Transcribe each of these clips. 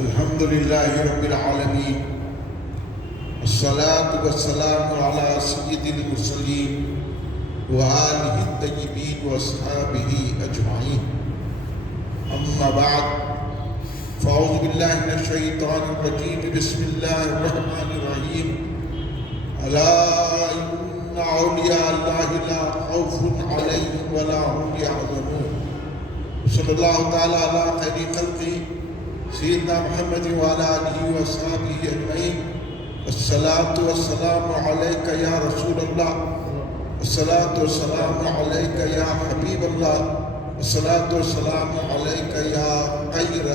الحمد لله رب العالمين الصلاة والسلام على سيد المرسلين وآله الطيبين وأصحابه أجمعين. أما بعد فأعوذ بالله من الشيطان الرجيم. بسم الله الرحمن الرحيم. ألا إن أولياء الله لا خوف عليهم ولا هم يحزنون. صلى الله تعالى على خير خلقه سيدنا محمد وعلى آله وأصحابه أجمعين. الصلاة والسلام عليك يا رسول الله، الصلاة والسلام عليك يا حبيب الله، الصلاة والسلام عليك يا خير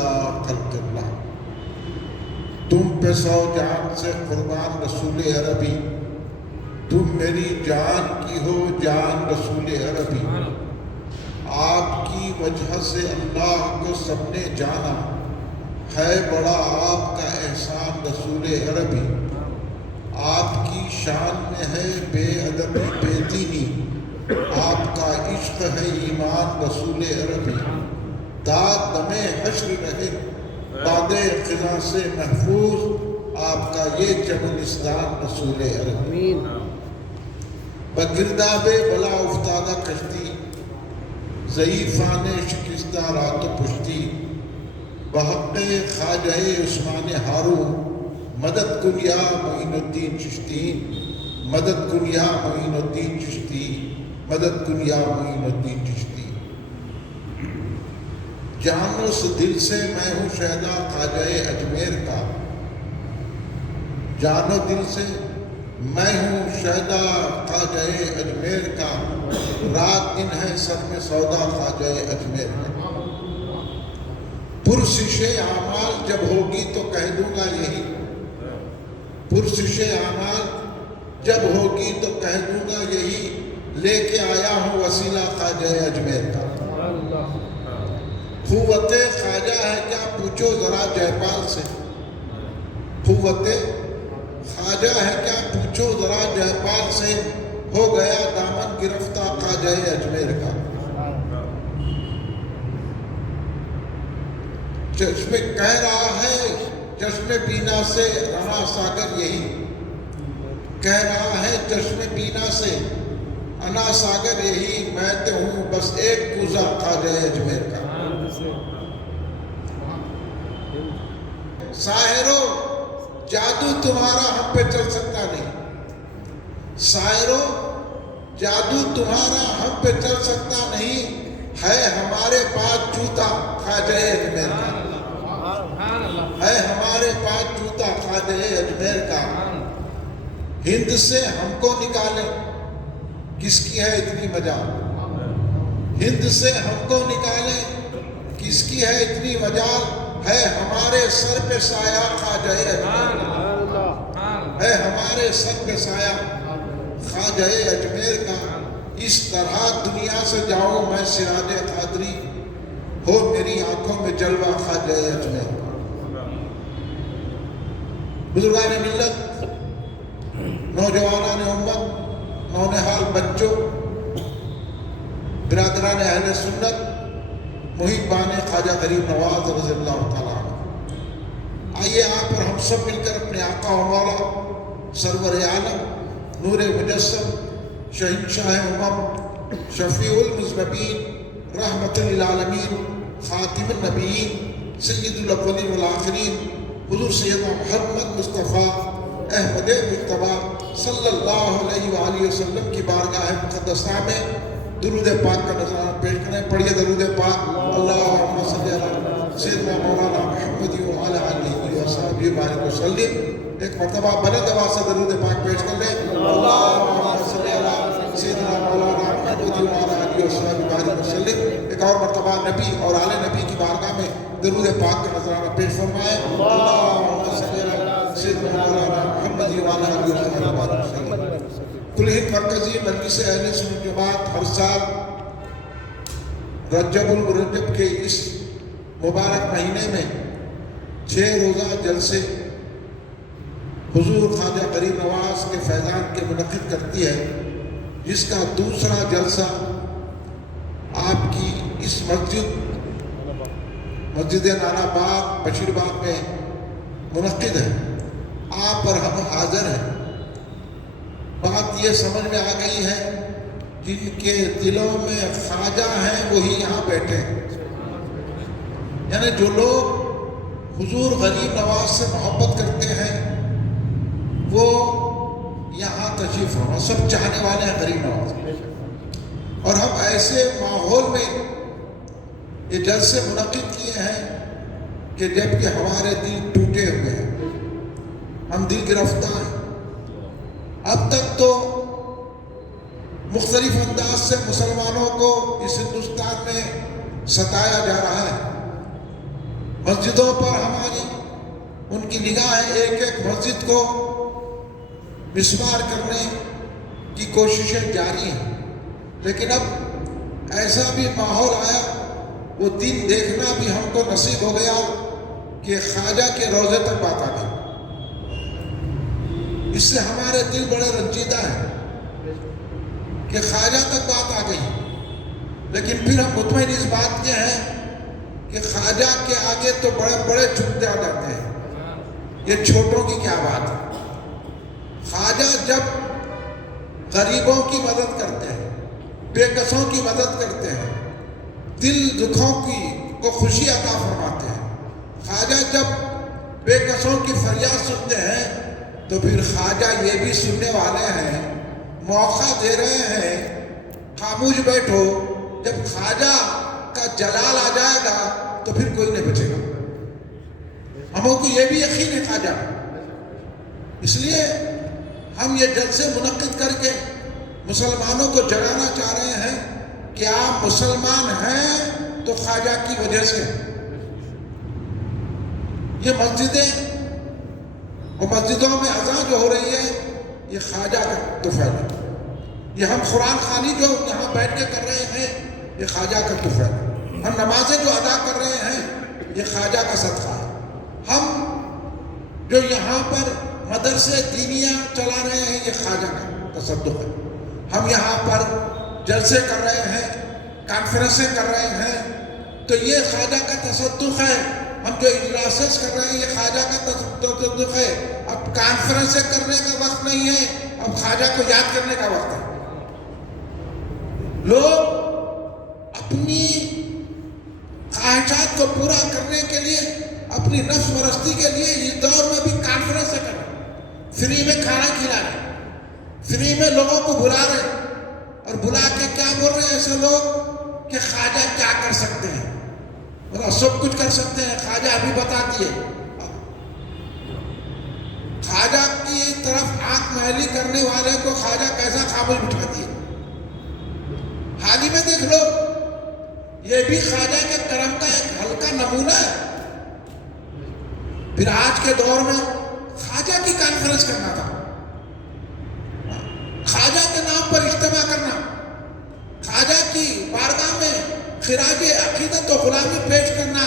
خلق الله. تم پہ سو جان سے قربان رسول عربی، تم میری جان کی ہو جان رسول عربی. آپ کی وجہ سے اللہ کو سب نے جانا، ہے بڑا آپ کا احسان رسول عربی. آپ کی شان میں ہے بے ادبی بے دینی، آپ کا عشق ہے ایمان رسول عربی. تا دم حشر رہے باد خزاں سے محفوظ، آپ کا یہ چمنستان رسول عربی. بگرداب بلا افتادہ کشتی، ضعیفان شکستہ رات و پشتی. بحق خواجہ عثمان ہارون مدد کن یا معین الدین چشتی، مدد کن یا معین الدین چشتی، مدد کن یا معین الدین چشتی. جانو سے دل سے میں ہوں شہدا خواجہ اجمیر کا، جانو دل سے میں ہوں شہدا خواجہ اجمیر کا. رات دن ہے سر میں سودا خواجہ اجمیر کا. پرسش اعمال جب ہوگی تو کہہ دوں گا یہی، پرسش اعمال جب ہوگی تو کہہ دوں گا یہی. لے کے آیا ہوں وسیلہ خواجہ اجمیر کا. قوت خواجہ ہے کیا پوچھو ذرا جے پال سے، قوت خواجہ ہے کیا پوچھو ذرا جے پال سے. ہو گیا دامن گرفتہ خواجہ اجمیر کا. چشم کہہ رہا ہے چشم بینا سے رنا ساگر یہی، کہہ رہا ہے چشم بینا سے انا ساگر یہی. میں تو ہوں بس ایک کوزہ خواجہ اجمیر کا. ساحرو جادو تمہارا ہم پہ چل سکتا نہیں، ساحرو جادو تمہارا ہم پہ چل سکتا نہیں. ہے ہمارے پاس جوتا خواجہ اجمیر کا، ہے ہمارے پاس جوتا خواجہ اجمیر کا. ہند سے ہم کو نکالے کس کی ہے اتنی مجال، ہند سے ہم کو نکالے کس کی ہے اتنی مجال. ہے ہمارے سر پہ سایہ خواجہ اجمیر کا، ہے ہمارے سر پہ سایہ خواجہ اجمیر کا. اس طرح دنیا سے جاؤں میں سراج قادری، ہو میری آنکھوں میں جلوہ خواجہ اجمیر کا. بزرگان ملت، نوجوانان امت، نونہال بچوں، برادران اہل سنت، محبان خواجہ غریب نواز رضی اللہ تعالیٰ عنہ، آئیے آپ اور ہم سب مل کر اپنے آقا و مولا سرور عالم نور مجسم شہنشاہ امم شفیع المذنبین رحمت للعالمین خاتم النبیین سید الاولین والآخرین حضور سیدنا محمد مصطفیٰ احمد مجتبیٰ صلی اللہ علیہ وآلہ وسلم کی بارگاہ مقدسہ میں درود پاک کا نذرانہ پیش کریں. پڑھیے درود پاک. اللہم صلی علی سیدنا مولانا محمد وعلی آلہ وصحبہ وبارک وسلم. ایک مرتبہ بلند آواز سے درود پاک پیش کر لیں. اللہم صلی علی سیدنا مولانا محمد وعلی آلہ وصحبہ وبارک وسلم. ایک اور مرتبہ نبی اور آل نبی کی بارگاہ میں درود پاک کا نذرانہ پیش فرمائیں. اللہم صلی علی سیدنا مولانا محمد وعلی آلہ وصحبہ وبارک وسلم. کل ہند مرکزی مجلس اہل سنت جماعت ہر سال رجب المرجب کے اس مبارک مہینے میں 6 روزہ جلسے حضور خواجہ غریب نواز کے فیضان کے منعقد کرتی ہے، جس کا دوسرا جلسہ آپ کی اس مسجد مسجد نانا باغ بشیر باغ میں منعقد ہے، آپ پر ہم حاضر ہیں۔ بات یہ سمجھ میں آ گئی ہے، جن کے دلوں میں خواجہ ہیں وہی یہاں بیٹھے ہیں، یعنی جو لوگ حضور غریب نواز سے محبت کرتے ہیں وہ یہاں تشریف فرما، سب چاہنے والے ہیں غریب نواز، اور ہم ایسے ماحول میں یہ جلسے منعقد کیے ہیں کہ جب کہ ہمارے دل ٹوٹے ہوئے ہیں، ہم دل گرفتہ ہیں۔ اب تک تو مختلف انداز سے مسلمانوں کو اس ہندوستان میں ستایا جا رہا ہے، مسجدوں پر ہماری ان کی نگاہیں ایک ایک مسجد کو مسمار کرنے کی کوششیں جاری ہیں، لیکن اب ایسا بھی ماحول آیا، وہ دن دیکھنا بھی ہم کو نصیب ہو گیا کہ خواجہ کے روضے تک بات آ گئی۔ اس سے ہمارے دل بڑے رنجیدہ ہیں کہ خواجہ تک بات آ گئی، لیکن پھر ہم مطمئن اس بات کے ہیں کہ خواجہ کے آگے تو بڑے بڑے جھکتے آ جاتے ہیں، یہ چھوٹوں کی کیا بات ہے۔ خواجہ جب غریبوں کی مدد کرتے ہیں، بے کسوں کی مدد کرتے ہیں، دل دکھوں کو خوشی عطا فرماتے ہیں، خواجہ جب بے کسوں کی فریاد سنتے ہیں تو پھر خواجہ یہ بھی سننے والے ہیں، موقع دے رہے ہیں، خاموش بیٹھو، جب خواجہ کا جلال آ جائے گا تو پھر کوئی نہیں بچے گا۔ ہموں کو یہ بھی یقین ہے خواجہ، اس لیے ہم یہ جلسے منعقد کر کے مسلمانوں کو جگانا چاہ رہے ہیں کہ آپ مسلمان ہیں تو خواجہ کی وجہ سے۔ یہ مسجدیں اور مسجدوں میں اذان جو ہو رہی ہے یہ خواجہ کا طفیل ہے، یہ ہم قرآن خوانی جو یہاں بیٹھ کے کر رہے ہیں یہ خواجہ کا طفیل ہے، ہم نمازیں جو ادا کر رہے ہیں یہ خواجہ کا صدقہ ہے، ہم جو یہاں پر مدرسے دینیاں چلا رہے ہیں یہ خواجہ کا تصدق ہے، ہم یہاں پر جلسے کر رہے ہیں، کانفرنسیں کر رہے ہیں تو یہ خواجہ کا تصدق ہے، ہم جو اجلاسیں کر رہے ہیں یہ خواجہ کا تصدق ہے۔ اب کانفرنسیں کرنے کا وقت نہیں ہے، اب خواجہ کو یاد کرنے کا وقت ہے۔ لوگ اپنی خواہشات کو پورا کرنے کے لیے، اپنی نفس پرستی کے لیے اس دور میں بھی کانفرنسیں کر رہے ہیں، فری میں کھانا کھلا رہے ہیں، فری میں لوگوں کو بلا رہے ہیں، اور بلا کے کیا بول رہے ہیں ایسے لوگ کہ خواجہ کیا کر سکتے ہیں، سب کچھ کر سکتے ہیں، خواجہ ابھی بتا دیے۔ خواجہ کی طرف آنکھ میلی کرنے والے کو خواجہ کیسا خاموش بٹھا دیے۔ حال ہی میں دیکھ لو، یہ بھی خواجہ کے کرم کا ایک ہلکا نمونہ ہے۔ پھر آج کے دور میں خواجہ کی کانفرنس کرنا تھا، خواجہ کے نام پر اجتماع کرنا، خواجہ کی بارگاہ میں خراج عقیدت و غلامی پیش کرنا،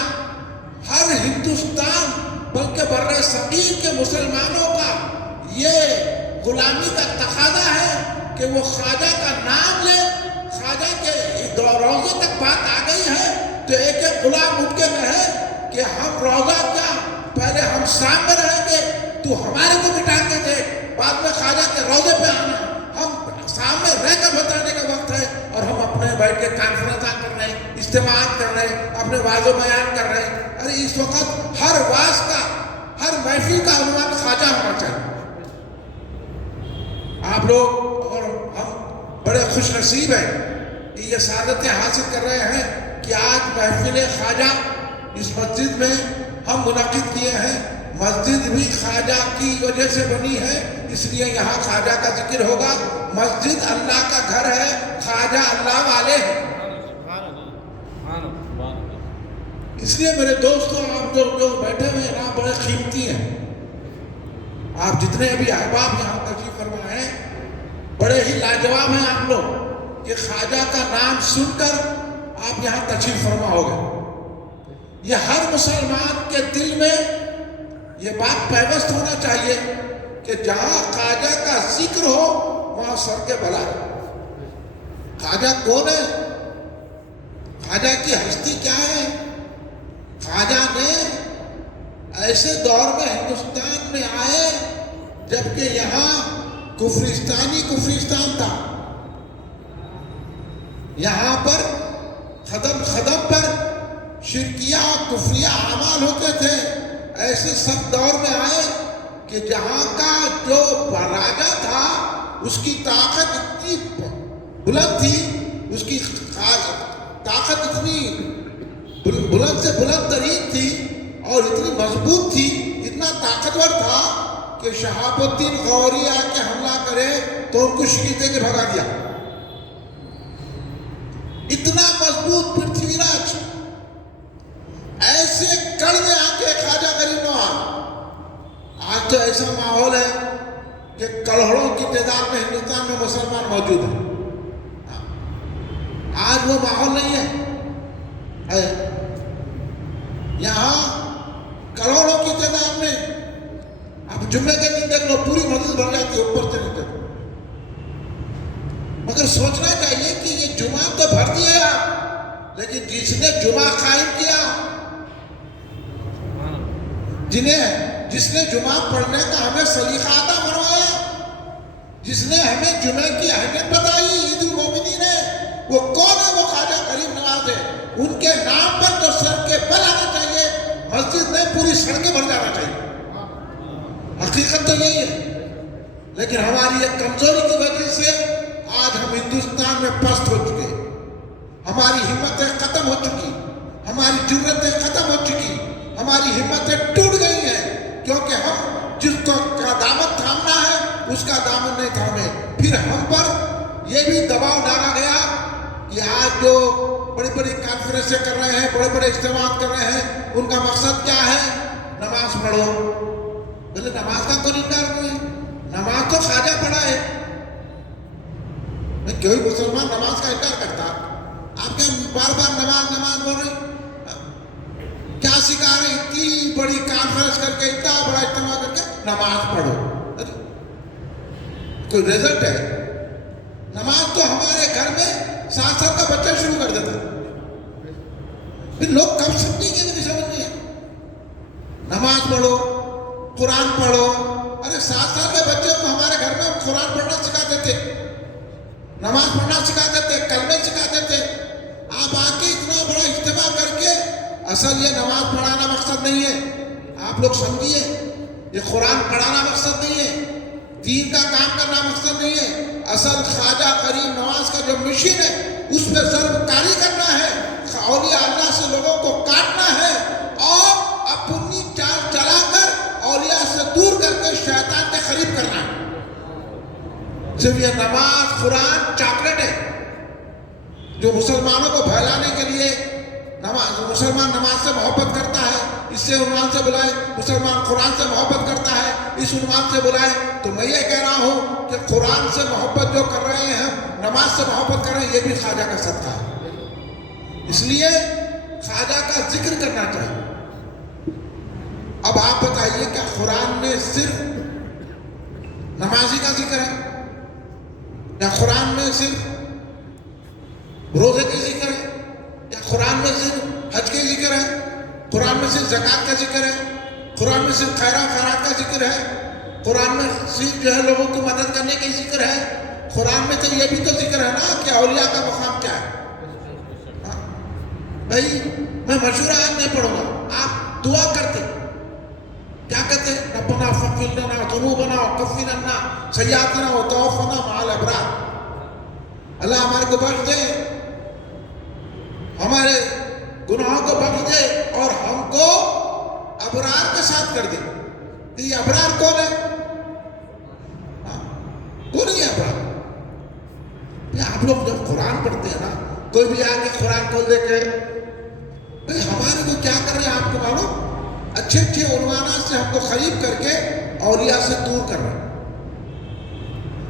ہر ہندوستان بلکہ بر صغیر کے مسلمانوں کا یہ غلامی کا تقاضا ہے کہ وہ خواجہ کا نام لے۔ خواجہ کے روضے تک بات آ گئی ہے تو ایک ایک غلام اٹھ کے کہے کہ ہم روضہ کیا، پہلے ہم سامنے رہیں گے، تو ہمارے کو مٹا کے دے، بعد میں خواجہ کے روضے پہ آنا۔ ہم سامنے رہ کر بتانے کا وقت ہے، اور ہم اپنے بیٹھ کے کانفرنساں کر رہے ہیں، اجتماعات کر رہے ہیں، اپنے واعظ و بیان کر رہے ہیں۔ ارے اس وقت ہر واعظ کا، ہر محفل کا عنوان خواجہ ہونا چاہیے۔ آپ لوگ اور ہم بڑے خوش نصیب ہیں کہ یہ سعادتیں حاصل کر رہے ہیں کہ آج محفل خواجہ اس مسجد میں ہم منعقد کیے ہیں۔ مسجد بھی خواجہ کی وجہ سے بنی ہے، اس لیے یہاں خواجہ کا ذکر ہوگا۔ مسجد اللہ کا گھر ہے، خواجہ اللہ والے ہیں۔ اس لیے میرے دوستوں، آپ جو بیٹھے ہوئے ہیں نا بڑے قیمتی ہیں، آپ جتنے بھی احباب یہاں تشریف فرما ہیں بڑے ہی لاجواب ہیں آپ لوگ کہ خواجہ کا نام سن کر آپ یہاں تشریف فرما ہو گئے۔ یہ ہر مسلمان کے دل میں یہ بات پیوست ہونا چاہیے کہ جہاں خواجہ کا ذکر ہو وہاں سر کے بلا ہے۔ خواجہ کون ہے؟ خواجہ کی ہستی کیا ہے؟ خواجہ نے ایسے دور میں ہندوستان میں آئے جبکہ یہاں کفرستان تھا. یہاں پر قدم پر شرکیہ کفریہ اعمال ہوتے تھے. ایسے سب دور میں آئے کہ جہاں کا جو راجا تھا اس کی طاقت اتنی بلند تھی, اس کی طاقت اتنی بلند سے بلند ترین تھی اور اتنی مضبوط تھی, اتنا طاقتور تھا کہ شہاب الدین غوری آ کے حملہ کرے تو ان کو شکست دے کے بھگا دیا. اتنا مضبوط پرتھوی راج. ایسے کڑ میں آ کے خواجہ غریب نواز. آج تو ایسا ماحول ہے کہ کروڑوں کی تعداد میں ہندوستان میں مسلمان موجود ہیں. آج وہ ماحول نہیں ہے. یہاں کروڑوں کی تعداد میں اب جمعے کے دن دیکھ لو پوری مسجد بھر جاتی ہے اوپر سے نیچے. مگر سوچنا چاہیے کہ یہ جمعہ تو بھر دیا, لیکن جس نے جمعہ قائم کیا, جس نے جمعہ پڑھنے کا ہمیں سلیقہ عطا فرمایا, جس نے ہمیں جمعے کی اہمیت بتائی, عید المومنین ہے, وہ کون ہے؟ وہ خواجہ غریب نواز ہے. ان کے نام پر تو سر کے بل آنا چاہیے, مسجد میں پوری سڑکیں بھر جانا چاہیے. حقیقت تو یہی ہے. لیکن ہماری ایک کمزوری کی وجہ سے آج ہم ہندوستان میں پست ہو چکے, ہماری ہمتیں ختم ہو چکی, ہماری جرأتیں ختم ہو چکی, ہماری ہمتیں ٹوٹ گئی ہیں, کیونکہ ہم جس کو کا دامن تھامنا ہے اس کا دامن نہیں تھامے. پھر ہم پر یہ بھی دباؤ ڈالا گیا کہ آج جو بڑی بڑی کانفرنسیں کر رہے ہیں, بڑے بڑے اجتماعات کر رہے ہیں, ان کا مقصد کیا ہے؟ نماز پڑھو. بولے نماز کا کون انکار نہیں؟ نماز تو خواجہ پڑھا ہے. کوئی مسلمان نماز کا انکار کرتا؟ آپ کیا بار بار نماز بول رہے؟ کیا سکھا رہے؟ اتنی بڑی کانفرنس کر کے, اتنا بڑا اجتماع کر کے نماز پڑھو. کوئی رزلٹ ہے؟ نماز تو ہمارے گھر میں 7 سال کا بچہ شروع کر دیتا. پھر لوگ کب سمجھیں گے؟ نہیں سمجھنی ہے. نماز پڑھو, قرآن پڑھو. ارے 7 سال کے بچے کو ہمارے گھر میں ہم قرآن پڑھنا سکھاتے تھے, نماز پڑھنا سکھاتے تھے, کلمے سکھاتے تھے. آپ آ کے اتنا بڑا اجتماع کر کے, اصل یہ نماز پڑھانا مقصد نہیں ہے. آپ لوگ سمجھیے, یہ قرآن پڑھانا مقصد نہیں ہے, دین کا کام کرنا مقصد نہیں ہے. اصل خواجہ غریب نواز کا جو مشن ہے اس پہ ضرب کاری کرنا ہے, اولیاء اللہ سے لوگوں کو کاٹنا ہے اور اپنی چال چلا کر اولیاء سے دور کر کے شیطان کے قریب کرنا ہے. صرف یہ نماز قرآن چاکلیٹ ہے جو مسلمانوں کو بہلانے کے لیے. مسلمان نماز سے محبت کرتا ہے, اس سے عنوان سے بلائے. مسلمان قرآن سے محبت کرتا ہے, اس عنوان سے بلائے. تو میں یہ کہہ رہا ہوں کہ قرآن سے محبت جو کر رہے ہیں, نماز سے محبت کر رہے ہیں, یہ بھی خواجہ کا صدقہ ہے. اس لیے خواجہ کا ذکر کرنا چاہیے. اب آپ بتائیے کیا قرآن میں صرف نمازی کا ذکر ہے, یا قرآن میں صرف روزے کی ذکر ہے, یا قرآن میں صرف حج کے ذکر ہے, قرآن میں صرف زکوٰۃ کا ذکر ہے, قرآن میں صرف خیرات کا ذکر ہے, قرآن میں صرف جو ہے لوگوں کو مدد کرنے کی ذکر ہے. قرآن میں تو یہ بھی تو ذکر ہے نا کہ اولیاء کا مقام کیا ہے. بھائی میں مشورہ آج نہیں پڑھوں گا, آپ دعا کرتے کیا کہتے؟ ربنا فاغفر لنا ذنوبنا وکفر عنا سیئاتنا وتوفنا مع الابرار. اللہ ہمارے کو بخش دے, ہمارے گناہوں کو بخش دے اور ہم کو ابرار کے ساتھ کر دے. یہ ابرار کون ہے؟ کون ہے ابرار؟ آپ لوگ جب قرآن پڑھتے ہیں نا, کوئی بھی آ کے قرآن کھول دے کے ہمارے کو کیا کر رہے ہیں آپ کو معلوم؟ اچھے اچھے عنوانات سے ہم کو قریب کر کے اولیاء سے دور کر رہے ہیں.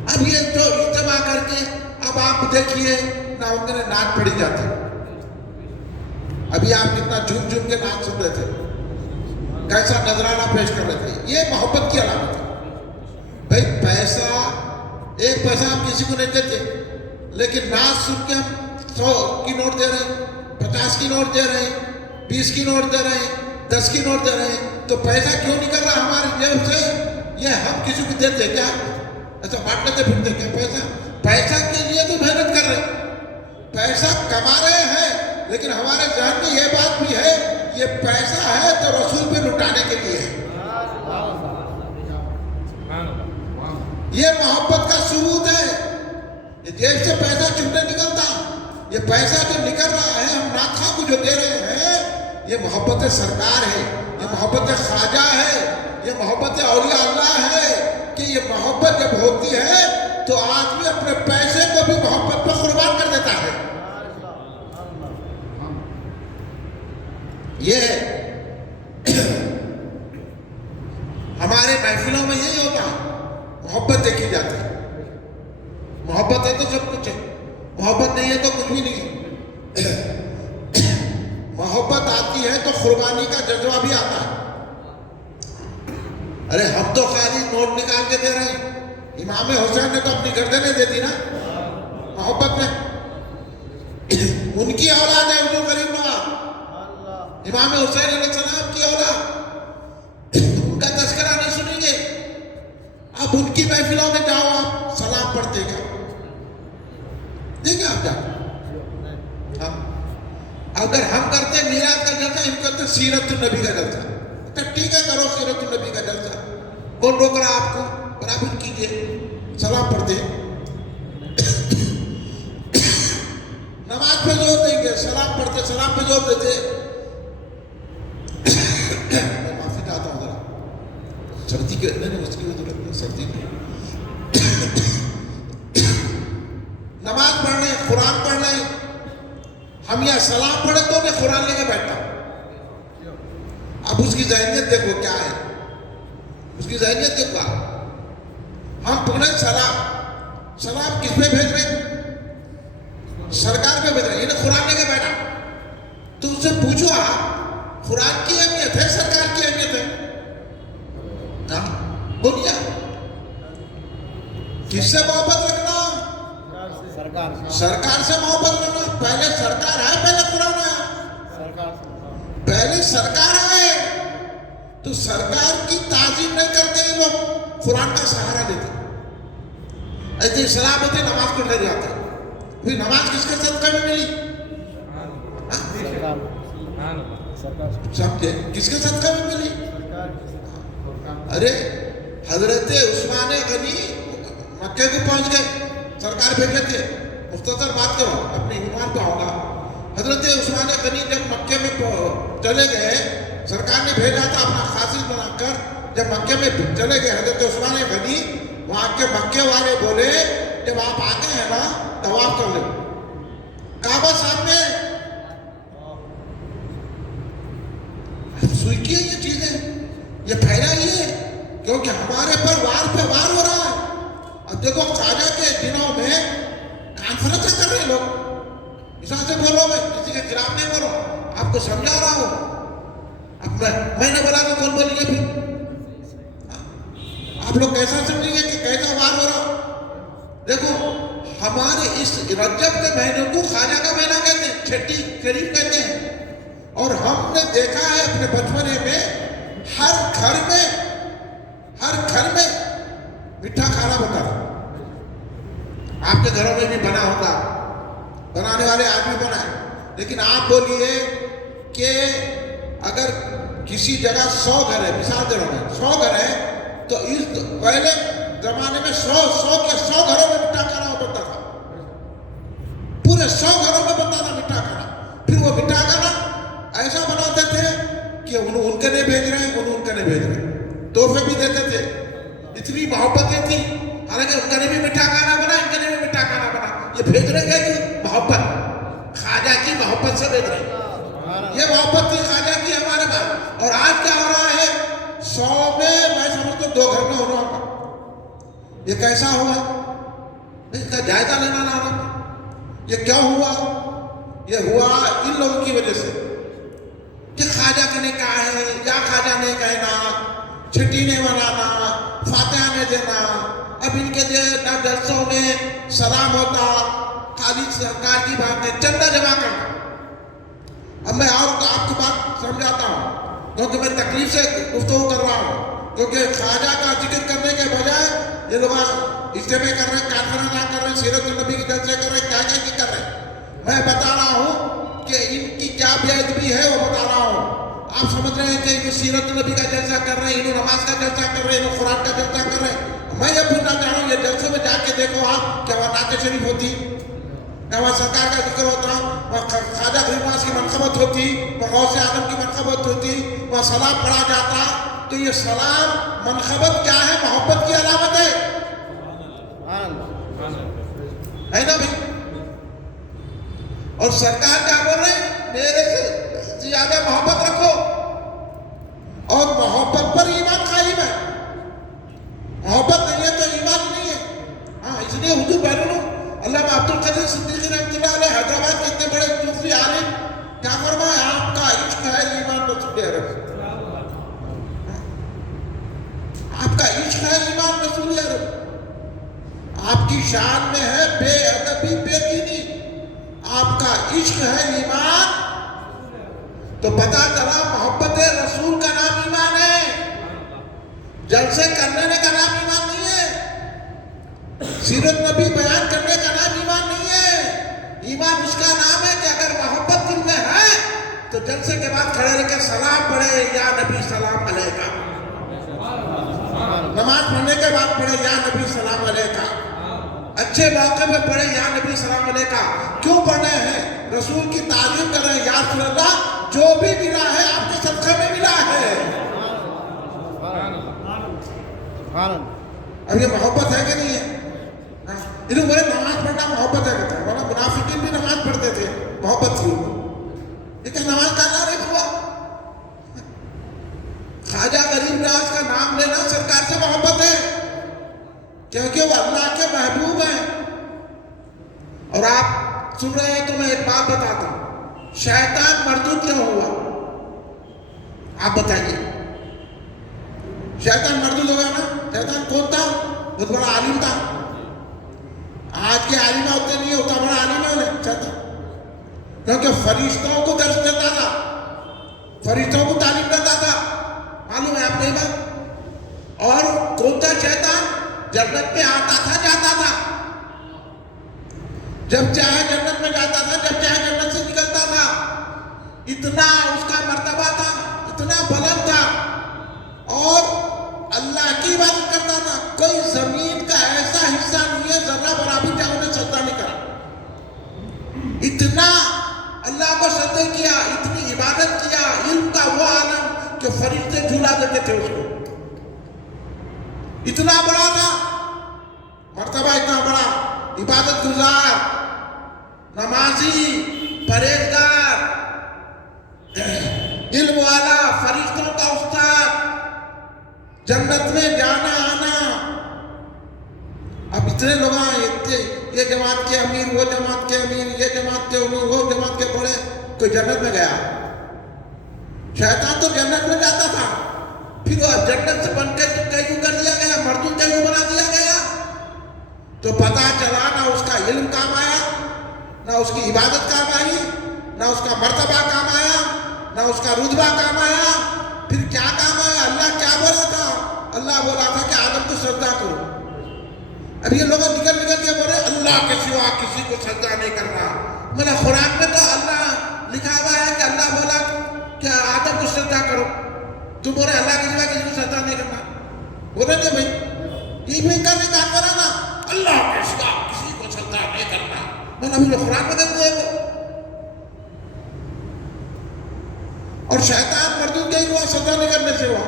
اب یہ جو اجتماع کر کے اب آپ دیکھیے نہ ان کے نعت پڑھی جاتی. ابھی آپ کتنا جھوم جھوم کے نعت سن رہے تھے, کیسا نذرانہ پیش کر رہے تھے. یہ محبت کی علامت ہے. بھائی پیسہ, 1 پیسہ ہم کسی کو نہیں دیتے, لیکن نعت سن کے ہم 100 کی نوٹ دے رہے ہیں, 50 کی نوٹ دے رہے ہیں. 20 کی نوٹ دے رہے ہیں، 10 کی نوٹ دے رہے ہیں، تو پیسہ کیوں نکل رہا ہماری جیب سے؟ یہ ہم کسی کو دیتے کیا؟ ایسا بانٹ لیتے پھرتے کیا؟ پیسہ کے لیے تو محنت کر رہے ہیں، پیسہ کما رہے ہیں، لیکن ہمارے ذہن میں یہ بات بھی ہے یہ پیسہ ہے تو رسول پہ لٹانے کے لیے ہے۔ یہ محبت کا ثبوت ہے۔ یہ جیب سے پیسہ کیوں نہیں نکلتا؟ یہ پیسہ جو نکل رہا ہے ہم ناخواں کو جو دے رہے ہیں، یہ محبت سرکار ہے، یہ محبت خواجہ ہے، یہ محبت اولیاء اللہ ہے کہ یہ محبت جب ہوتی ہے تو آدمی اپنے پیسے کو بھی محبت پر قربان کر دیتا ہے۔ یہ ہمارے محفلوں میں یہی ہوتا ہے، محبت دیکھی جاتی ہے۔ محبت ہے تو سب کچھ ہے، محبت نہیں ہے تو کچھ بھی نہیں ہے۔ محبت آتی ہے تو قربانی کا جذبہ بھی آتا ہے۔ ارے ہم تو خالی نوٹ نکال کے دے رہے ہیں، امام حسین نے تو اپنی گردنیں دے دی نا محبت میں۔ ان کی اولاد ہے حضور کریم نواز، امام حسین علیہ السلام کی اولاد، ان کا تذکرہ نہیں سنیں گے؟ اب ان کی محفلوں میں جاؤ، آپ سلام پڑھتے کیا؟ دیکھیں آپ جا، اگر ہم کرتے میلاد کا جلسہ، ان کرتے سیرت النبی کا جلسہ، تو ٹھیک ہے کرو سیرت النبی کا جلسہ، کون روک رہا آپ کو؟ برابر کیجئے، سلام پڑھتے، نماز پہ زور دیں گے، سلام پڑھتے، سلام پہ زور دیتے۔ میں معافی چاہتا ہوں ذرا، سردی کے نہیں اس کی ضرورت نہیں، سردی میں نماز پڑھ لیں، قرآن پڑھ لیں، ہم یہاں سلام پڑھے تو انہیں قرآن لے کے بیٹھتا۔ اب اس کی ذہنیت دیکھو کیا ہے، اس کی ذہنیت دیکھو۔ ہم پڑھیں سلام کس پہ بھیج رہے؟ سرکار پہ بھیج رہے، انہیں قرآن لے کے بیٹھا۔ تو اس سے پوچھو آپ، قرآن کی اہمیت ہے سرکار کی اہمیت ہے؟ بولیا کس سے محبت رکھنا؟ سرکار سے محبت رکھنا۔ پہلے سرکار ہے، پہلے قرآن ہے، پہلے سرکار ہے تو سرکار کی تعظیم نہیں کرتے ہیں لوگ، قرآن کا سہارا دیتے۔ ایسے سلام ہوتے نماز کو ٹھہر جاتے، پھر نماز کس کے صدقے میں ملی؟ سمجھے کس کے صدقے میں ملی؟ ارے حضرت عثمان غنی مکے کو پہنچ گئے، سرکار بھیجے تھے۔ مختصر بات کرو، اپنے ایمان پہ آؤں گا۔ حضرت عثمان غنی جب مکے میں چلے گئے، سرکار نے بھیجا تھا اپنا خاصی بنا کر، جب مکے میں چلے گئے حضرت عثمان غنی، وہاں کے مکے والے بولے جب آپ آگے ہیں نا طواف کر لیں، کعبہ سامنے۔ سوچیے یہ چیزیں، یہ پھیلائیے، کیونکہ ہمارے پر وار پہ وار ہو رہا ہے۔ اب دیکھو خواجہ کے دنوں میں کانفرنس کر رہے لوگ، اس سے بولو، میں کسی کے خلاف نہیں بولو، آپ کو سمجھا رہا ہوں۔ اب میں نے بولا تو کون بولیں گے پھر؟ آپ لوگ کیسا سمجھیں گے کہ کیسا وار ہو رہا؟ دیکھو ہمارے اس رجب کے مہینے کو خواجہ کا مہینہ کہتے ہیں، چھٹی شریف کہتے ہیں، اور ہم نے دیکھا ہے اپنے بچپنے میں ہر گھر میں میٹھا کھانا بنتا تھا۔ آپ کے گھروں میں بھی بنا ہوگا، بنانے والے آدمی بنائے، لیکن آپ بولیے کہ اگر کسی جگہ 100 گھر ہے، مثال دے رہا ہوں 100 گھر ہے، تو اس پہلے زمانے میں 100 گھروں میں میٹھا کھانا بنتا تھا، پورے 100 گھروں میں بنتا تھا میٹھا کھانا۔ پھر وہ میٹھا کھانا ایسا بناتے تھے کہ ان کے نہیں بھیج رہے ہیں، ان کے نہیں بھیج رہے ہیں، تحفے بھی دیتے تھے، اتنی محبتیں تھی۔ حالانکہ ان کے نے بھی میٹھا کھانا بنا، ان کے نے بھی میٹھا کھانا بنا، یہ بھیج رہے ہیں کہ محبت، خواجہ کی محبت سے بھیج رہے ہیں۔ یہ محبت تھی خواجہ کی ہمارے پاس۔ اور آج کیا ہو رہا ہے؟ 100 میں میں سمجھتا ہوں 2 گھر میں ہو رہا ہوگا۔ یہ کیسا ہوا؟ اس کا جائزہ لینا نہ رہا، یہ کیا ہوا؟ یہ ہوا ان لوگوں کی وجہ سے کہ خواجہ نے کہا ہے یا خواجہ نے کہنا، چھٹی نہیں منانا، فاتحہ نہیں دینا۔ اب ان کے نہ جلسوں میں سلام ہوتا، خالی سرکار کی بات میں چندہ جمع کرنا۔ اب میں آپ کی بات سمجھاتا ہوں کیونکہ میں تکلیف سے گفتگو کر رہا ہوں، کیونکہ خواجہ کا ذکر کرنے کے بجائے یہ لوگ اجتماع کر رہے ہیں، کانفرنس کر رہے ہیں، سیرت النبی کی جلسے کر رہے ہیں، کیا کر رہے ہیں۔ میں بتا رہا ہوں کہ ان کی کیا بے ادبی ہے وہ بتا رہا ہوں۔ آپ سمجھ رہے ہیں کہ یہ سیرت النبی کا جلسہ کر رہے ہیں، انہوں نماز کا جلسہ کر رہے ہیں، انہوں قرآن کا جلسہ کر رہے ہیں۔ میں یہ پوچھنا چاہ رہا ہوں، یہ جلسے میں جا کے دیکھو آپ، کیا وہاں نعت شریف ہوتی، کیا وہاں سرکار کا ذکر ہوتا، وہاں خواجہ غریب نواز کی منقبت ہوتی، وہاں غوث اعظم کی منقبت ہوتی، وہاں سلام پڑھا جاتا؟ تو یہ سلام منقبت کیا ہے؟ محبت کی علامت ہے نا بھائی؟ اور سرکار کیا بول رہے ہیں؟ میرے سے زیادہ محبت رکھو، اور محبت پر ایمان قائم ہے۔ محبت نہیں ہے تو ایمان نہیں ہے۔ ہاں، اس لیے حضور بیرونوں علامہ عبد القادر صدیقی رحمۃ اللہ علیہ حیدرآباد کے اتنے بڑے صوفی عالم کیا فرمایا؟ آپ کا عشق ہے ایمان رسول عرب، آپ کا عشق ہے ایمان رسول عرب، آپ کی شان میں ہے بے ادبی بے دینی، آپ کا عشق ہے ایمان۔ تو پتا چلا محبت رسول کا نام ایمان ہے، جلسے کرنے کا نام ایمان نہیں ہے، سیرت نبی بیان کرنے کا نام ایمان نہیں ہے۔ ایمان اس کا نام ہے کہ اگر محبت دل میں ہے تو جلسے کے بعد کھڑے رہ کے سلام پڑھے، یا نبی سلام علیکہ، نماز پڑھنے کے بعد پڑھے یا نبی سلام علیکہ، اچھے موقع میں پڑھے یا نبی سلام علیکہ۔ کیوں پڑھنے ہیں؟ رسول کی تعظیم کر رہے ہیں، یا رسول اللہ جو بھی ملا ہے آپ کے صدقے میں ملا ہے۔ اب یہ محبت ہے کہ نہیں ہے؟ انہوں بولے نماز پڑھنا محبت ہے، کہتا ہے بولا منافقین بھی نماز پڑھتے تھے، محبت تھی ان کو، لیکن نماز کا نام ہوا۔ خواجہ غریب نواز کا نام لینا سرکار سے محبت ہے، کیونکہ وہ اللہ کے محبوب ہیں۔ اور آپ سن رہے ہیں تو میں ایک بات بتاتا ہوں، شیطان مردود کیوں ہوا؟ آپ بتائیے، شیطان مردود ہوگا نا؟ شیطان کون تھا؟ بہت بڑا عالم تھا، آج کے عالمہ ہوتے نہیں ہوتا بڑا عالم ہے شیطان، کیونکہ فرشتوں کو درس دیتا تھا، فرشتوں کو تعلیم دیتا تھا، معلوم ہے آپ کو یہ بات؟ اور کون تھا شیطان؟ جنت میں آتا تھا جاتا تھا، جب چاہے جنت میں جاتا تھا، جب چاہے جنت سے نکلتا تھا، اتنا اس کا مرتبہ تھا، اتنا بلند تھا، اور اللہ کی عبادت کرتا تھا۔ کوئی زمین کا ایسا حصہ نہیں ہے ذرہ برابر جہاں انہیں سجدہ نہیں کرا، اتنا اللہ کو سجدہ کیا، اتنی عبادت کیا، علم کا وہ عالم کہ فرشتے جھولا دیتے تھے اس کو، اتنا بڑا تھا مرتبہ، اتنا بڑا، عبادت گزار، نمازی، پرہیزگار، علم والا، فرشتوں کا استاد، جنت میں جانا آنا۔ اب اتنے لوگ آئے، یہ جماعت کے امیر، وہ جماعت کے امیر، یہ جماعت کے امیر، وہ جماعت کے بڑے، کوئی جنت میں گیا؟ شیطان تو جنت میں جاتا تھا، پھر وہ جنت سے بن کے کیوں کر دیا گیا، مردود کیوں بنا دیا گیا؟ تو پتا چلا نہ اس کا علم کام آیا، نہ اس کی عبادت کام آئی، نہ اس کا مرتبہ کام آیا، نہ اس کا رتبہ کام آیا۔ پھر کیا کام آیا؟ اللہ کیا بولا تھا؟ اللہ بولا تھا کہ آدم کو سجدہ کرو۔ اب یہ لوگ نکل کے بولے اللہ کے سوا کسی کو سجدہ نہیں کرنا۔ میرا قرآن میں تو اللہ لکھا ہوا ہے کہ اللہ بولا کہ آدم کو سجدہ کرو، تم بولے اللہ کے سوا کسی کو سجدہ نہیں کرنا۔ بولے کہ بھائی یہ بھی کرنے کا کرا نا، اللہ کے سوا کسی کو سجدہ نہیں کرنا، میں نے قرآن میں دیکھ ہوئے گا۔ اور شیطان مردود نہیں ہوا سجدہ نہیں کرنے سے ہوا،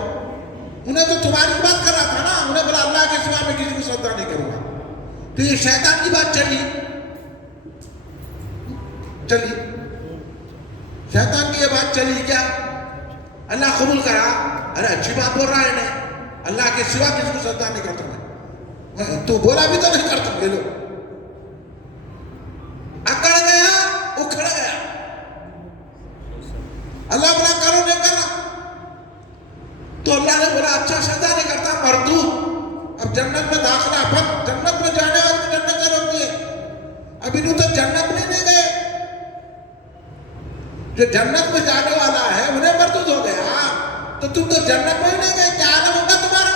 انہیں تو تمہاری بات کر رہا تھا نا، انہیں بولا اللہ کے سوا میں کسی کو سجدہ نہیں کروں گا۔ تو یہ شیطان کی بات چلی، شیطان کی یہ بات چلی کیا؟ اللہ قبول کرا، ارے اچھی بات بول رہا ہے نہیں، اللہ کے سوا کسی کو سجدہ نہیں کرتا میں، تو بولا بھی تو نہیں کرتا، یہ لوگ اکڑ گیا، اکھڑ گیا۔ اللہ بولا کرو نہیں کرا، تو اللہ نے بولا اچھا سجدہ نہیں کرتا، مردود۔ اب جنت میں داخلہ بند، جنت میں جانے والے کو جنت سے روک دیے، اب انہوں تو جنت میں نہیں گئے، جو جنت میں جانے والا ہے انہیں مردود ہو گیا، تو تم تو جنت میں ہی نہیں گئے، کیا عالم ہوگا تمہارا؟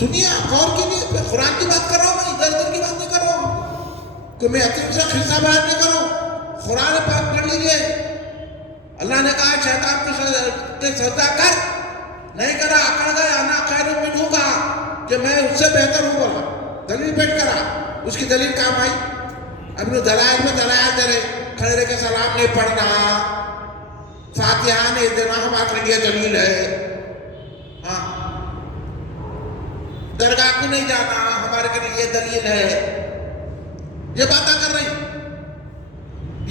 سنیے، آپ غور کیجیے، قرآن کی بات کر رہا ہوں میں، ادھر ادھر کی بات نہیں کر رہا ہوں کہ میں عتیم سے قصہ بیان نہیں کروں. قرآن پاک پڑھ لیجیے. اللہ نے کہا شیطان کو سجدہ کر، نہیں کرا، اکڑ گیا، انا خیر منہ کا کہ میں اس سے بہتر ہوں بولا، دلیل پیش کرا، اس کی دلیل کام آئی. ابن دلائل میں دلائل دے رہے، کھڑے رہ کے سلام نہیں پڑھنا، فاتحہ نہیں دینا ہمارے لیے دلیل ہے. ہاں، درگاہ کو نہیں جانا ہمارے لیے یہ دلیل ہے. یہ باتیں کر رہی،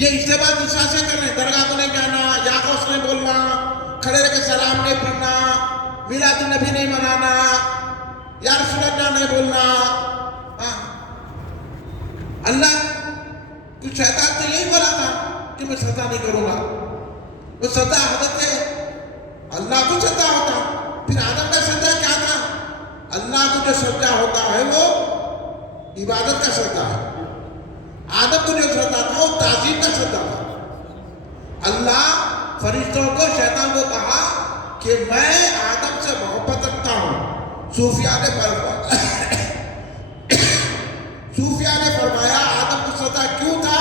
یہ اس سے بات عیسیٰ سے کر رہے ہیں. درگاہ کو نہیں جانا، یا غوث نہیں بولنا، کھڑے رہ کے سلام نہیں پڑھنا، میلاد النبی نہیں منانا، یا رسول اللہ نہیں بولنا. ہاں، اللہ تو شیطان تو یہی بولا تھا کہ میں سجدہ نہیں کروں گا. وہ سجدہ حضرت اللہ کو سجدہ ہوتا. پھر آدم کا سجدہ کیا تھا؟ اللہ کو جو سجدہ ہوتا ہے وہ عبادت کا سجدہ ہے. آدم کو جو سجدہ تھا وہ تعظیم کا سجدہ تھا. اللہ فرشتوں کو، شیطان کو کہا کہ میں آدم سے محبت رکھتا ہوں. صوفیاء نے فرمایا آدم کو سجدہ کیوں تھا؟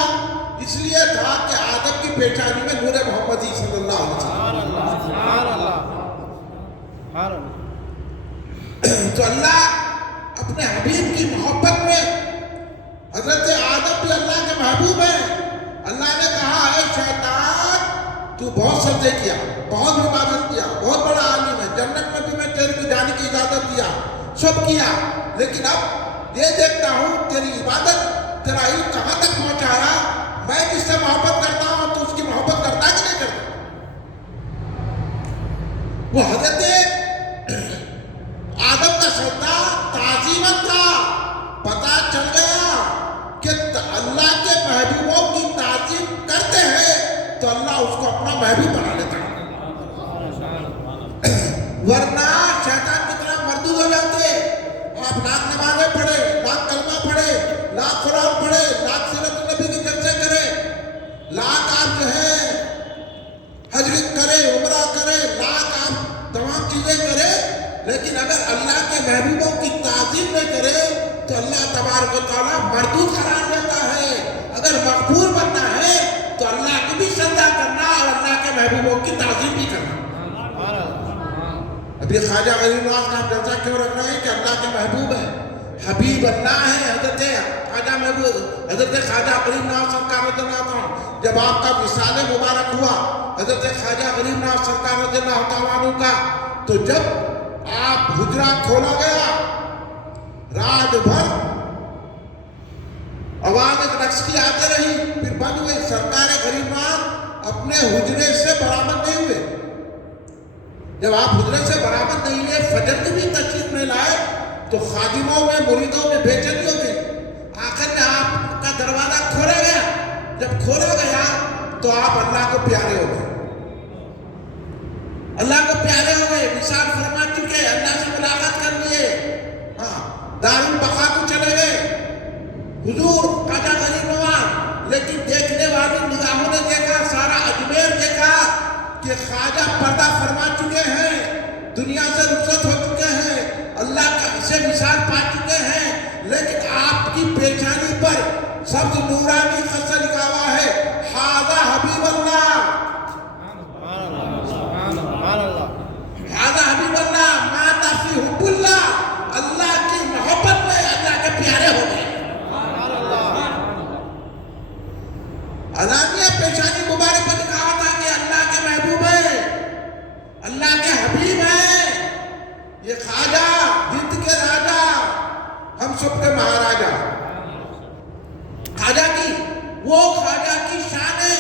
اس لیے تھا کہ آدم کی پیشانی میں نور محمدی صلی اللہ علیہ وسلم. تو اللہ اپنے حبیب کی محبت میں، حضرت آدم بھی اللہ کے محبوب ہیں. اللہ نے کہا اے شیطان تو بہت سجدے کیا، بہت عبادت کیا، بہت بڑا عالم ہے، جنت میں بھی میں تیرے کو جانے کی اجازت دیا، سب کیا، لیکن اب یہ دیکھتا ہوں تیری عبادت، تیرا علم کہاں تک پہنچا رہا. میں جس سے محبت کرتا ہوں تو اس کی محبت کرتا کہ نہیں کرتا؟ وہ حضرت آدم کا سجدہ تعظیمت تھا. پتا چل گیا کہ اللہ کے محبوبوں کی تعظیم کرتے ہیں تو اللہ اس کو اپنا محبوب بنا لیتا ہے. ورنہ شیطان کی طرح مردود ہو جاتے. آپ لاکھ نمازیں پڑھے، لاکھ کلمہ پڑھے، لاکھ قرآن پڑھے، لاکھ سیرت النبی کے جلسے کرے، لاکھ آپ جو ہے حج کرے، عمرہ کرے، لاکھ آپ تمام چیزیں کرے، لیکن اگر اللہ کے محبوبوں کی تعظیم نہیں کرے تو اللہ تبارک و تعالیٰ مردود قرار دیتا ہے. اگر مقبول بننا ہے تو اللہ کو بھی سجدہ کرنا اور اللہ کے محبوبوں کی تعظیم بھی کرنا. ابھی خواجہ غریب نواز کا جلسہ کیوں رکھ رہے ہیں کہ اللہ کے محبوب ہے، حبیب اللہ ہے. حضرت خواجہ محبوب، حضرت خواجہ غریب نواز سرکار رضی اللہ عنہ، جب آپ کا وصال مبارک ہوا حضرت خواجہ غریب نواز سرکار رضی اللہ تعالیٰ عنہ کا، تو جب آپ حجرہ کھولا گیا، رات بھر آواز ایک رقص کی آتے رہی، پھر بند ہوئے. سرکار غریب نواز اپنے حجرے سے برآمد نہیں ہوئے. جب آپ حجرے سے برآمد نہیں ہوئے، فجر کی بھی تشریف نہیں لائے تو خادموں میں، مریدوں میں بے چینی ہو گئی. آخر میں آپ کا دروازہ کھولا گیا. جب کھولا گیا تو آپ اللہ کو پیارے ہو گئے، اللہ کو پیارے ہو گئے، وصال فرما چکے، اللہ سے ملاقات کر لیے. ہاں، دارالبقا کو چلے گئے حضور خواجہ غریب نواز. لیکن دیکھنے والی نگاہوں نے دیکھا، سارا اجمیر دیکھا کہ خواجہ پردہ فرما چکے ہیں، دنیا سے رخصت ہو چکے ہیں، اللہ کا سے وصال پا چکے ہیں، لیکن آپ کی پیشانی پر سبز نورانی خط لکھا ہوا ہے ھذا حبیب اللہ. ھذا حبیب اللہ مات فی حب اللہ. اللہ کی محبت میں اللہ کے پیارے ہو گئے. علانیہ پیشانی مبارک پر کہا تھا کہ اللہ کے محبوب ہے، اللہ کے حبیب ہے. یہ خواجہ ہند کے راجہ، ہم سب کے مہاراجہ، خواجہ کی وہ خواجہ کی شان ہے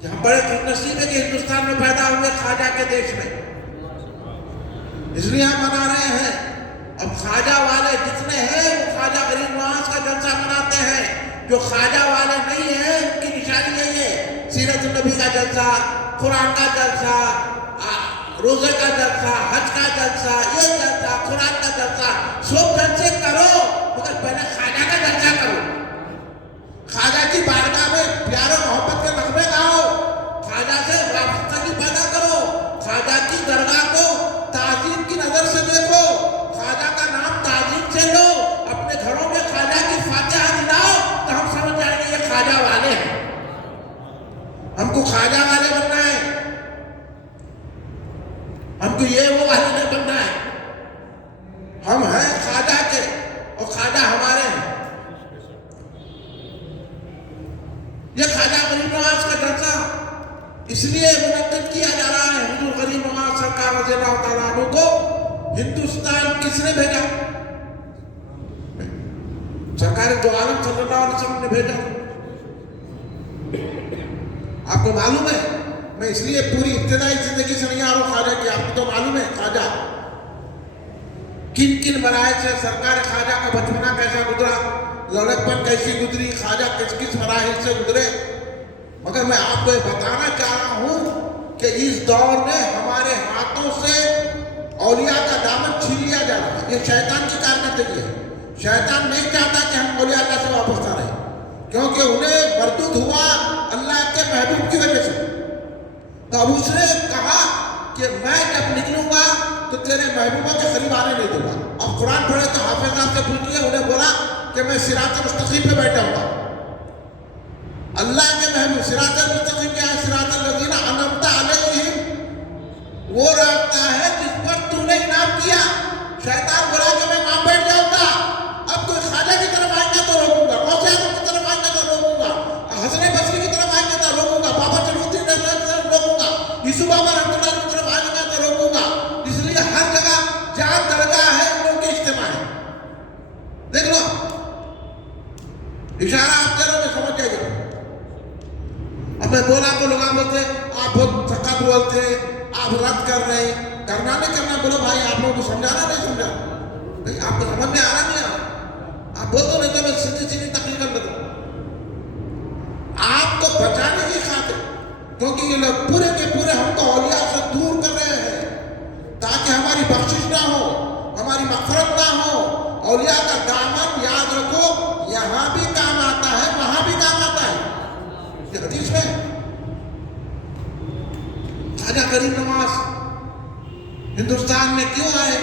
کہ ہم بڑے خوش نصیب ہیں کہ ہندوستان میں پیدا ہوئے، خواجہ کے دیش میں. اس لیے ہم منا رہے ہیں. اب خواجہ والے جتنے ہیں وہ خواجہ غریب نواز کا جلسہ مناتے ہیں. جو خواجہ والے نہیں ہیں ان کی نشانی یہی ہے، سیرت النبی کا جلسہ، قرآن کا جلسہ، روزے کا جلسہ، حج کا جلسہ، یہ جلسہ، قرآن کا جلسہ، سب جلسے کرو مگر پہلے خواجہ کا جلسہ کرو. خواجہ کی بارگاہ میں پیار و محبت کے نغمے گاؤ، خواجہ سے وابستگی پیدا کرو، خواجہ کی درگاہ کو تعظیم کی نظر سے دیکھو، خواجہ کا نام تعظیم سے لو، اپنے گھروں میں خواجہ کی فاتحہ دلاؤ تو ہم سمجھ جائیں گے یہ خواجہ والے ہیں، ہم کو خواجہ والے بننا ہے، ہم کو یہ وہ والے نہیں بننا ہے، ہم ہیں خواجہ کے اور خواجہ ہمارے ہیں۔ یہ خواجہ غریب نواز کا جلسہ اس لیے منعقد کیا جا رہا ہے، حضور غریب نواز سرکار رضی اللہ تعالیٰ عنہ کو ہندوستان کس نے بھیجا؟ سرکار دو عالم صلی اللہ علیہ وسلم نے بھیجا۔ آپ کو معلوم ہے، میں اس لیے پوری ابتدائی زندگی سے نہیں آ رہا ہوں خواجہ کی، آپ کو تو معلوم ہے خواجہ کن کن مراحل سے، سرکار خواجہ کا بچپنا کیسا گزرا، لڑکپن کیسی گزری، خواجہ کس کس مراحل سے گزرے، مگر میں آپ کو یہ بتانا چاہ رہا ہوں کہ اس دور میں ہمارے ہاتھوں سے اولیاء کا دامن چھین لیا جا رہا ہے۔ یہ شیطان کی کارکردگی ہے، شیطان نہیں چاہتا کہ ہم اولیاء اللہ سے واپس آ رہے ہیں، کیونکہ انہیں مردود ہوا اللہ کے محبوب کی وجہ سے۔ تو اب اس نے کہا کہ میں جب نکلوں گا تو تیرے محبوبہ کے قریب آنے نہیں دوں گا۔ اب قرآن پڑھے تو حافظ صاحب سے پوچھ لیا، انہیں بولا کہ میں صراط مستقیم پہ بیٹھا ہوں گا۔ اللہ کے محبوب صراط مستقیم کیا ہے؟ صراط الذین انعمت علیہم، وہ راستہ ہے جس پر تو نے انعام کیا۔ شیطان بولا کہ میں وہاں بیٹھ جاؤں گا، اب کوئی خواجہ کی طرف آئیں گا تو روکوں گا، غوث اعظم کی طرف آئیں گا تو روکوں گا، حسن بصری کی طرف آئیں گا تو روکوں گا، بابا چلوتی کی طرف روکوں گا، یوسف بابا رحمۃ اللہ کی طرف آئیں گا تو روکوں گا۔ اس لیے ہر جگہ جہاں درگاہ ہے ان لوگوں کے اجتماع ہے۔ دیکھ لو اشارہ آپ دے رہے ہو، سمجھ جائے گا۔ اب میں بولا تو لوگ بولتے آپ بہت سخت بولتے، آپ رد کر رہے ہیں، کرنا نہیں کرنا، بولو بھائی آپ لوگوں کو سمجھانا نہیں سمجھا بھائی، آپ کو سمجھ میں آ رہا نہیں آ رہا، آپ بول دو نہیں تو میں سیدھی سیدھی تقریر کر لیتا ہوں آپ کو بچانے کی خاطر، کیونکہ یہ لوگ پورے کے پورے ہم کو اولیاء سے دور کر رہے ہیں تاکہ ہماری بخشش نہ ہو، ہماری مغفرت نہ ہو۔ اولیاء کا دامن یاد رکھو، یہاں بھی کام آتا ہے وہاں بھی کام آتا ہے۔ یہ حدیث میں خواجہ غریب نواز ہندوستان میں کیوں آئے؟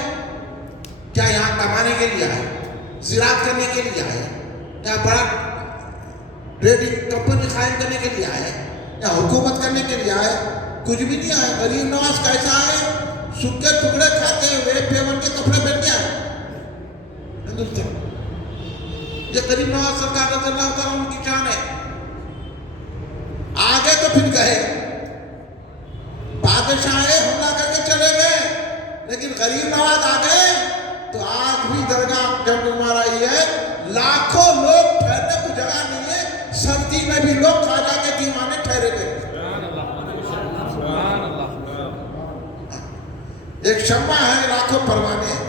کیا یہاں کمانے کے لیے آئے، زراعت کرنے کے لیے آئے، کیا بڑا ٹریڈنگ کمپنی قائم کرنے کے لیے آئے، یا حکومت کرنے کے لیے آئے؟ کچھ بھی نہیں آئے۔ غریب نواز کیسا آئے؟ سکے ٹکڑے کھاتے ہوئے پیون کے کپڑے پہن کے آئے ہندوستان۔ یہ غریب نواز سرکار رضی اللہ تعالیٰ عنہ کی شان ہے۔ آگے تو پھر گئے، بادشاہ حملہ کر کے چلے گئے، لیکن غریب نواز آ گئے تو آج بھی درگاہ جب ہمارا یہ ہے، لاکھوں لوگ ٹھہرنے کو جگہ نہیں ہے، سردی میں بھی لوگ خواجہ کے دیوانے ٹھہرے گئے۔ ایک شمع ہے، لاکھوں پروانے ہیں،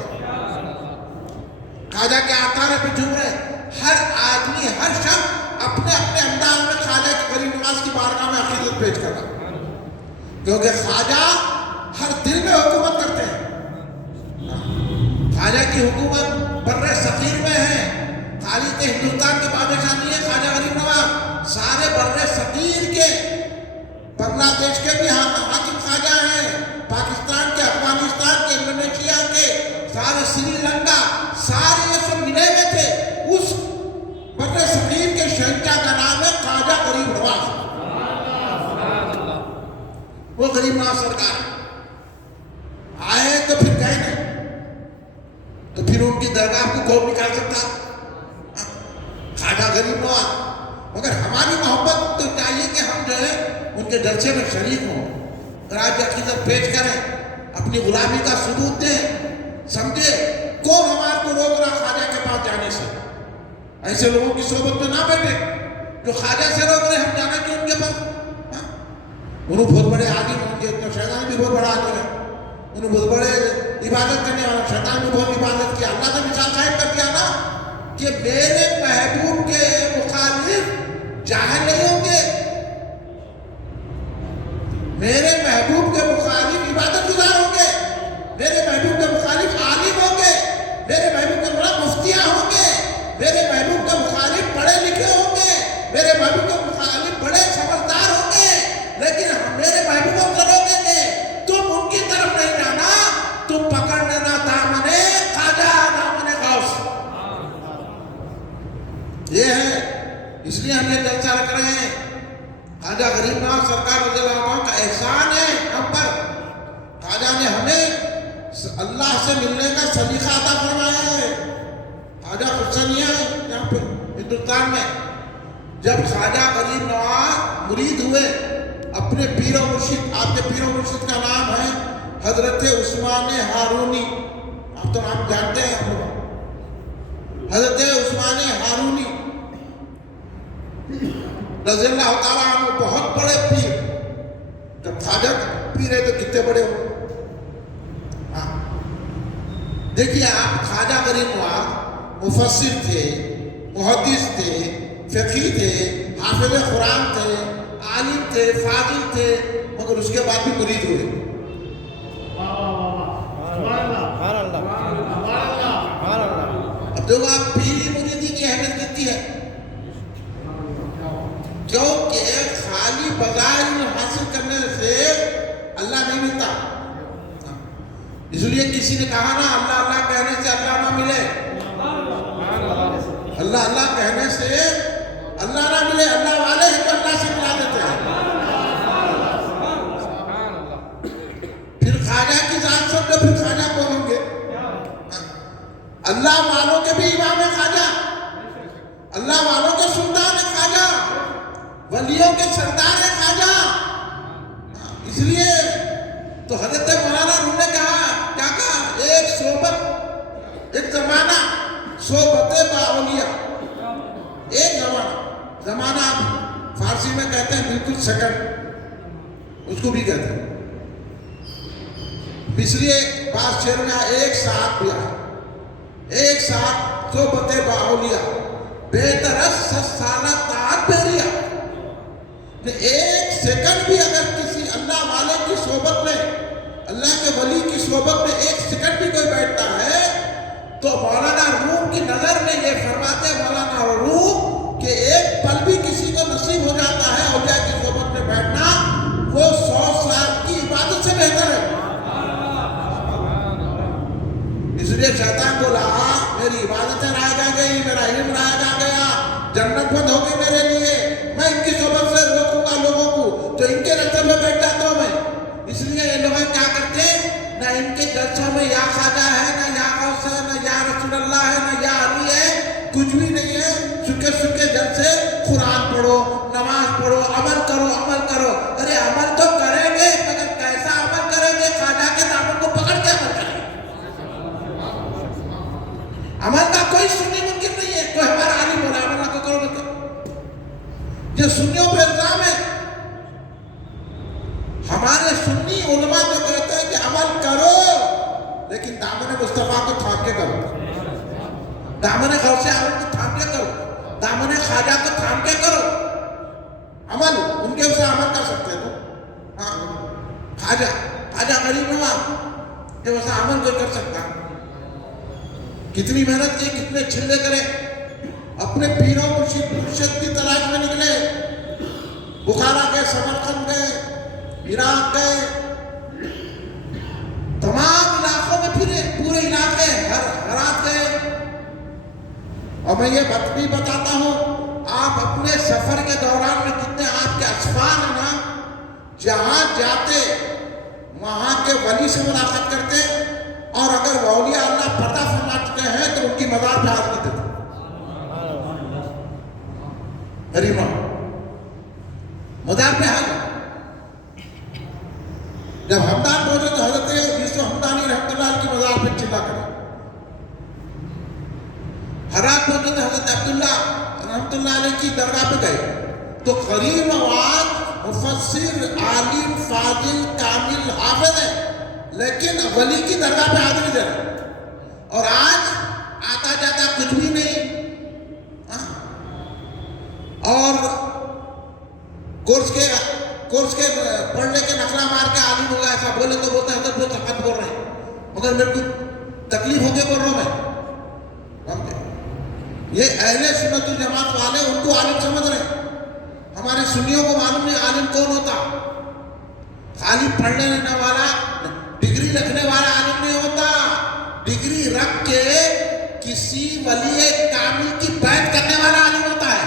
خواجہ کے آکارے پہ جھوم رہے، ہر آدمی ہر شخص اپنے اپنے انداز میں خواجہ کے غریب نواز کی بارگاہ میں عقیدت پیش کر رہا، کیونکہ خواجہ ہر دل میں حکومت کرتے ہیں۔ خواجہ کی حکومت بر صغیر میں ہے، خالی کہ ہندوستان کے بادشاہ نہیں ہے خواجہ غریب نواز، سارے بر صغیر کے، بنگلہ دیش کے بھی حاکم خواجہ ہیں، پاکستان کے، افغانستان کے، انڈونیشیا کے، سارے سری لنکا، سارے یہ سب ملے ہوئے تھے۔ اس بر صغیر کے شہنشاہ کا نام ہے خواجہ غریب نواز، وہ غریب نواز سرکار آئے تو پھر گئے نہیں، تو پھر ان کی درگاہ کو کون نکال سکتا؟ خواجہ غریب نواز۔ مگر ہماری محبت تو چاہیے کہ ہم جو ہے ان کے جلسے میں شریک ہوں، راج عقیدت پیش کریں، اپنی غلامی کا ثبوت دیں، سمجھے؟ کون ہمارے کو روک رہا خواجہ کے پاس جانے سے؟ ایسے لوگوں کی صحبت میں نہ بیٹھے جو خواجہ سے روک رہے، ہم جانا کیوں ان کے پاس؟ انہوں بہت بڑے عالم ہوں گے، تو شیطان بھی بہت بڑا عالم ہے، انہوں بہت بڑے عبادت کرنے والا، شیطان بھی بہت عبادت کیا، اللہ نے مثال قائم کر دیا نا کہ میرے محبوب کے مخالف جاہل نہیں ہوں گے، میرے محبوب کے مخالف عبادت گزار ہوں گے، میرے محبوب کے مخالف عالم ہوں گے، میرے محبوب کے مخالف مفتیاں ہوں گے، میرے محبوب کے مخالف پڑھے لکھے ہوں گے، لیے ہم یہ جلسہ رکھ رہے ہیں. خواجہ غریب نواز سرکار رضی اللہ عنہ کا احسان ہے ہم پر. خواجہ نے ہمیں اللہ سے ملنے کا سلیقہ عطا فرمایا ہے. خواجہ خود سے نہیں آئے یہاں پہ ہندوستان میں. جب خواجہ غریب نواز مرید ہوئے اپنے پیر و مرشد، آپ کے پیر و مرشد کا نام ہے حضرت عثمان ہارونی. آپ تو نام جانتے ہیں ہم لوگ. حضرت عثمان ہارونی رضی اللہ تعالیٰ عنہ بہت بڑے پیر. جب خواجہ پیر ہے تو کتنے بڑے ہو. دیکھیے آپ خواجہ غریب نواز مفسر تھے، محدث تھے، فقیہ تھے، حافظ قرآن تھے، عالم تھے، فاضل تھے، مگر اس کے بعد بھی مرید ہوئے. اب دیکھو آپ پیری مریدی کی اہمیت کتنی ہے. کیونکہ خالی بظاہر علم حاصل کرنے سے اللہ نہیں ملتا. اس لیے کسی نے کہا نا اللہ اللہ کہنے سے اللہ نہ ملے. اللہ اللہ کہنے سے اللہ نہ ملے. اللہ والے ہیں تو اللہ سے ملا دیتے ہیں. پھر خواجہ کی ذات سمجھو پھر خواجہ کون ہوں گے؟ اللہ والوں کے بھی امام ہے خواجہ. اللہ والوں کے سلطان ہے خواجہ. ولیوں کے سردار ہے خواجہ. اس لیے تو حضرت مولانا روم نے کہا کیا کہا؟ ایک صحبت، ایک زمانہ صحبت باولیاء. ایک زمانہ فارسی میں کہتے ہیں بالکل سیکنڈ، اس کو بھی کہتے ہیں. اس لیے بعض شعر میں ایک ساتھ بھی آیا، ایک ساتھ صحبت باولیاء بہترس سالہ طاعت بہریا. ایک سیکنڈ بھی اگر کسی اللہ والے کی صحبت میں، اللہ کے ولی کی صحبت میں ایک سیکنڈ بھی کوئی بیٹھتا ہے تو مولانا روم کی نظر میں یہ فرماتے ہیں مولانا روم کہ ایک پل بھی کسی کو نصیب ہو جاتا ہے اولیاء کی صحبت میں بیٹھنا، وہ 100 سال کی عبادت سے بہتر ہے. اس لیے شیطان کو لہا میری عبادتیں رائے جا گئی، میرا علم رائے جا گیا، جنت بند ہو گئی میرے لیے، میں ان کی صحبت سے روکوں گا لوگوں کو تو ان کے رستے میں بیٹھ جاتا ہوں میں. اس لیے یہ لوگ کیا کرتے ہیں، نہ ان کے جلسوں میں یا خواجہ ہے، نہ یا غوث ہے، نہ یا رسول اللہ ہے، نہ یا علی ہے، کچھ بھی نہیں ہے. سکے سکے جلسے، قرآن پڑھو، نماز پڑھو، عمل کرو، عمل کرو. ارے عمل تو کریں گے مگر کیسا عمل کریں گے؟ خواجہ کے دامن کو پکڑ کے عمل کریں گے. عمل کا کوئی سنی ممکن نہیں ہے. کوئی ہمارا عالم بولا عمل نہ کرو نہ کرو، یہ سنیوں پہ الزام ہے. ہمارے سنی علماء تو کہتے ہیں کہ عمل کرو لیکن دامن مصطفیٰ کو تھام کے کرو، دامن غوث اعظم کو تھام کے کرو، دامن خواجہ کو تھام کے کرو. عمل ان کے اسے عمل کر سکتے ہیں تو خواجہ غریب نواز کہ اسے عمل کوئی کر سکتا. کتنی محنت کی، کتنے چھلے کرے، اپنے پیروں مرشد کی تلاش میں نکلے. بخارا گئے، سمرقند گئے، عراق گئے، تمام علاقوں میں پھرے، پورے علاقے ہرات گئے. اور میں یہ بھی بتاتا ہوں آپ اپنے سفر کے دوران میں کتنے آپ کے اسفار ہیں نا، جہاں جاتے وہاں کے ولی سے ملاقات کرتے، اور اگر اولیاء اللہ پردہ فرما چکے ہیں تو ان کی مزار پہ حاضری دیتے. غریب مزار پہ حاضر. جب ہمدان پہنچے تو حضرت یوسف ہمدانی رحمۃ اللہ کی مزار پہ چلا کرے. ہرات پہنچے تو حضرت عبداللہ رحمۃ اللہ علیہ کی درگاہ پہ گئے تو غریب نواز مفسر، عالم، فاضل، کامل، حافظ ہے لیکن ولی کی درگاہ پہ حاضری دے رہے. اور آج آتا جاتا کچھ بھی نہیں، اور کورس کے پڑھنے کے نقلہ مار کے عالم ہوگا ایسا بولے تو بولتے ہیں حضرت وہ سخت بول رہے ہیں مگر میرے کو تکلیف ہو کے بول رہا ہوں میں. یہ اہل سنت الجماعت والے ان کو عالم سمجھ رہے ہیں. ہمارے سنیوں کو معلوم نہیں عالم کون ہوتا. خالی پڑھنے لینے والا، ڈگری رکھنے والا عالم نہیں ہوتا. ڈگری رکھ کے کسی ولی کامل کی بیعت کرنے والا عالم ہوتا ہے.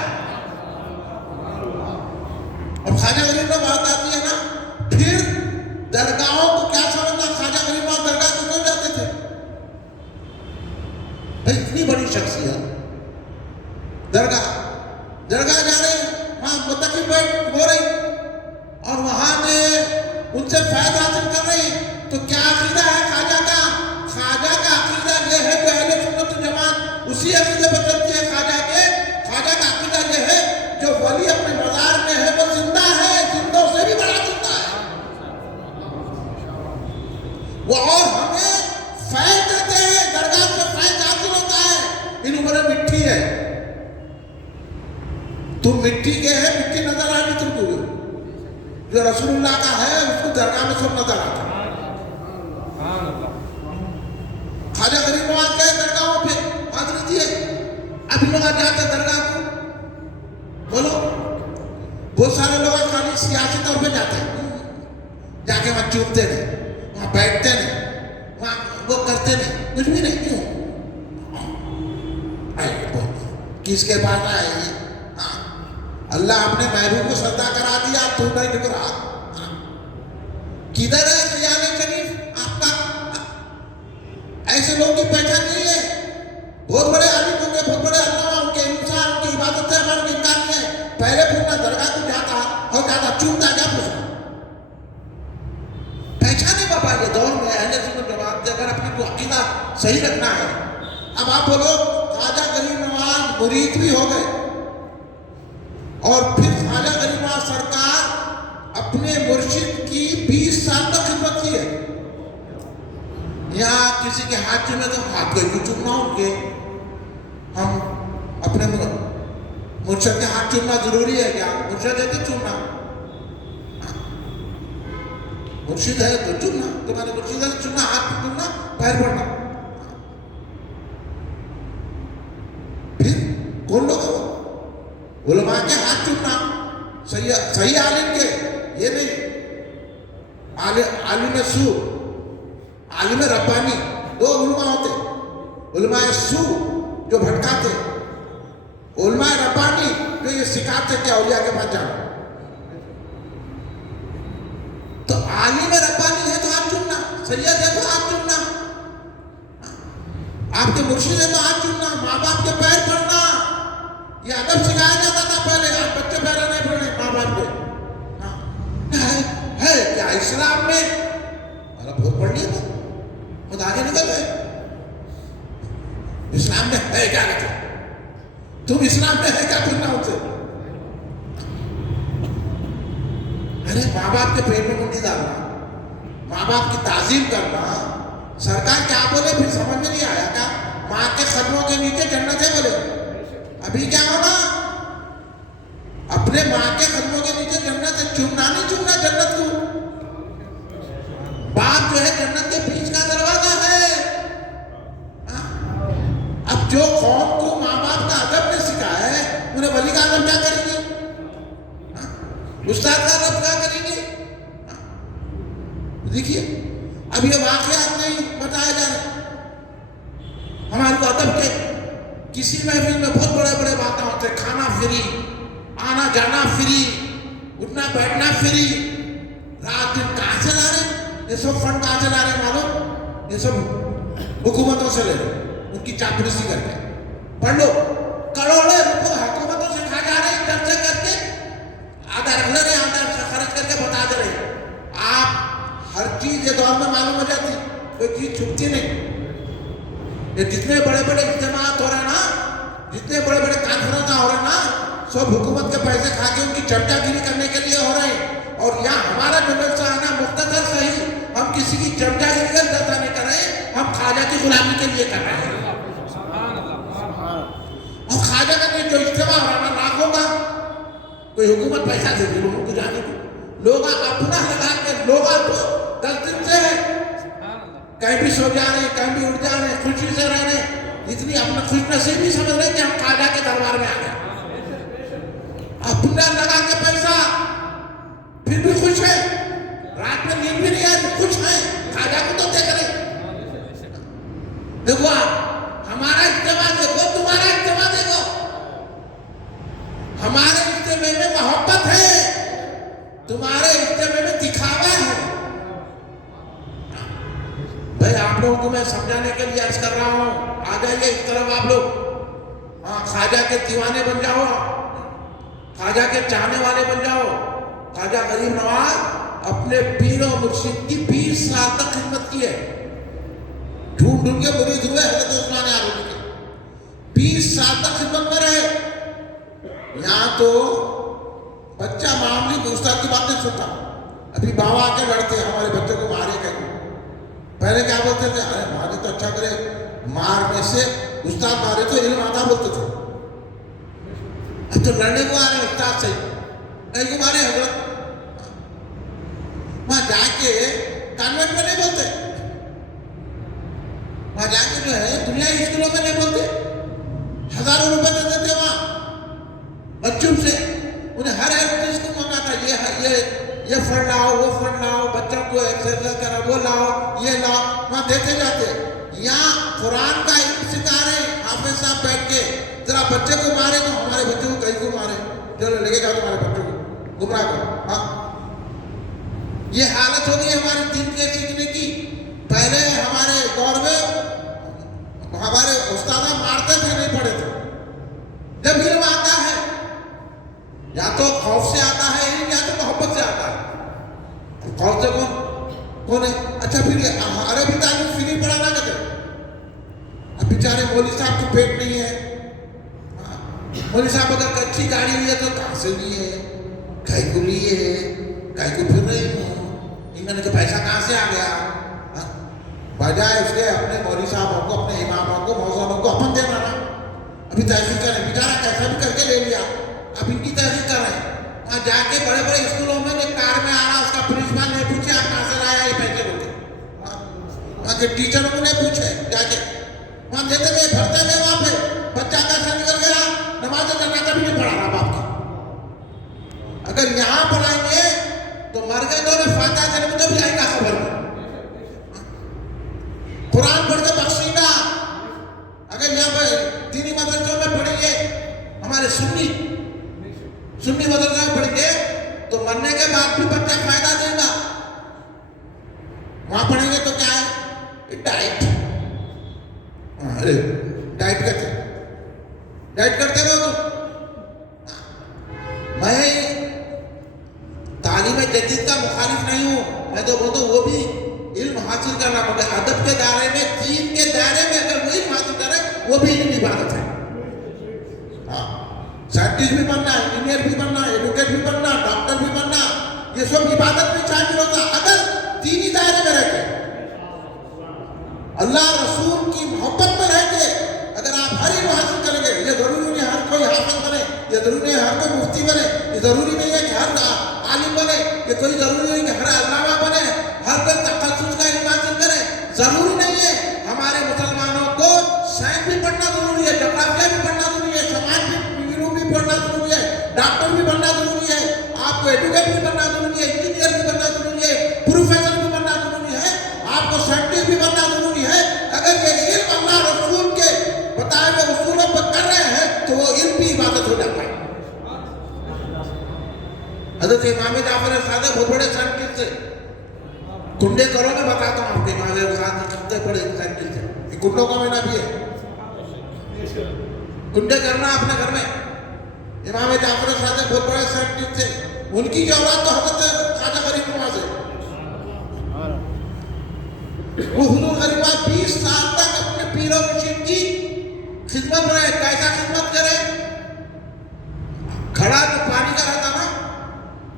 مٹی کے ہیں، مٹی نظر آ رہی تم کو، جو رسول اللہ کا ہے اس کو درگاہ میں سب نظر آتا ہے۔ خواجہ غریب نواز گئے درگاہوں پہ، حضرت جی ابھی لوگ جاتے درگاہ کو، بولو بہت سارے لوگ خالی سیاسی طور پہ جاتے ہیں، جا کے وہاں چوبتے نہیں، وہاں بیٹھتے نہیں، وہاں وہ کرتے نہیں، کچھ بھی نہیں، کیوں؟ کس کے پاس آئے؟ اللہ اپنے محبوب کو سجدہ کرا دیا، تو نہیں ٹکرا۔ کدھر ہے خیال شریف آپ کا؟ ایسے لوگوں کی پہچان نہیں ہے۔ بہت بڑے عالم ہوں گے، بہت بڑے علامہ ہوں گے، انسان کی عبادت سے ہمارا انکار نہیں ہے، پہلے پورنا درگاہ کو جاتا اور جاتا چومتا جا پوچھتا۔ پہچانے بابا یہ دور میں اہل سنت جماعت سے اگر اپنی کو عقیدہ صحیح رکھنا ہے۔ اب آپ بولو خواجہ غریب نواز مرید بھی ہو گئے، اور پھر خواجہ غریب نواز سرکار اپنے مرشد کی 20 سال تک خدمت کی ہے۔ یہاں کسی کے ہاتھ چومے تو ہاتھ کو کیوں چومنا ان کے؟ ہم اپنے مرشد کے ہاتھ چومنا ضروری ہے کیا؟ مرشد ہے تو چومنا، مرشد ہے تو چومنا، تمہارے مرشد ہے تو چومنا، ہاتھ پہ چومنا، پیر پڑنا۔ پھر کون لوگ ہو؟ علماء کے ہاتھ چومنا، صحیح عالم کے، یہ نہیں عالم سو، عالم ربانی، دو علماء ہوتے، علماء سو جو بھٹکاتے، علماء ربانی جو یہ سکھاتے کہ اولیاء کے پاس جانا۔ تو عالم ربانی ہے تو ہاتھ چومنا، سید ہے تو ہاتھ چومنا، آپ کے مرشد ہے تو ہاتھ چومنا، ماں باپ کے پیر پڑنا، یہ ادب سکھایا جاتا تھا پہلے، آج بچے پیر نہیں پڑنے ماں باپ کے۔ ہے کیا اسلام میں؟ ارے بہت پڑھ لیا تھا، خود آگے نکل گئے۔ اسلام میں ہے کیا رکھا؟ تم اسلام میں ہے کیا پوچھنا ان سے؟ ارے ماں باپ کے پیٹ میں منڈی ڈالنا، ماں باپ کی تعظیم کرنا، سرکار کیا بولے پھر سمجھ میں نہیں آیا کیا؟ ماں کے قدموں کے نیچے جنت ہے بولے، ابھی کیا ہونا؟ اپنے ماں کے قدموں کے نیچے جنت ہے، چومنا نہیں چومنا جنت کو، باپ جو ہے جنت کے بیچ کا دروازہ ہے۔ اب جو قوم کو ماں باپ کا ادب نے سکھایا ہے، انہیں ولی کا ادب کیا کریں گے؟ استاد کا ادب کیا کریں گے؟ دیکھیے اب یہ واقعات نہیں بتایا جا رہے، ہمارے کو ادب کے کسی محفل میں بہت بڑے بڑے باتیں ہوتے، کھانا فری، آنا جانا فری، اٹھنا بیٹھنا فری، رات دن کہاں سے لا رہے؟ یہ سب فنڈ کہاں سے لا رہے معلوم؟ یہ سب حکومتوں سے لے رہے، ان کی چاپلوسی کر کے۔ پڑھ لو، کروڑوں روپے حکومتوں سے کھا جا رہے ہیں، جلسے کر کے آدھا رکھ لے رہے ہیں، آدھا خرچ کر کے بتا دے رہے ہیں۔ آپ ہر چیز یہ دور میں معلوم ہو جاتی، کوئی چیز چھپتی نہیں۔ یہ جتنے بڑے بڑے اجتماعات ہو رہے ہیں نا، جتنے بڑے بڑے کانفرنس ہو رہے ہیں نا، سب حکومت کے پیسے کھا کے ان کی چرچا گیری کرنے کے لیے ہو رہے ہیں۔ اور یہاں ہمارا جو جلسہ آنا مختصر صحیح، ہم کسی کی چرچا گیری کا جلسہ نہیں کر رہے، ہم خواجہ کی غلامی کے لیے کر رہے ہیں۔ اور خواجہ کا جو اجتماع ہو رہا ہے لاکھوں کا، کوئی حکومت پیسہ دے دی لوگوں کو جانے کو، لوگ اپنا لگا کے، لوگ تو 10 دن سے کہیں بھی سو جا رہے ہیں، کہیں بھی اٹھ جا رہے ہیں، خوشی سے رہ رہے ہیں، اتنی اپنا خوش نصیبی سمجھ رہے ہیں کہ ہم خواجہ کے دربار میں آ گئے۔ اپنا لگا کے پیسہ پھر بھی خوش ہے، رات میں نیند بھی نہیں آئی، خوش ہے، خواجہ کو تو دیکھ رہے۔ دیکھو ہمارا اجتماع دیکھو، تمہارا اجتماع دیکھو، ہمارے اجتماع میں محبت ہے، تمہارے اجتماع میں دکھاوا ہے۔ بھائی آپ لوگوں کو میں سمجھانے کے لیے عرض کر رہا ہوں، آ جائیے اس طرف آپ لوگ، خواجہ کے دیوانے بن جاؤ، خواجہ کے چاہنے والے بن جاؤ۔ خواجہ غریب نواز اپنے پیر و مرشد کی 20 سال تک خدمت کی ہے، ڈھونڈ ڈھونڈ کے مرید ہوئے حضرت عثمان عارفی کے، 20 سال تک خدمت میں رہے۔ یہاں تو بچہ معاملی استاد کی بات نہیں سنتا، ابھی باوا آ کے لڑتے ہمارے بچوں کو مارے کہیں، پہلے کیا بولتے تھے؟ ارے مارے تو اچھا کرے، مارنے سے استاد مارے تو علم آتا بولتے تھے۔ اب تو لڑنے کو آ رہے استاد سے نہیں کو مارے حضرت وہاں جا کے کانوینٹ میں نہیں بولتے وہاں جا کے جو ہے دنیا اسکولوں میں نہیں بولتے ہزاروں روپے دیتے تھے وہاں بچوں سے انہیں ہر چیز کو مانگا تھا یہ پڑھ لاؤ وہ پڑھ لاؤ بچوں کو ایکسرسائز کرا وہ لاؤ یہ لاؤ وہاں دیتے جاتے یہاں قرآن کا علم سکھا رہے حافظ صاحب بیٹھ کے ذرا بچے کو مارے تو ہمارے بچوں کو کہیں کو مارے چلو لے کے جاؤ تمہارے بچوں کو گمراہ کرو ہاں یہ حالت ہو گئی ہمارے دین کے سیکھنے کی پہلے ہمارے دور میں ہمارے استاد مارتے تھے نہیں پڑھے تھے جب علم آتا ہے یا تو خوف سے آتا ہے علم یا تو محبت سے آتا ہے خوف سے کون ہے اچھا پھر عربی تعلیم فری پڑھانا کہتے اب بیچارے مولوی صاحب کو پیٹ نہیں ہے مولوی صاحب اگر اچھی گاڑی لی ہے تو کہاں سے لیے کہیں کو لیے کہیں کو پھر رہے انہوں نے پیسہ کہاں سے آ گیا بجائے اس کے اپنے مولوی صاحبوں کو اپنے اماموں کو موزانوں کو اپن دینا نا ابھی تحقیق کریں بیچارہ کیسا بھی کر کے لے لیا اب ان کی تحقیق کر رہے ہیں وہاں جا کے بڑے بڑے اسکولوں میں ایک کار میں آ رہا اس کا پرنسپل نے پوچھے آپ کہاں سے لایا یہ پیسے بولتے وہاں کے ٹیچروں کو نہیں پوچھے جا کے وہاں دیتے گئے بھرتے گئے وہاں پہ بچہ کیسا نکل گیا نماز کرنا کبھی نہیں پڑھا رہا باپ کا اگر یہاں پڑھائیں گے تو مر گئے تو انہیں فاتحہ دینے میں تو بھی آئے گا خبر میں قرآن پڑھ کے بخشیدہ اگر یہاں پہ دینی مدرسوں میں پڑھیں گے ہمارے سنی مدرسوں میں پڑھیں گے تو مرنے کے بعد بھی بچہ فائدہ دے گا وہاں پڑھیں گے تو کیا ہے ڈائٹ ڈائٹ کرتے ہو تم میں تعلیم جدید کا مخالف نہیں ہوں میں تو بولتا ہوں وہ بھی علم حاصل کرنا پڑے ادب کے دائرے میں دین کے دائرے میں اگر وہ علم حاصل کرے وہ بھی علم عبادت ہے سائنٹسٹ بھی بننا انجینئر بھی بننا ایڈوکیٹ بھی بننا ڈاکٹر بھی بننا یہ سب عبادت میں شامل ہوتا اگر دینی دائرے میں رہ کے اللہ رسول کی محبت میں رہ کے اگر آپ ہر علم حاصل کریں گے یہ ضروری نہیں ہر کوئی حافظ بنے یہ ضروری نہیں ہر کوئی مفتی بنے یہ ضروری نہیں ہے کہ ہر عالم بنے یہ کوئی ضروری نہیں کہ ہر علامہ بنے ہر کوئی تخصص کا علم حاصل کرے ضروری نہیں ہے ہمارے مسلمانوں کو سائنس بھی پڑھنا ضروری ہے جغرافیہ بھی پڑھنا ضروری ہے سماج بھی پڑھنا ضروری ہے ڈاکٹر بھی بننا ضروری ہے آپ کو ایڈوکیٹ بھی بننا ضروری ہے انجینئر بھی بننا ضروری ہے پروفیسر بھی بننا ضروری ہے آپ کو سائنٹسٹ بھی بننا ضروری ہے اگر یہ علم اللہ رسول کے بتائے ہوئے اصولوں پر کر رہے ہیں تو وہ علم بھی عبادت ہو جاتا ہے حضرت امام جعفر صادق بہت بڑے سائنٹسٹ تھے کنڈے کرو میں بتاتا ہوں آپ کے امام صادق کتنے بڑے سائنٹسٹ تھے یہ کنڈوں کا مہینہ بھی ہے کنڈے کرنا اپنے گھر میں امام جعفر صادق بہت بڑے سائنٹسٹ تھے ان کی جو اولاد تو حضرت خواجہ غریب نواز ہے وہ حضور غریب نواز 20 سال تک اپنے پیر و مرشد کی خدمت میں رہے کیسا خدمت کرے کھڑا جو پانی کا رہتا نا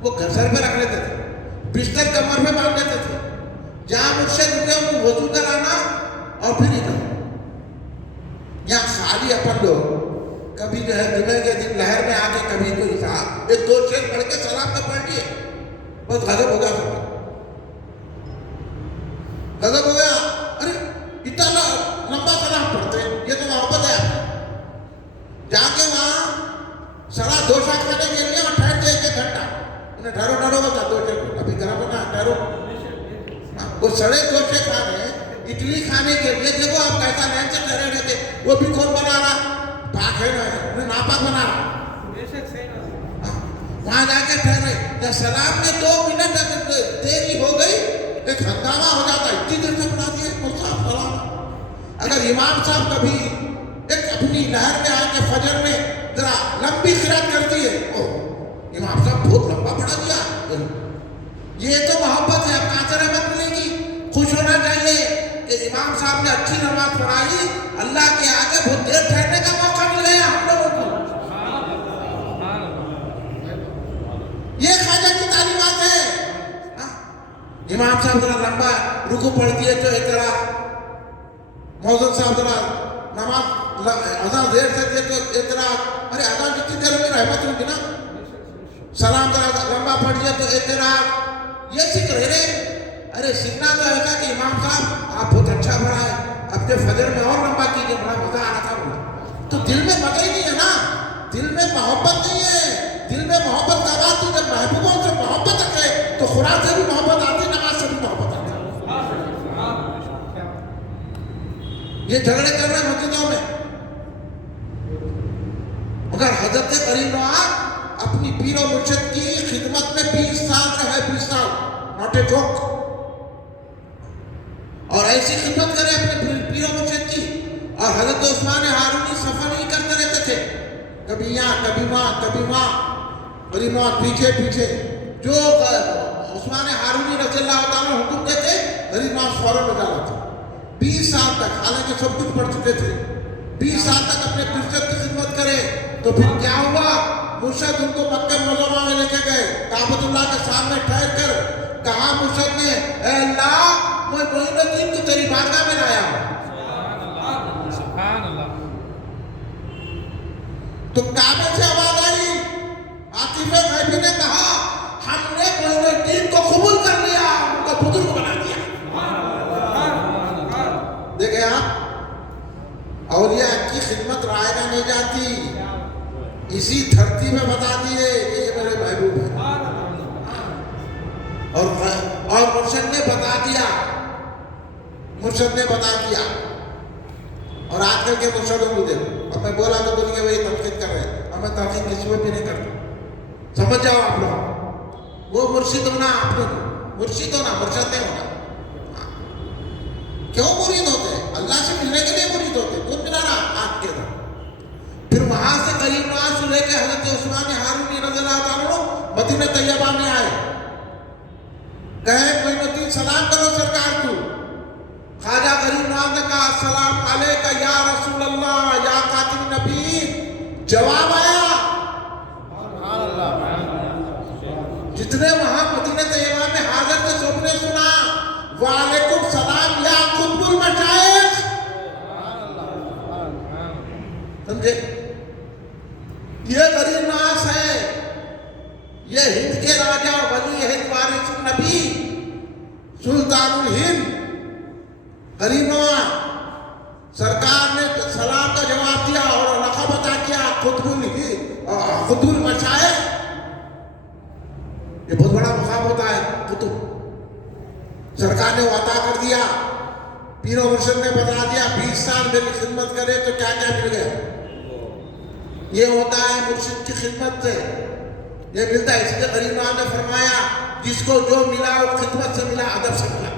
وہ سر پہ رکھ لیتے تھے بستر کمر میں باندھ لیتے تھے جہاں مرشد رکے ان کو وضو کرانا اور پھر نکلنا یہاں خالی اپن لوگ کبھی جو ہے جمعے کے دن لہر میں آ کے کبھی کوئی صاحب ایک دو شعر پڑھ کے سلام کا پڑھ لیے بس غضب ہو گیا غضب ہو گیا ارے اتنا لمبا سلام پڑھتے یہ تو محبت ہے جا کے وہاں سڑا دوشا کھانے کے لیے اور ٹھہر کے 1 گھنٹہ انہیں ڈھارو ہوتا دوشے کو ابھی گرم ہونا ڈھارو وہ سڑے دوشے کھانے اڈلی کھانے کے لیے دیکھو آپ کیسا لائن سے ٹھہرے رہتے وہ بھی کون بنا رہا پاک ہے نا انہیں ناپاک بنا رہا وہاں جا کے ٹھہرے جب سلام میں 2 منٹ دیری ہو گئی ایک ہنگامہ ہو جاتا ہے اتنی دیر سے بنا دیے صاحب سلام اگر امام صاحب کبھی ایک اپنی لہر میں آ کے فجر میں ذرا لمبی قرات کرتی ہے امام صاحب بہت لمبا پڑھا دیا یہ تو محبت ہے کہاں سے رحمت ملے گی خوش ہونا چاہیے کہ امام صاحب نے اچھی نماز پڑھائی اللہ کے آگے بہت دیر ٹھہرنے کا موقع مل گیا ہم لوگوں کو یہ خواجہ کی تعلیمات ہے امام صاحب ذرا لمبا رکوع پڑھتی ہے تو ایک طرح موزن صاحب ذرا نماز اذان دیر سے دے تو اعتراض، ارے اذان جتنی دیر میں رحمت ہوگی نا، سلام ذرا لمبا پڑ جائے تو اعتراض، یہ سیکھ رہے، ارے سیکھنا تو ہے کہ امام صاحب آپ بہت اچھا پڑھائے، اپنے فجر میں اور لمبا کیجئے، بڑا مزہ آ رہا تھا بولا. تو دل میں مزہ ہی نہیں ہے نا، دل میں محبت نہیں ہے. دل میں محبت کا بات تو جب محبوبوں سے محبت رکھے تو قرآن سے بھی محبت آتی، نماز سے بھی محبت آتی. یہ جھگڑے کر رہے ہیں مسجدوں میں، مگر حضرت کریم اپنی پیر و مرشد کی خدمت میں 20 سال رہے، 20 سال، ناٹ اے جوک. اور ایسی خدمت کرے اپنے پیر و مرشد کی. اور حضرت عثمان ہارونی سفر نہیں کرتے رہتے تھے، کبھی یہاں کبھی وہاں کبھی وہاں، کریم پیچھے پیچھے. جو عثمان ہارونی رضی اللہ تعالیٰ حکم دیتے کریم فوراً بجا لاتے. 20 سال تک، حالانکہ سب کچھ پڑھ چکے تھے، 20 سال تک اپنے مرشد کی خدمت کرے. تو پھر کیا ہوا؟ مرشد ان کو مکہ معظمہ میں لے کے گئے، کعبۃ اللہ کے سامنے ٹھہر کر کہا مرشد نے، اے اللہ میں معین الدین کو تیری بارگاہ میں لایا ہوں. تو کعبے سے آواز آئی، عاطف غیبی نے کہا ہم نے معین الدین کو قبول کر لیا، ان کو بزرگ بنا دیا. دیکھیں آپ، اولیاء کی خدمت رائے گا نہیں جاتی، اسی دھرتی میں بتا دیے کہ یہ میرے محبوب ہے. اور مرشد نے بتا دیا، مرشد نے بتا دیا. اور آج کل کے مرشدوں کو دیکھو، اب میں بولا تو بولیں گے وہی تنقید کر رہے ہیں، اب میں تنقید کسی میں بھی نہیں کرتا. سمجھ جاؤ آپ لوگ، وہ مرشد ہونا، آپ نے مرشد ہونا، مرشد نہیں ہونا. کیوں مرید ہوتے ہیں؟ اللہ سے ملنے کے لیے مرید ہوتے ہیں. کون ملا رہا آپ کے اندر؟ پھر وہاں سے کریم نواز سے لے کے حضرت عثمان ہارونی رضی اللہ تعالیٰ مدینہ طیبہ میں آئے، کہے معین الدین سلام کرو سرکار کو. خواجہ غریب نواز نے کہا السلام علیکہ یا رسول اللہ یا خاتم نبی. جواب آیا، جتنے وہاں مدینہ طیبہ میں حاضر تھے سب نے سنا، وعلیکم السلام یا قطب المشائخ. سمجھے؟ یہ غریب نواز ہے، یہ ہند کے راجہ ولی ہند وارث النبی سلطان الہند غریب نواز. سرکار نے سلام کا جواب دیا اور لقب عطا کیا قطب المشائخ. یہ بہت بڑا مقام ہوتا ہے قطب. سرکار نے وہ عطا کر دیا. پیر و مرشد نے بتا دیا 20 سال میری خدمت کرے تو کیا کیا مل گیا. یہ ہوتا ہے مرشد کی خدمت سے، یہ ملتا ہے. اس لیے غریب نواز نے فرمایا جس کو جو ملا وہ خدمت سے ملا، ادب سے ملا.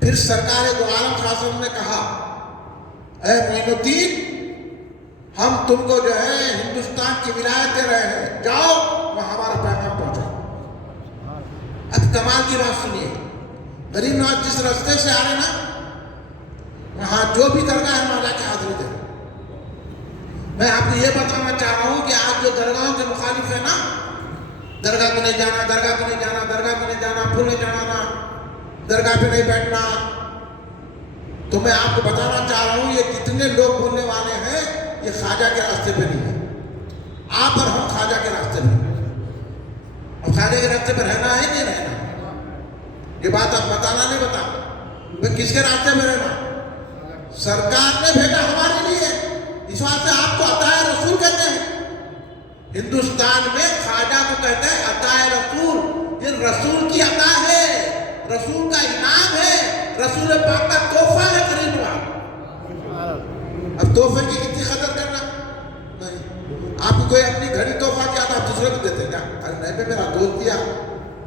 پھر سرکار دو عالم صلی اللہ علیہ وسلم نے کہا اے معین الدین، ہم تم کو جو ہے ہندوستان کی ولایت دے رہے ہیں، جاؤ وہاں ہمارا پیغام پہنچاؤ. اب کمال کی بات سنیے، غریب نواز جس راستے سے آ رہے نا، وہاں جو بھی درگاہ ہے وہاں جا کے حاضری دے. میں آپ کو یہ بتانا چاہ رہا ہوں کہ آج جو درگاہوں کے مخالف ہے نا، درگاہ کو نہیں جانا، درگاہ کو نہیں جانا، درگاہ کو نہیں جانا، پھول نہیں چڑھانا، درگاہ پہ نہیں بیٹھنا، تو میں آپ کو بتانا چاہ رہا ہوں یہ جتنے لوگ بولنے والے ہیں یہ خواجہ کے راستے پہ نہیں ہے. آپ اور ہم خواجہ کے راستے پہ. اب خواجہ کے راستے پہ رہنا ہے نہیں رہنا، یہ بات آپ بتانا نہیں بتانا. میں کس کے راستے میں رہنا؟ سرکار نے بھیجا ہمارے لیے، اس واسطے آپ کو عطائے رسول کہتے ہیں. ہندوستان میں خواجہ کو کہتے ہیں عطائے رسول. یہ رسول کی عطا ہے، رسول کا انعام ہے، رسول پاک کا تحفہ ہے قریب نواز. اب تحفے کی کتنی قدر کرنا نہیں. آپ کو کوئی اپنی گھڑی تحفہ دیا تو آپ دوسرے کو دیتے کیا؟ ارے نہیں پہ میرا دوست دیا،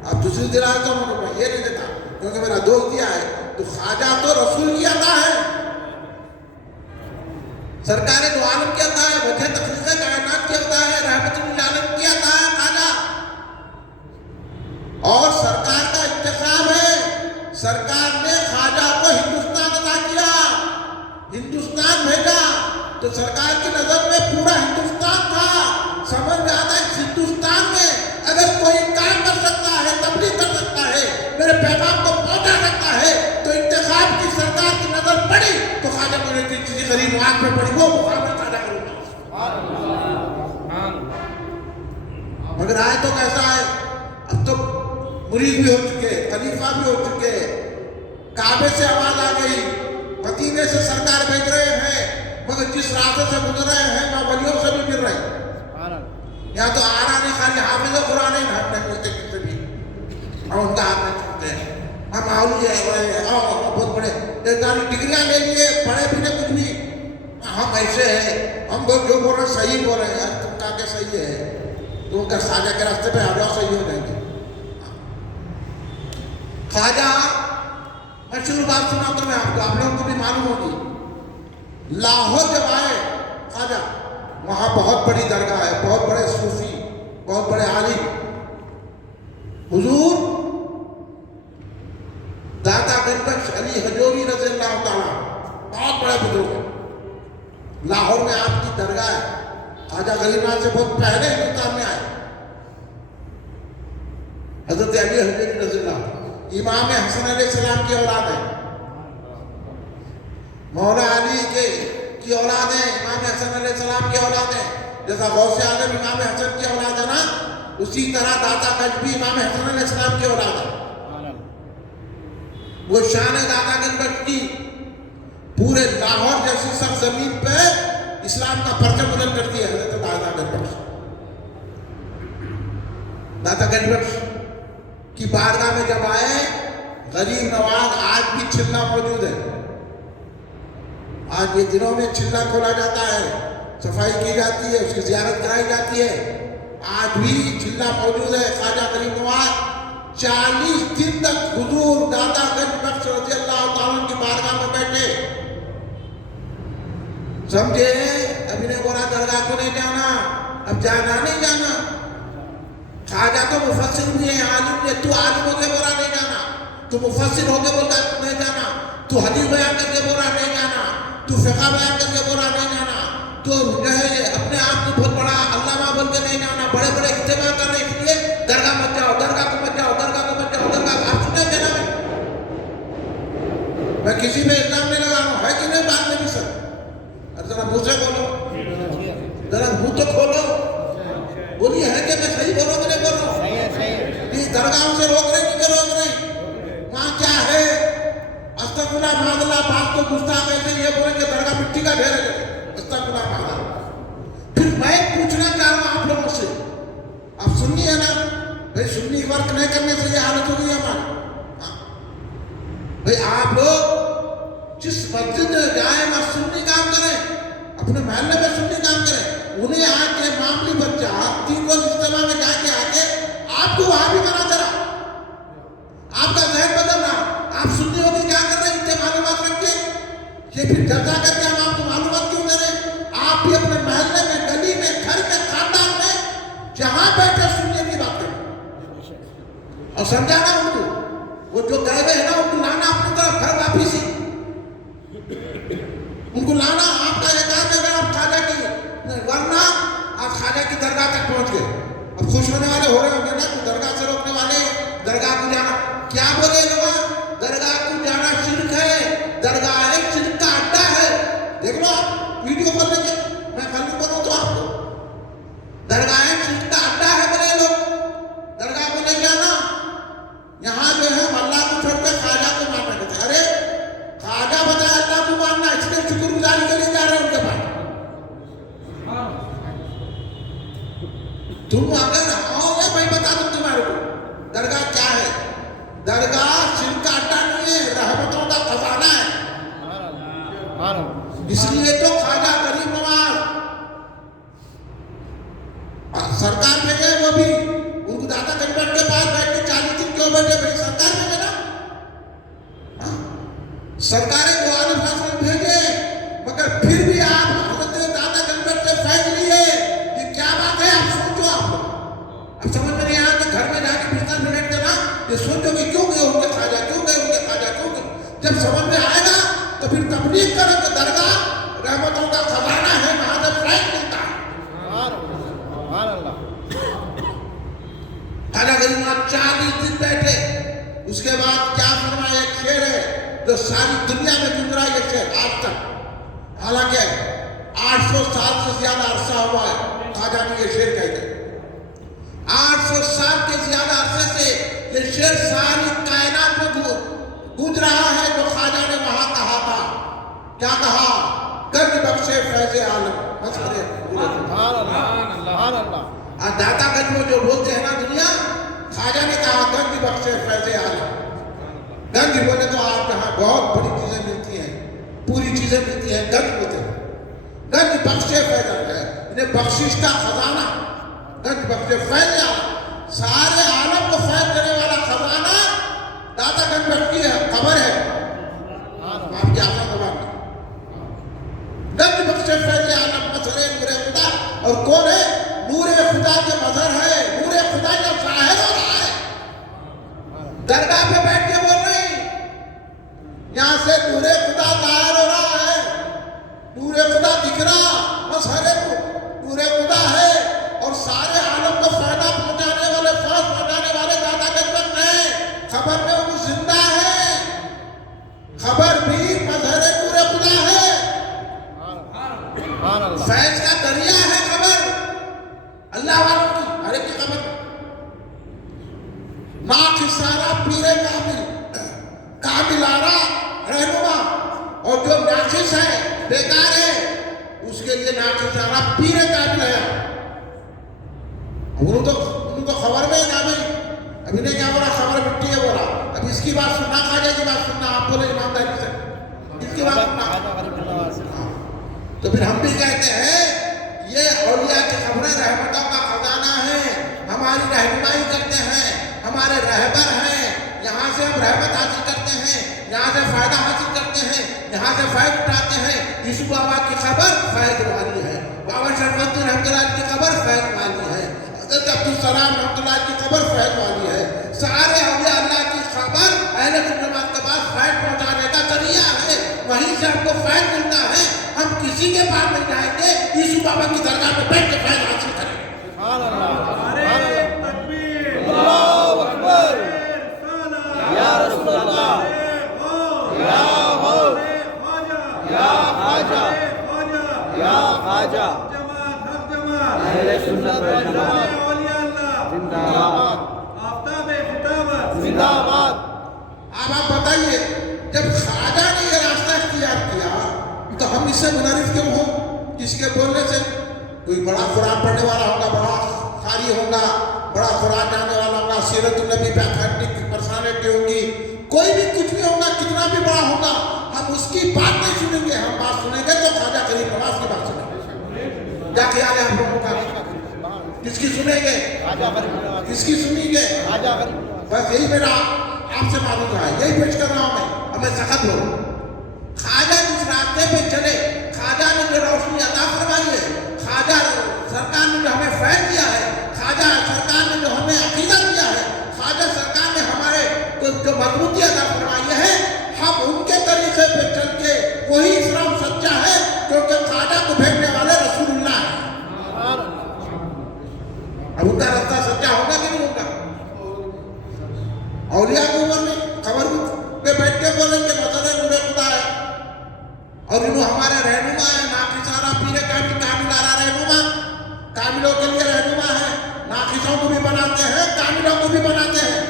آپ دوسری دلا تو میں یہ نہیں دیتا کیونکہ میرا دوست دیا ہے. تو خواجہ تو رسول کی عطا ہے، سرکار دو عالم کی عطا ہے، وجہ تخلیق کائنات کی عطا ہے، رحمت للعالمین کی عطا ہے خواجہ. اور سرکار کا انتخاب ہے. سرکار نے خواجہ کو ہندوستان عطا کیا، ہندوستان بھیجا. تو سرکار کی نظر میں پورا ہندوستان تھا. سمجھ میں آتا ہے اس ہندوستان میں اگر کوئی کام کر سکتا ہے، تبلیغ کر سکتا ہے، میرے پیغام کو پہنچا سکتا ہے، تو انتخاب کی سرکار کی نظر پڑی قریب آنکھ میں پڑی وہ مقابلہ خواجہ غریب نواز، مگر آئے تو کیسا ہے، اب تو مرید بھی ہو چکے، خلیفہ بھی ہو چکے، کعبے سے آواز آ گئی، مدینے سے سرکار بھیج رہے ہیں، مگر جس راستے سے گزر رہے ہیں وہاں ولیوں سے بھی مل رہے ہیں۔ یہاں تو آرانے خالی حافظ قرآن ہی ڈھانٹنے ملتے کسی بھی، اور ان کا ہاتھ میں چھوٹتے ہیں، ہم آولی ہے بہت بڑے ساری ڈگریاں لے لیے، پڑھے بھی نہیں کچھ بھی، ہم ایسے ہیں، ہم جو بول رہے ہیں صحیح بول رہے ہیں، تم کہا کہ صحیح ہے، تم کا خواجہ کے راستے پہ آ جاؤ صحیح ہو جائیں گے۔ خواجہ مشہور بات سناتا ہوں میں آپ کو، آپ لوگوں کو بھی معلوم ہوگی، لاہور جب آئے خواجہ، وہاں بہت بڑی درگاہ ہے، بہت بڑے صوفی، بہت بڑے عالم، حضور داتا گنج بخش علی حجوری رضی اللہ تعالیٰ بہت بڑے بزرگ ہیں، لاہور میں آپ کی درگاہ ہے، خواجہ غریب نواز سے بہت پہلے ہندوستان میں آئے، حضرت علی حجوری رضی اللہ، امام حسن علیہ السلام کی اولاد ہے، مولا علی کی اولاد ہے، امام حسن علیہ السلام کی اولاد ہے، جیسا غوث اعظم امام حسن کی اولاد ہے نا، اسی طرح داتا گنج بھی امام حسن علیہ السلام کی اولاد ہے۔ وہ شان داتا گنج بخش کی پورے لاہور جیسی سرزمین پہ اسلام کا پرچم بلند کرتی ہے حضرت داتا گنج بخش۔ داتا گنج بخش کی بارگاہ میں جب آئے، غریب نواز آج بھی چلہ موجود ہے، آج یہ دنوں میں چلہ کھولا جاتا ہے، صفائی کی جاتی ہے، اس کی زیارت کرائی جاتی ہے، آج بھی چلہ موجود ہے۔ خواجہ غریب نواز 40 دن تک حضور داتا گنج بخش رضی اللہ تعالیٰ کی بارگاہ میں بیٹھے، سمجھے؟ ابھی نے بولا درگاہ کو نہیں جانا، اب جانا نہیں جانا، خواجہ تو مفسر بھی ہے، عالم بھی ہے، تو عالم ہو کے بولا نہیں جانا، تو مفسر ہو کے بولتا نہیں جانا، تو حدیث بیان کر کے بولا نہیں جانا، تو فقہ بیان کر کے بولا نہیں جانا، تو جو ہے اپنے آپ کو بہت بڑا علامہ بول کے نہیں جانا، بڑے بڑے اجتماع کرنے کے لیے درگاہ مت جاؤ، درگاہ کو مت جاؤ، درگاہ کو مت جاؤ، درگاہ کو آپ سنیں گے نا؟ میں کسی میں الزام نہیں لگا رہا ہوں، ہے کہ نہیں بات میں بھی سر؟ ذرا منہ سے بولو، ذرا منہ تو کھولو، بولیے ہے کہ میں صحیح بولوں کہ نہیں بولوں؟ درگاہوں سے روک رہے کہ روک رہے؟ وہاں کیا ہے؟ استغفراللہ معاذاللہ، بات تو گستاخ ایسے یہ بولیں کہ درگاہ مٹی کا ڈھیر ہے، استغفراللہ معاذاللہ۔ پھر میں پوچھنا چاہ رہا ہوں آپ لوگوں سے، آپ سنی ہے نا بھائی، سنی ورک نہیں کرنے سے یہ حالت ہوگی ہماری۔ بھائی آپ لوگ جس مسجد میں جائیں وہاں سنی کام کریں، اپنے محلے میں سنی کام کریں، انہیں آ کے معمولی بچہ 3 روز اجتماع میں جا کے آگے آپ کو وہاں بھی بنا دے رہا، آپ کا ذہن بدل رہا، آپ سنی ہو کے کیا کر رہے ہیں؟ اتنے معلومات رکھ کے یہ پھر جلسہ کر کے ہم آپ کو معلومات کیوں دے رہے ہیں؟ آپ بھی اپنے محلے میں، گلی میں، گھر میں، خاندان میں جہاں بیٹھے سننے کی بات کریں اور سمجھانا ان کو، وہ جو گئے ہوئے ہیں نا ان کو لانا اپنی طرف گھر واپس ہی، ان کو لانا۔ آپ کا یہ کام ہے آپ خواجہ کی، ورنہ آپ خواجہ کی درگاہ تک پہنچ گئے، اب خوش ہونے والے ہو رہے ہوں گے نا، تو درگاہ سے روکنے والے، درگاہ کو جانا کیا بولے لوگ؟ درگاہ کو جانا شرک ہے، درگاہ ایک شرک کا اڈا ہے، دیکھ لو آپ ویڈیو کال لیں گے، میں خالی کروں تو آپ کو، درگاہ ایک شرک کا اڈا ہے بولے لوگ، درگاہ کو نہیں جانا، یہاں جو ہے اللہ کو چھوڑ کے خواجہ کو ماننا کہتے ہیں۔ ارے خواجہ بتایا اللہ کو ماننا، اس لیے شکر گزاری کے لیے جا رہے ہیں ان کے پاس۔ تم اگر آؤ گے میں بتا دوں تمہارے کو درگاہ کیا ہے۔ درگاہ شرک کا اڈا نہیں ہے، رحمتوں کا خزانہ ہے، اس لیے تو خواجہ غریب نواز سرکار میں گئے، وہ بھی ان کو داتا گنج بخش کے پاس بیٹھ کے 40 دن کیوں بیٹھے؟ بھائی سرکار میں گئے نا، سرکاریں جو عالم حاصل بھیجے، مگر پھر بھی آپ حضرت داتا گنج بخش سے فیض لیے، یہ کیا بات ہے؟ آپ سوچو، آپ لوگ اب سمجھ میں نہیں آیا کہ گھر میں جا کے بستر میں بیٹھتے نا، یہ سوچو کہ کیوں گئے ہوں گے خواجہ، کیوں گئے ہوں گے خواجہ، کیوں گئے؟ جب سمجھ میں آئے گا تو پھر تبلیغ کرو کہ درگاہ رحمتوں کا خزانہ ہے، وہاں سے فیض ملتا ہے۔ خواجہ غریب نواز 40 دن بیٹھے، اس کے بعد کیا فرمایا؟ ایک شعر ہے جو ساری دنیا میں گزرا، یہ شعر آج تک حالانکہ 800 سال سے زیادہ عرصہ ہوا ہے خواجہ نے یہ شعر کہہ دیا. 800 سال کے زیادہ عرصے سے یہ شعر ساری کائنات میں گونج رہا ہے جو خواجہ نے وہاں کہا تھا. کیا کہا؟ گنج بخشے فیض عالم. داتا گنج میں جو بولتے ہیں نا دنیا، خواجہ نے کہا گنج بخشے فیض عالم. گنج بولے تو آپ یہاں بہت بڑی چیزیں ملتی ہیں، پوری چیزیں ملتی ہیں. گنج بولتے ہیں گنج بخشے فیض عالم، انہیں بخشش کا خزانہ. گنج بخشے فیض عالم، سارے عالم کو فیض دینے والا خزانہ داتا گنج بخش کی خبر ہے. آپ کی آسان زبان میں گنج بخشے فیض عالم مظہر نور خدا. اور کون ہے؟ نور خدا کے مظہر ہے، نور خدا کا ظاہر ہو رہا ہے. درگاہ پہ بیٹھ کے بول رہے ہیں، یہاں سے نور خدا ظاہر ہو رہا ہے، نور خدا دکھ رہا، مظہر نور خدا ہے. اور سارے عالم کو فائدہ پہنچانے والے، فیض پہنچانے والے داتا گنج بخش ہیں. خبر میں وہ زندہ ہے، خبر بھی مظہر نور خدا ہے. فیض کا دریا ہے خبر اللہ والوں کی، ہر ایک کی خبر. ناقصارہ پیر کامل، کامل آرا رہنما. اور جو ناقص ہے، بیکار ہے، اس کے لیے ناقصارہ پیر کامل ہے. انہوں تو خبر میں نہ بھائی ابھی نے کیا بولا، خبر مٹی ہے بولا. اب اس کی بات سننا، خواجہ کی بات سننا. آپ بولے ایمانداری سے اس کی بات سننا. تو پھر ہم بھی کہتے ہیں یہ اولیاء کی خبریں رحمتوں کا خزانہ ہے، ہماری رہنمائی کرتے ہیں، ہمارے رہبر ہیں. یہاں سے ہم رحمت حاصل کرتے ہیں، یہاں سے فائدہ حاصل کرتے ہیں، یہاں سے فائد اٹھاتے ہیں. یوسف بابا کی خبر فائد والی ہے، بابا شرف الدین رحمۃ اللہ کی خبر فائد والی ہے، حضرت عبدالسلام رحمۃ اللہ کی خبر فائد والی ہے. سارے اولیاء اللہ کی خبر اہل سنت کے پاس فائد پہنچانے کا ذریعہ ہے. وہیں سے ہم کو فائد ملتا ہے. ہم کسی کے پاس نہیں جائیں گے، یوسف بابا کی درگاہ میں بیٹھ کے فائد حاصل کریں گے. سبحان اللہ، نعرہ تکبیر، اللہ اکبر، یا رسول اللہ، یا غوث، یا خواجہ، یا خواجہ، اہل سنت والجماعت زندہ باد، آفتاب خطابت زندہ باد. اب آپ بتائیے، جب خواجہ نے یہ راستہ اختیار کیا تو ہم اس سے منحرف کیوں ہوں؟ کس کے بولنے سے؟ کوئی بڑا قرآن پڑھنے والا ہوگا، بڑا قاری ہوگا، بڑا قرآن جاننے والا ہوگا، سیرت النبی پہ اتھینٹک پرسنالٹی ہوگی، کوئی بھی کچھ بھی ہوگا، کتنا بھی بڑا ہوگا، ہم اس کی بات نہیں سنیں گے. ہم بات سنیں گے تو خواجہ غریب نواز کی بات سنیں گے. کیا خیال ہے آپ لوگوں کا؟ کس کی سنیں گے؟ کس کی سنیں گے؟ بس یہی میرا آپ سے معلوم ہے، یہی پیش کر رہا ہوں میں. ہمیں سخت ہو خواجہ جس راستے پہ چلے، خواجہ نے جو روشنی عطا فرمائی ہے، خواجہ سرکار نے جو ہمیں فیض دیا ہے، خواجہ سرکار نے جو ہمیں عقیدہ دیا ہے، خواجہ سرکار نے ہمارے جو مضبوطی عطا فرمائی ہے، ہم ان کے طریقے پہ چل کے وہی اسلام سچا ہے کیونکہ خواجہ کو بھیجنے والے رسول اللہ ہیں. اب ان کا راستہ سچا ہوگا کہ نہیں ہوگا؟ اولیاء کی عمر میں خبر پہ بیٹھ کے بولیں کہ مظہر نور خدا ہے اور انہوں ہمارے رہنما ہے. ناقصارہ پیر کامل آرا رہنما، کاملوں کے لیے رہنما ہے. ناقصوں کو بھی بناتے ہیں، کاملوں کو بھی بناتے ہیں.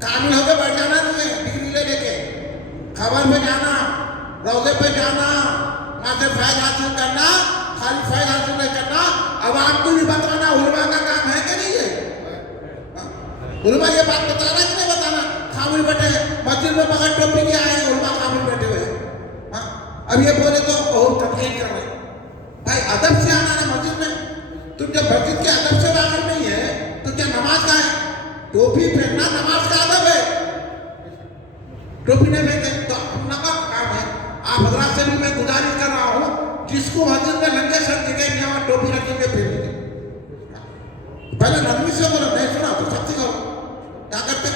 کامل ہو کے بیٹھ جانا نہیں ہے، ڈگری لے کے خبر پہ جانا، روضے پہ جانا، وہاں سے فیض حاصل کرنا، خالی فیض حاصل نہیں کرنا، عوام کو بھی بتانا. علماء کا کام ہے کہ نہیں ہے؟ علماء یہ بات بتانا کہ نہیں بتانا؟ خامل بیٹھے مسجد میں بغیر ٹوپی کے آئے ہیں، علماء خامل بیٹھے ہوئے ہیں. اب یہ بولے تو بہت تنقید کر رہے ہیں. بھائی ادب سے آنا نا مسجد میں. تم جب مسجد کے ادب سے واقف نہیں ہے تو کیا نماز کا ہے؟ ٹوپی پہننا نماز کا ادب ہے. ٹوپی نہیں پہنتے تو اپنا کا کام ہے. آپ حضرات سے بھی میں گزارش کر رہا ہوں، جس کو مسجد میں لنگے سر جگہ یہاں ٹوپی رکھیں گے پھر پہلے نرمی سے بولو، نہیں سنا تو سختی کرو. کیا کرتے؟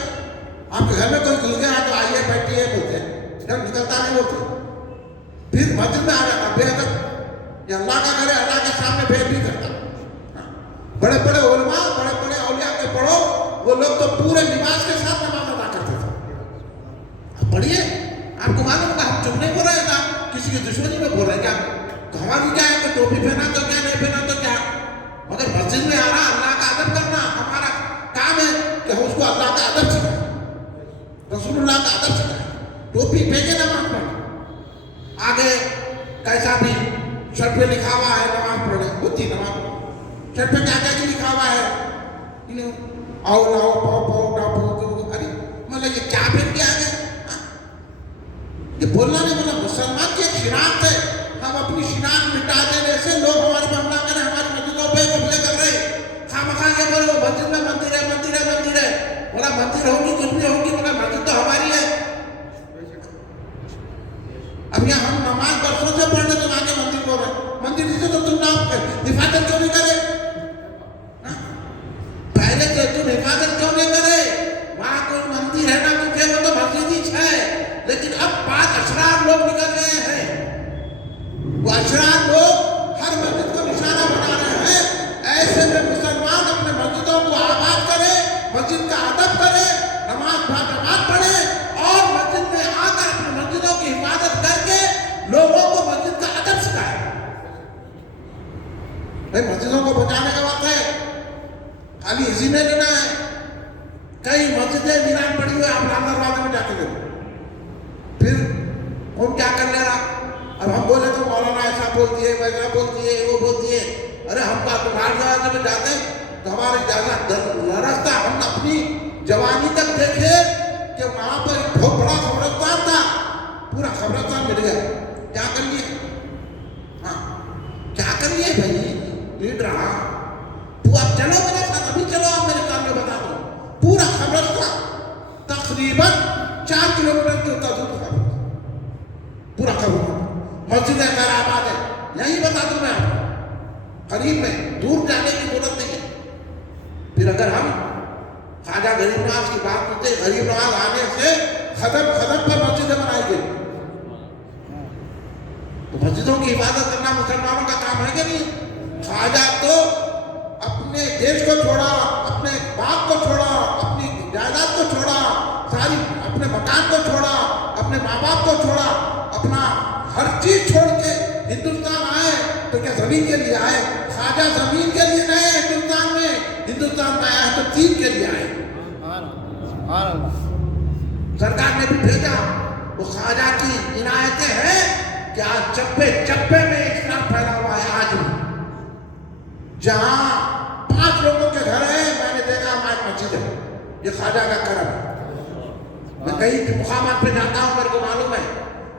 آپ کے گھر میں کوئی گھل گیا تو آئیے بیٹھیے بولتے، جب نکلتا نہیں بولتے. پھر مسجد میں آ جاتا بے ادب. یہ اللہ کا کرے، اللہ کے سامنے بے بھی کرتا. بڑے بڑے علماء، بڑے بڑے اولیاء کے پڑھو، وہ لوگ تو پورے لباس کے ساتھ نماز ادا کرتے تھے. پڑھیے، آپ کو معلوم ہوگا ہم چپ نہیں بول رہے تھا، کسی کی دشمنی میں بول رہے ہیں. کیا بھی کیا ہے کہ ٹوپی پہنا تو کیا, نہیں پہنا تو کیا, مگر مسجد میں آ رہا اللہ کا ادب کرنا ہمارا کام ہے کہ ہم اس کو اللہ کا ادب سکھائیں, رسول اللہ کا ادب سکھائیں. ٹوپی پہنے نماز پڑھ, آگے کیسا بھی شرٹ پہ لکھا ہوا ہے نماز پڑھے, ہوتی نماز شرٹ پہ کیا کیا لکھا ہوا ہے, آؤ لاؤ پاؤ پاؤ ڈاؤ, ارے مطلب یہ کیا پھر کیا ہے, یہ بولنا نہیں, مطلب مسلمان کی ایک شناخت ہے, ہم اپنی شناخت مٹا دینے سے لوگ ہمارے پر حملہ کریں, ہماری مسجدوں پہ قبضے کر رہے, خامخواہ کے بولو مسجد میں مندر ہے مندر ہے مندر ہے, بولا مندر ہوگی کچھ بھی ہوگی, بولا مسجد تو ہماری ہے. اب یہاں ہم نماز برسوں سے پڑھنے تو آگے مندر کو رہے, مندر سے تو تم نہ حفاظت کیوں نہیں کرے, پہلے کہ تم حفاظت کیوں نہیں کرے, وہاں کوئی مندر ہے نہ کچھ ہے, وہ تو مسجد ہی ہے. لیکن اب 5 اشرار لوگ نکل گئے ہیں, وہ اشرار لوگ ہر مسجد کو نشانہ بنا رہے ہیں. ایسے میں مسلمان اپنے مسجدوں کو آباد کرے, مسجد کا ادب کرے, نماز باجماعت پڑھے, اور مسجد میں آ کر اپنے مسجدوں کی حفاظت کر کے لوگوں کو مسجد کا ادب سکھائے. بھائی مسجدوں کو بچانے کا وقت ہے, خالی اسی میں لینا ہے. کئی مسجدیں ویران پڑی ہوئے, آپ رام دروازے میں جا کے دیکھو, پھر ہم کیا کر لے رہا, اب ہم بولے تو مولانا ایسا بولتی ہے ویسا بولتی ہے وہ بولتی ہے, ارے ہم تمہارے دروازے میں جاتے ہیں تو ہماری اجازت رستہ, ہم اپنی جوانی تک دیکھے کہ وہاں پر ایک بہت بڑا قبرستان تھا, پورا قبرستان مل گیا, کیا کر لیے, ہاں کیا کر لیے بھائی, لیٹ رہا تو اب چلو میرے ساتھ, ابھی چلو آپ میرے کام میں بتا دو, پورا قبرستان تقریباً 4 کلومیٹر کی ہوتا دور, پورا قبرستان, مسجد خیر آباد ہے, یہی بتا دوں میں آپ کو, قریب میں, دور جانے کی ضرورت نہیں ہے. پھر اگر ہم خواجہ غریب نواز کی بات کرتے, غریب نواز آنے سے ختم پر مسجدیں بنائی گئی, تو مسجدوں کی حفاظت کرنا مسلمانوں کا کام ہے کہ نہیں. خواجہ تو اپنے دیش کو چھوڑا, اپنے باپ کو چھوڑا, اپنی جائیداد کو چھوڑا, ساری اپنے مکان کو چھوڑا, اپنے ماں باپ کو چھوڑا, اپنا ہر چیز چھوڑ کے ہندوستان آئے, تو کیا زمین کے لیے آئے, خواجہ زمین کے لیے نہیں ہندوستان میں آیا ہے تو دین کے لیے آئے. سرکار نے بھی بھیجا, وہ خواجہ کی عنایتیں ہیں کہ آج چپے چپے میں اسلام پھیلا ہوا ہے. آج بھی جہاں 5 لوگوں کے گھر ہیں, میں نے دیکھا وہاں ایک مسجد ہے, یہ خواجہ کا کرم ہے. میں کئی مقامات پہ جاتا ہوں, میرے کو معلوم ہے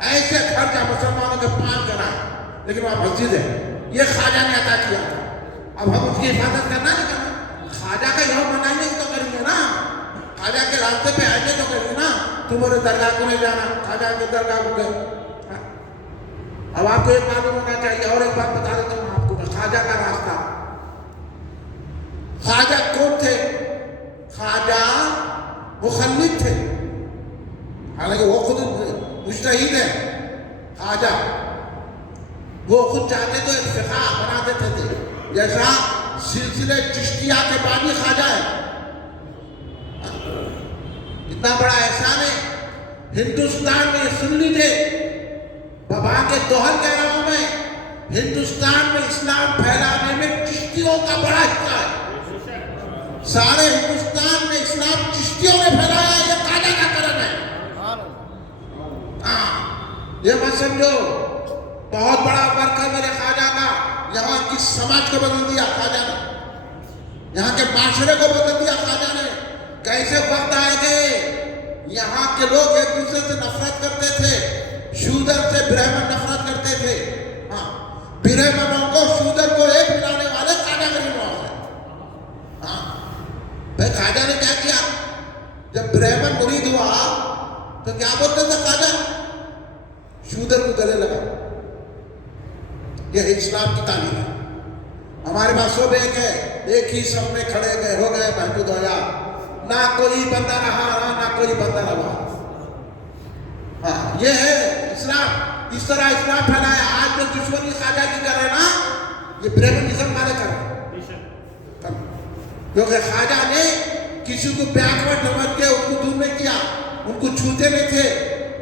ایسے گھر جہاں مسلمانوں کے 5 گھر ہیں لیکن وہاں مسجد ہے, یہ خواجہ نے عطا کیا. اب ہم اس کی حفاظت کرنا نہیں کرنا, خواجہ کا یوم منائیں گے تو کریں گے نا, خواجہ کے راستے پہ آئیں گے تو کریں گے نا. تمہارے درگاہ کو نہیں جانا, خواجہ کے درگاہ کو گئے. اب آپ کو ایک معلوم ہونا چاہیے, اور ایک بات بتا دیتا ہوں آپ کو, خواجہ کا راستہ, خواجہ کون تھے, خواجہ مخلد تھے, حالانکہ وہ خود مجتہد ہے. خواجہ وہ خود چاہتے تو ایک فقہ بنا دیتے تھے, جیسا سلسلے چشتیہ کے بانی خواجہ ہے. اتنا بڑا احسان ہے ہندوستان میں, سن لیجیے, بابا کے دوہر کہہ رہا ہوں میں, ہندوستان میں اسلام پھیلانے میں چشتیوں کا بڑا حصہ ہے. سارے ہندوستان میں اسلام چشتیوں نے پھیلایا, یہ خواجہ کا کرم ہے. یہ مت سمجھو بہت بڑا فرق ہے میرے خواجہ کا, یہاں کی سماج کو بدل دیا خواجہ نے, یہاں کے معاشرے کو بدل دیا خواجہ نے. کیسے وقت آئے گئے یہاں کے لوگ ایک دوسرے سے نفرت کرتے تھے, شودر سے برہمن نفرت کرتے تھے, برہمنوں کو شودر کو ایک ملانے والے خواجہ غریب نواز ہیں. بھائی خواجہ نے کیا کیا, جب برہمن مرید ہوا تو کیا بولتے تھے خواجہ, شودر کو گلے لگا. یہ اسلام کی تعلیم ہے. ہمارے پاس سب ایک ہے, ایک ہی سب میں کھڑے گئے, ہو گئے محمود ہویا, نہ کوئی بندہ رہا نہ کوئی بندہ رہا. یہ ہے اسلام. اس طرح اسلام پھیلایا. آج جو دشمنی خواجہ کی کر رہے نا, یہ برہمنزم والے کر رہے ہیں, کیونکہ خواجہ نے کسی کو بیکورڈ سمجھ کے ان کو دور نہیں کیا, ان کو چھوتے نہیں تھے.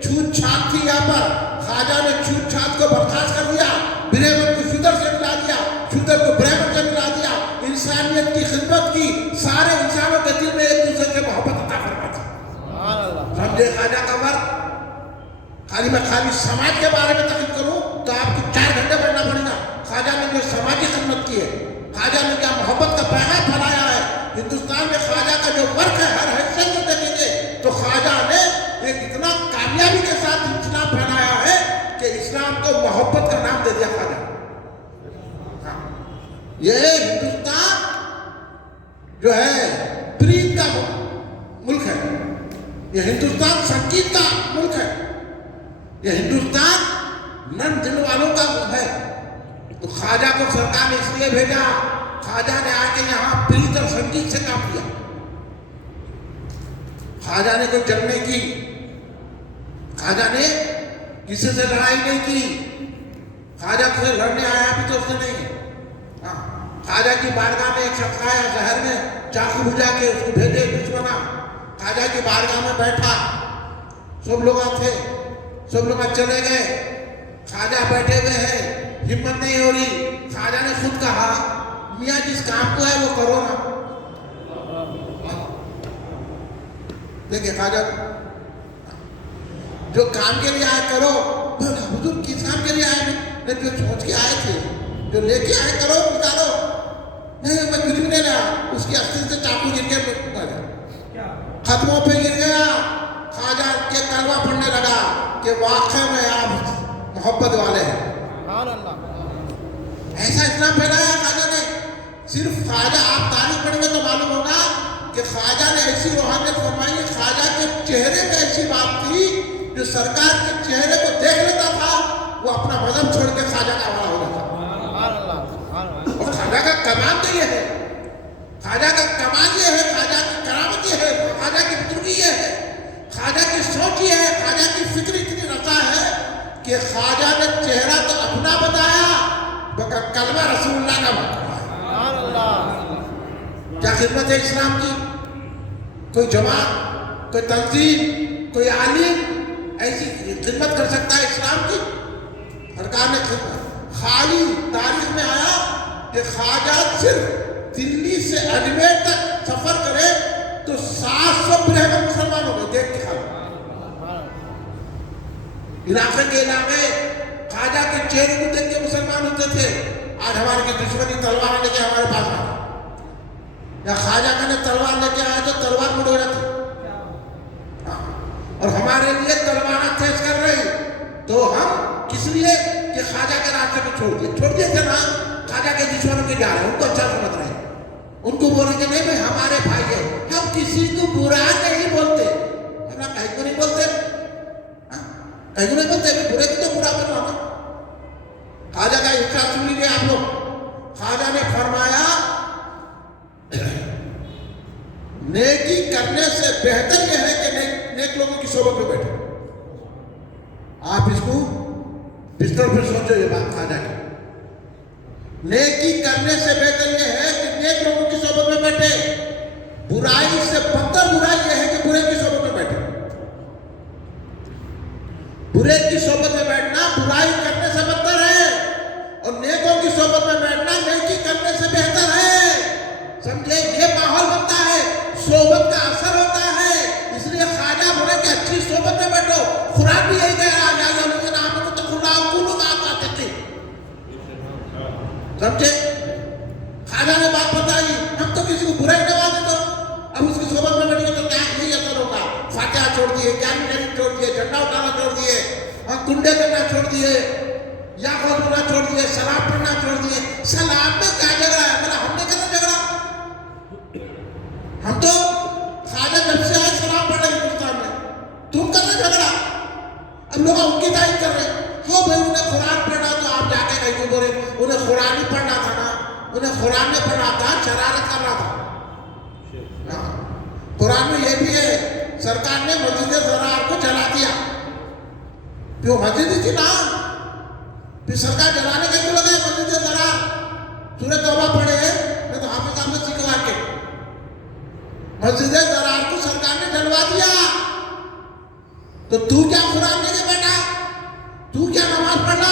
چھوت چھات تھی یہاں پر, خواجہ نے چھوت چھات کو برخاست کر دیا. برہمن کو شودر سے ملا دیا، شودر کو برہمن سے ملا دیا، انسانیت کی خدمت کی، سارے انسانوں کے دل میں ایک دوسرے سے محبت عطا فرما دی۔ سمجھے خواجہ کا فرق؟ خالی سماج کے بارے میں تقریر کروں تو آپ کو 4 گھنٹے پڑھنا پڑے گا۔ خواجہ نے جو سماجی خدمت کی ہے، خواجہ نے کیا محبت کا پیغام پھیلایا ہے، ہندوستان میں خواجہ کا جو ورک ہے ہر حیثیت سے دیکھیں گے تو خواجہ نے ایک اتنا کامیابی کے ساتھ اسلام پھیلایا ہے کہ اسلام کو محبت کا نام دے دیا خواجہ۔ یہ ہندوستان جو ہے پریت کا ملک ہے، یہ ہندوستان سنگیت کا ملک ہے، یہ ہندوستان نرم دل والوں کا ملک ہے۔ تو خواجہ کو سرکار نے اس لیے بھیجا، خواجہ نے آ کے یہاں پریت اور سنگیت سے کام کیا۔ خواجہ نے کوئی جنگ نہیں کی، خواجہ نے کسی سے لڑائی نہیں کی، خواجہ سے لڑنے آیا بھی تو اس نے نہیں ہے۔ خواجہ کی بارگاہ میں ایک شخص آیا زہر میں چاقو بجھا کے اس کو بھیجے دشمنا، خواجہ کی بارگاہ میں بیٹھا، سب لوگ تھے، سب لوگ چلے گئے، خواجہ بیٹھے ہوئے ہیں، ہمت نہیں ہو رہی۔ خواجہ نے خود کہا میاں جس کام کو ہے وہ کرو نا۔ دیکھیں خواجہ جو کام کے لیے آئے کرو، حضور کس کام کے لیے آئے؟ میں جو سوچ کے آئے تھے، جو لے کے آئے کرو نکالو۔ نہیں میں کچھ بھی نہیں رہا، اس کی استھل سے چاقو گر کے ختموں پہ گر گیا۔ خواجہ کے کلمہ پڑھنے لگا کہ واقعہ میں آپ محبت والے ہیں۔ ایسا اسلام پھیلایا خواجہ نے۔ صرف خواجہ آپ تاریخ پڑھیں گے تو معلوم ہوگا کہ خواجہ نے ایسی روحانیت فرمائی ہے، خواجہ کے چہرے میں ایسی بات تھی جو سرکار کے چہرے کو دیکھ لیتا تھا وہ اپنا مذہب چھوڑ کے خواجہ کا حوالہ ہو جاتا۔ اور خواجہ کا کمال تو یہ ہے، خواجہ کا کمال یہ ہے، خواجہ کی کرامت یہ ہے، خواجہ کی بزرگی یہ ہے، خواجہ کی سوچ یہ ہے، خواجہ کی فکر اتنی رسا ہے کہ خواجہ نے چہرہ تو اپنا بتایا مگر کلمہ رسول اللہ کا بتایا۔ کیا خدمت ہے اسلام کی؟ کوئی جماعت، کوئی تنظیم، کوئی عالم ایسی خدمت کر سکتا ہے اسلام کی؟ سرکار نے خدمت خالی تاریخ میں آیا کہ خواجہ صرف دلی سے اجمیر تک سفر کرے تو 700 برہمن مسلمان ہو گئے، دیکھ کے خواجہ علاقے کے علاقے خواجہ کے چہرے کو دیکھ کے مسلمان ہوتے تھے۔ آج ہمارے کی دشمنی تلوار لے کے ہمارے پاس آئے، یا خواجہ کا نے تلوار لے کے آئے تو تلوار مڑ رہا تھا، اور ہمارے لیے تلوار تیز کر رہی تو ہم کس لیے کہ خواجہ کے راستے کو چھوڑ دیے تھے نا، خواجہ کے دشمنوں کے جا رہے ہیں، ان کو اچھا سمجھ رہے ہیں، ان کو بولیں گے نہیں بھائی ہمارے بھائی ہیں، ہم کسی کو برا نہیں بولتے، کہیں کو نہیں بولتے، کہیں کو نہیں بولتے، برے کو تو برا بنوانا۔ خواجہ کا حصہ سن لیجیے آپ لوگ، خواجہ نے فرمایا نیکی کرنے سے بہتر یہ ہے کہ نیک لوگوں کی صحبت میں بیٹھے۔ آپ اس کو بستر پہ سوچو، یہ بات خواجہ کی، نیکی کرنے سے بہتر یہ ہے کہ نیک لوگوں کی صحبت میں بیٹھے، برائی سے بدتر برائی یہ ہے کہ برے کی صحبت میں بیٹھے۔ برے کی صحبت میں بیٹھنا برائی کرنے سے بدتر ہے، اور نیکوں کی صحبت میں بیٹھنا نیکی کرنے سے بہتر ہے۔ سمجھے؟ یہ ماحول بنتا ہے، صحبت کا اثر ہوتا ہے، اس لیے خواجہ بولے کہ اچھی صحبت میں بیٹھو۔ قرآن بھی یہی کہہ رہا ہے، یا لوگوں نے آپ کو تو خدا کولو کا آتے تھے۔ سمجھے؟ خواجہ نے بات بتائی، ہم تو کسی کو برائی نوازے تو اب اس کی صحبت میں بیٹھیں گے تو کیا نہیں اثر ہوگا؟ فاتحہ چھوڑ دیے، کیمپ چھوڑ دیے، جھنڈا اٹھانا چھوڑ دیے، کنڈے کرنا چھوڑ دیے، یا خود پڑھنا چھوڑ دیے، سلام پڑھنا چھوڑ دیے۔ سلام میں کیا جھگڑا ہے؟ بلا ہم نے کرنا جھگڑا؟ ہم تو خواجہ جب سے آئے سلام پڑھ رہے ہندوستان میں، تم کرنا جھگڑا؟ اب لوگ ان کی تعریف کر رہے ہیں، ہو بھائی انہیں قرآن پڑھنا تو آپ جا کے کہیں بولے انہیں قرآن ہی پڑھنا تھا نا، انہیں قرآن میں پڑھنا تھا، شرارت کرنا تھا۔ قرآن میں یہ بھی ہے، سرکار نے مسجد ضرار کو جلا دیا، جو مسجد ہی تھی نا، پھر سرکار جلانے کے کیوں لگے مسجد ضرار؟ سورہ توبہ پڑھے ہیں، میں تو حافظ صاحب نے سکھوا کے مسجد ضرار کو سرکار نے جلوا دیا، تو کیا قرآن لے کے بیٹھا؟ تو کیا نماز پڑھنا؟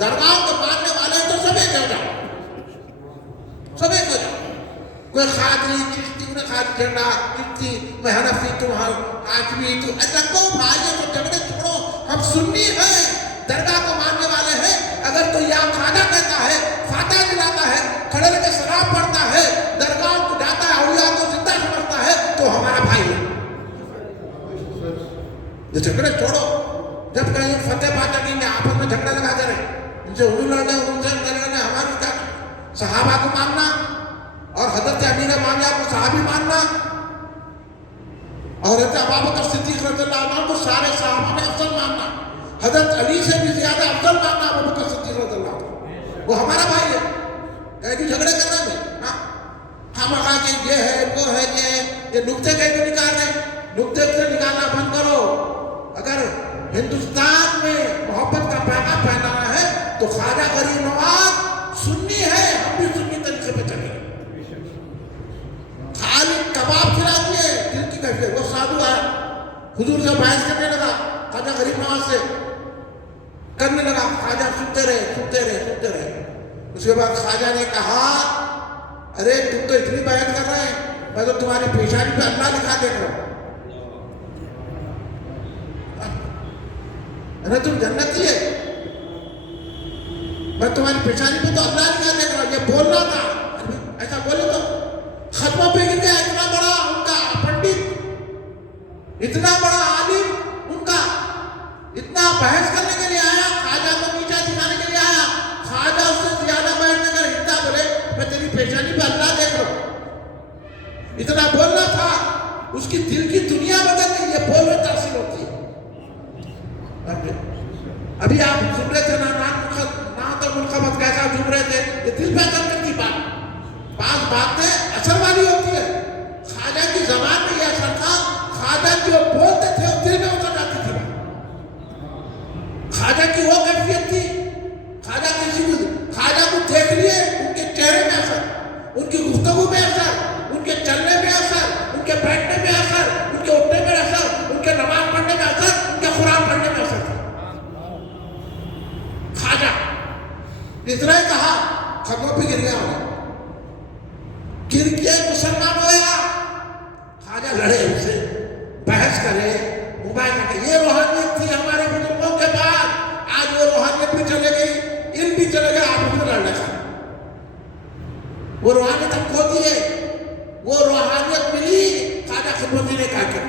درگاہ کو ماننے والے تو سب ایک ہو جاؤ، سب ایک ہو جاؤ. کوئی خادری چشتی میں خادری جھنڈا چشتی میں حنفی تم حاکمی تو لگو بھائیوں کو جھگڑے چھوڑو. ہم سنی ہیں، درگاہ کو ماننے والے ہیں. اگر کوئی یا خواجہ کہتا ہے، فاتحہ دلاتا ہے، کھڑے رہ کے شراب پڑتا ہے، درگاہ کو جاتا ہے، اولیاء کو زندہ سمجھتا ہے تو ہمارا بھائی ہے. یہ جھگڑے چھوڑو. جب کہیں فتح پاتا نہیں میں آپس میں جھگڑا لگا دے رہے ان سے حضور لڑنے ان سے لڑنے ہماری کیا. صحابہ کو ماننا اور حضرت امیر معاویہ کو صحابی ماننا اور حضرت ابوبکر صدیق رضی اللہ عنہ کو سارے صحابہ میں افضل ماننا، حضرت علی سے بھی زیادہ افضل ماننا ابوبکر صدیق رضی اللہ عنہ. وہ ہمارا بھائی ہے. کہیں بھی جھگڑے کرنا میں ہم کہا کہ یہ ہے وہ ہے یہ نکتے کہیں بھی نکال رہے. نکتے سے نکالنا بند کرو. اگر ہندوستان میں محبت کا پیغام پھیلانا ہے تو خواجہ غریب نواز سنی ہے، ہم بھی سنی طریقے پہ چلیں. خالی کباب کھلا دیے دل کی کیفیت. وہ سادھو ہے حضور سے بحث کرنے لگا خواجہ غریب نواز سے کرنے لگا. خواجہ سنتے رہے. اس کے بعد خواجہ نے کہا ارے تم تو اتنی بیعت کر رہے ہیں، میں تو تمہاری پیشانی پہ اللہ لکھا دیکھ رہا ہوں. ارے تم جنتی ہے، میں تمہاری پیشانی پہ تو اللہ لکھا دیکھ رہا ہوں. یہ بولنا تھا، ایسا بولے تو ختموں پہ گر گیا. اتنا بڑا ان کا پنڈت، اتنا بڑا عالم ان کا، اتنا بحث کرنے کے لیے آیا، خواجہ کو نیچا دکھانے کے لیے آیا. خواجہ اس سے زیادہ بیٹھنے کا ہندا بولے میں تیری پیشانی پہ اللہ دیکھ رہا ہوں. اتنا بولنا تھا. اس کی دل کی دنیا بدل گئی. یہ بول میں تاثیر ہوتی ہے. ابھی آپ سن رہے تھے نا تو منقبت کیسا جھوم رہے تھے. یہ دل پہ اثر کرتی بعض باتیں اثر والی ہوتی ہے. خواجہ کی زبان میں یہ اثر تھا. خواجہ جو بولتے تھے وہ دل میں اتر جاتی تھی. خواجہ کی وہ کیفیت تھی. خواجہ کو دیکھ لیے ان کے چہرے میں اثر، ان کی گفتگو میں اثر، ان کے چلنے میں اثر، ان کے بیٹھنے میں اثر، ان کے اٹھنے میں اثر، ان کے نماز پڑھنے میں اثر، ان کے قرآن پڑھنے میں اثر. خواجہ اتنا ہی کہا خطوں پہ گر گیا. گر کے مسلمان ہوا. خواجہ لڑے ان سے، بحث کرے، مباحثہ کرے. یہ روحانیت تھی ہمارے بزرگوں کے بعد. آج وہ روحانیت بھی چلے گئی، علم بھی چلے گیا، آپ میں لڑنے کا. وہ روحانیت ہم کھو دیے. وہ روحانیت ملی خواجہ خدمتی نے کہا کہ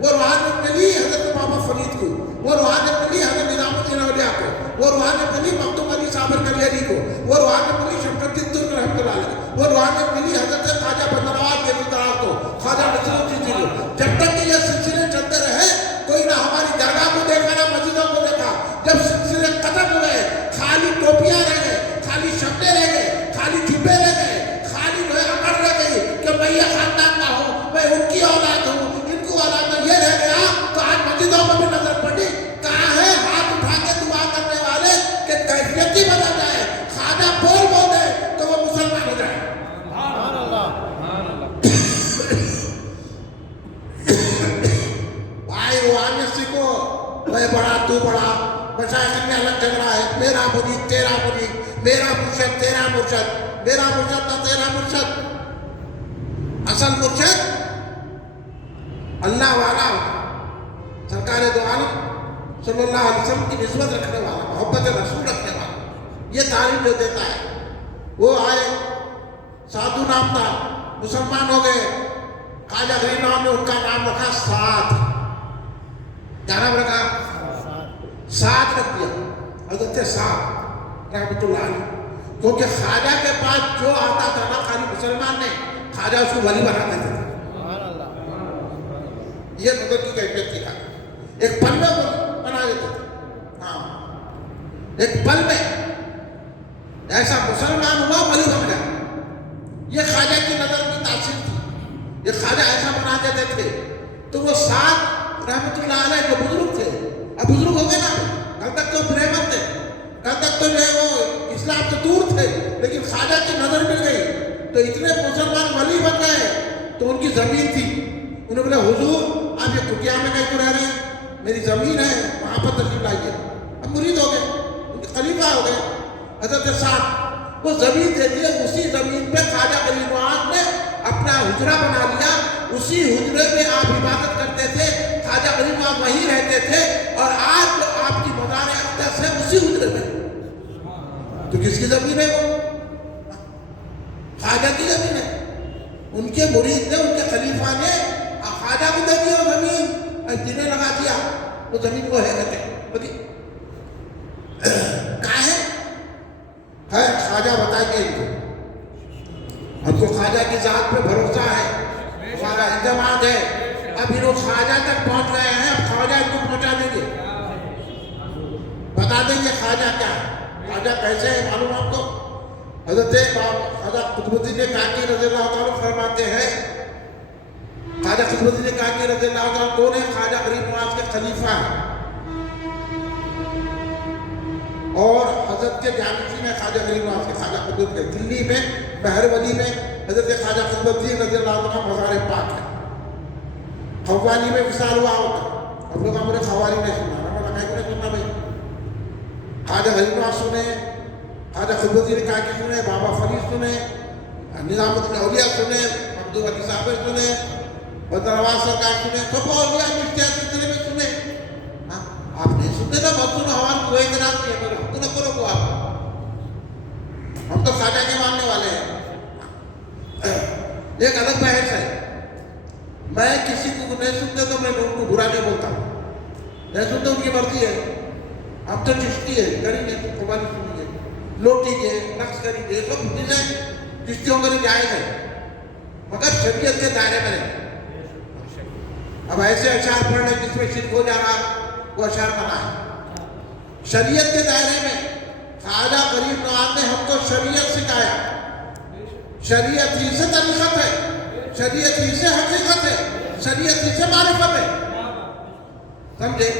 وہ روحانیت ملی حضرت بابا فرید کو، وہ روحانیت ملی حضرت نظام الدین اولیاء کو، وہ روحانیت ملی مختوم علی صابر کلیری کو، وہ روحانیت ملی شمس الدین ترک رحمۃ اللہ علیہ کو، وہ روحانیت ملی حضرت خواجہ بندرآباد کے دلدار کو، خواجہ نصیر الدین جی کو. جب تک کہ یہ سلسلے چلتے رہے کوئی نہ ہماری درگاہ کو دیکھا نہ مسجدوں کو دیکھا. جب سلسلے ختم ہوئے خالی ٹوپیاں رہ گئے، خالی شبدے رہ گئے، خالی جھبے رہ گئے، خالی جو ہے اکڑ رہ گئی کہ میں یہ خاندان کا ہوں، میں ان کی اولاد ہوں، ان کو اولاد میں یہ رہ گیا. تو آج مسجدوں میں بھی نظر پڑی. کہاں ہے ہاتھ اٹھا کے دعا کرنے والے کہ کیفیت ہی بدل جائے. خواجہ بول دے تو وہ مسلمان ہو جائے. بھائی روحانیت سیکھو. میں بڑا تو بڑا، مشائخ میں الگ جھگڑا ہے. میرا مرید تیرا مرید، میرا مرشد تیرا مرشد، میرا مرشد نہ تیرا مرشد. اصل مرشد اللہ والا ہوتا، سرکار دو عالم صلی اللہ علیہ وسلم کی نسبت رکھنے والا، محبت رسول رکھنے والا. یہ تعلیم جو دیتا ہے. وہ آئے سادھو نام تھا، مسلمان ہو گئے. خواجہ غریب نواز نے ان کا نام رکھا سعد. کیا نام رکھا؟ سعد رکھ دیا. حضرت سعد رحمۃ اللہ علیہ. کیونکہ خواجہ کے پاس جو آتا تھا نا خالی مسلمان نے، خواجہ اس کو ولی بنا دیتے تھے. یہ مدد کی کیفیت تھی. ایک پل میں بنا دیتے تھے. ہاں ایک پل میں ایسا مسلمان ہوا ولی بن گیا. یہ خواجہ کی نظر کی تاثیر تھی. یہ خواجہ ایسا بنا دیتے تھے. تو وہ سعد رحمۃ اللہ علیہ جو بزرگ تھے، اب بزرگ ہو گئے نا، کل تک تو برہمن تھے، کل تک تو جو ہے وہ اسلام سے دور تھے، لیکن خواجہ کی نظر مل گئی تو اتنے مسلمان ولی بن گئے. تو ان کی زمین تھی. انہوں نے بولا حضور آپ یہ کٹیا میں کہیں کو رہ رہے ہیں، میری زمین ہے وہاں پر تشریف لائیے. اب مرید ہو گئے. ان کی خلیفہ ہو گئے حضرت صاحب. وہ زمین دے دیے, اسی زمین پہ خواجہ غریب نواز نے اپنا حجرہ بنا لیا. اسی حجرے میں آپ عبادت کرتے تھے, خواجہ غریب نواز وہیں رہتے تھے, اور آج جو آپ کی مزار اقدس ہے اسی حجرے میں. تو کس کی زمین ہے وہ؟ خواجہ کی زمین ہے. ان کے مرید نے, ان کے خلیفہ نے خواجہ کو دے دیا زمین, جنہیں لگا دیا وہ زمین کو ہے کہتے ہیں. کہاں ہے خواجہ بتائیں گے ان کو. ہم کو خواجہ کی ذات پہ بھروسہ ہے, ہمارا اعتماد ہے. اب یہ لوگ خواجہ تک پہنچ گئے ہیں, اب خواجہ ان کو پہنچا دیں گے, بتا دیں گے خواجہ کیا ہے, خواجہ کیسے ہے معلوم آپ کو. حضرت قطب الدین کاکی رضی اللہ تعالیٰ فرماتے ہیں, خواجہ قطب الدین کاکی رضی اللہ تعالیٰ کون ہے؟ خواجہ غریب نواز کے خلیفہ ہیں, اور حضرت کے جانشین ہیں خواجہ غریب نواز کے. خواجہ قطب کے دلی میں بہرولی میں حضرت خواجہ قطب الدین رضی اللہ عنہ مزار پاک ہے. قوالی میں وصال ہوا ہوتا, اب لوگ ہمارے قوالی نہیں سنا, ہمیں لگائی کو نہیں سننا بھائی. خواجہ غریب نواز سنے, خواجہ قطب الدین کاکی سنے, بابا فرید سنے, نظام الدین اولیاء سنے, عبد العلی صاحب سنے, بدر نواز سرکار سنے, سب اولیاء مشتیات سلسلے میں سنے. آپ نہیں سنتے نا بہت سنو, ہمارا کوئی اعتراض نہیں ہے, تو نہ کرو کو آپ, ہم تو خواجہ کے ماننے والے ہیں. ایک الگ بحث ہے, میں کسی کو نہیں سنتے تو میں ان کو برا نہیں بولتا, نہیں سنتے ان کی مرضی ہے. ہم تو چشتی ہے, کریں گے قوالی سنیں گے, لوٹیں گے, رقص کریں گے, سب چیزیں چشتیوں کے لیے جائز ہے, مگر شریعت کے دائرے میں نہیں. اب ایسے اشعار پڑھ لیں جس میں شرک ہو جا رہا, وہ اشعار بنا ہے. شریعت کے دائرے میں خواجہ غریب نواز نے ہم کو شریعت سکھایا. شریعت ہی سے طریقت ہے, شریعت ہی سے حقیقت ہے, شریعت ہی سے معرفت ہے. سمجھے؟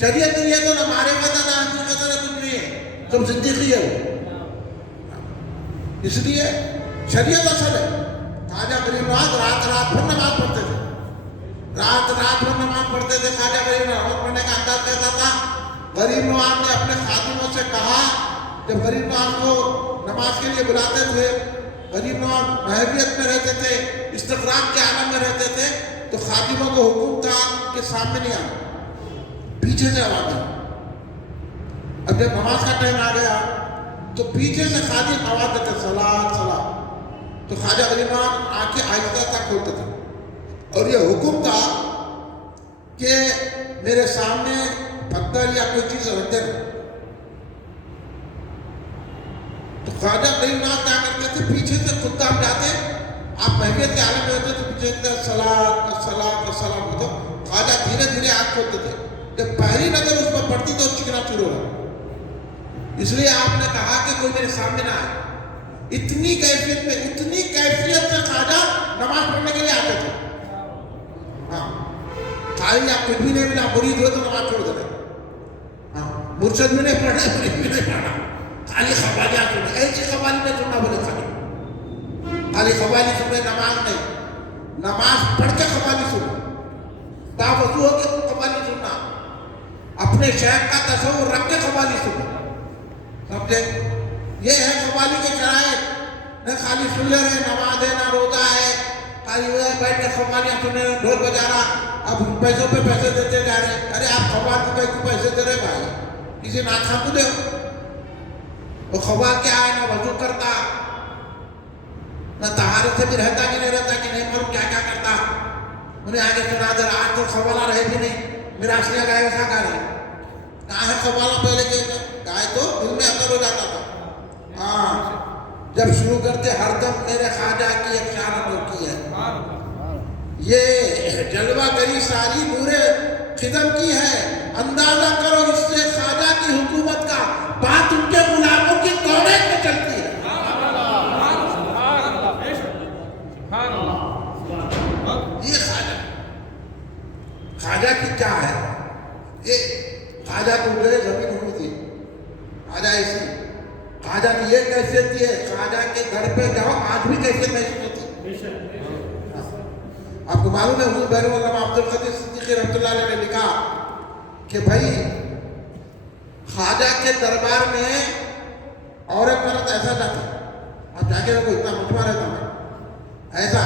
شریعت نہیں ہے تو نہ معرفت ہے, نہ حقیقت ہے, نہ کچھ نہیں ہے, تم صدیقی ہے. اس لیے شریعت اصل ہے. خواجہ غریب نواز رات رات بھر نماز پڑھتے تھے, رات رات بھر نماز پڑھتے تھے. خواجہ غریب نواز پڑھنے کا انداز کیسا تھا؟ غریب نواز نے اپنے خادموں سے کہا, جب غریب نواز کو نماز کے لیے بلاتے تھے, غریب نواز محبیت میں رہتے تھے, استقراق کے عالم میں رہتے تھے, تو خادموں کو حکم تھا کہ سامنے نہیں آنا, پیچھے سے آواز آئی. اب جب نماز کا ٹائم آ گیا تو پیچھے سے خادم آواز دیتے سلام سلام, تو خواجہ غریب نواز آنکھیں آہستہ تک کھولتے تھے, اور یہ حکم تھا کہ میرے سامنے پتھر یا کوئی چیز رکھ دینا. تو خواجہ غریب نواز کیا کرتے تھے, پیچھے سے خود ہم جاتے, آپ محبیت کے عالم میں ہوتے تو پیچھے سے سلام سلام سلام ہوتا. خواجہ دھیرے دھیرے آنکھ کھولتے تھے, جب پہلی نظر اس پر پڑتی تو چکنا شروع ہو رہا. اس لیے آپ نے کہا کہ کوئی میرے سامنے نہ آئے. اتنی کیفیت میں, اتنی کیفیت سے خواجہ نماز پڑھنے کے لیے آتے تھے. ہاں, خالی آپ کچھ بھی نہیں ملا, مرید ہوئے تو نماز چھوڑ دیتے. ہاں, مرشد میں نہیں پڑھنا, مرید میں نہیں پڑھنا, خالی خواجہ سننا. ایسی قوالی میں سننا بولے, خالی قوالی سننے, نماز نہیں, نماز پڑھ کے قوالی سننا, باوضو ہو کے قوالی سننا, اپنے شیخ کا تصور رکھ کے قوالی سننا. سمجھے؟ یہ ہے قوالی کے شرائط. نہ خالی سن لے رہے, نماز ہے نہ روزہ ہے, خالی بیٹھ کے قوالیاں سنے, ڈھول بجا رہا, اب پیسوں پہ پیسے دیتے جا رہے. ارے آپ قوال کو پیسے دے رہے بھائی, کسی ناخا کو دے. وہ قوال کیا ہے, نہ وضو کرتا, نہ طہارت سے بھی رہتا کہ نہیں رہتا, کہ نہیں معلوم کیا کیا کرتا. انہیں آگے سنا دے رہا, آج تو قوالا رہے بھی نہیں, میرا اصلیہ گائے ویسا گا رہے. کہاں ہے قوالا پہلے کے گائے تو دل میں اثر ہو جاتا تھا. ہاں, جب شروع کرتے ہر دم میرے خواجہ کی ایک شان ہوتی ہے. یہ جلوہ گری ساری نور خدم کی ہے, اندازہ کرو اس سے خواجہ کی حکومت کا, بات ان کے غلاموں کی دوڑے میں چلتی ہے. یہ خواجہ کی کیا ہے, یہ خواجہ کو گئے زمین ہوئی تھی, خواجہ ایسی, خواجہ کی یہ کیفیت ہے, خواجہ کے گھر پہ جاؤ آج بھی کیفیت نہیں ہوتی. آپ کو معلوم ہے حضور بحر علامہ عبد القادر صدیقی رحمۃ اللہ علیہ نے لکھا کہ بھائی خواجہ کے دربار میں عورت مرد ایسا جاتا، اب جا کے اتنا مجمع رہتا ہے ایسا،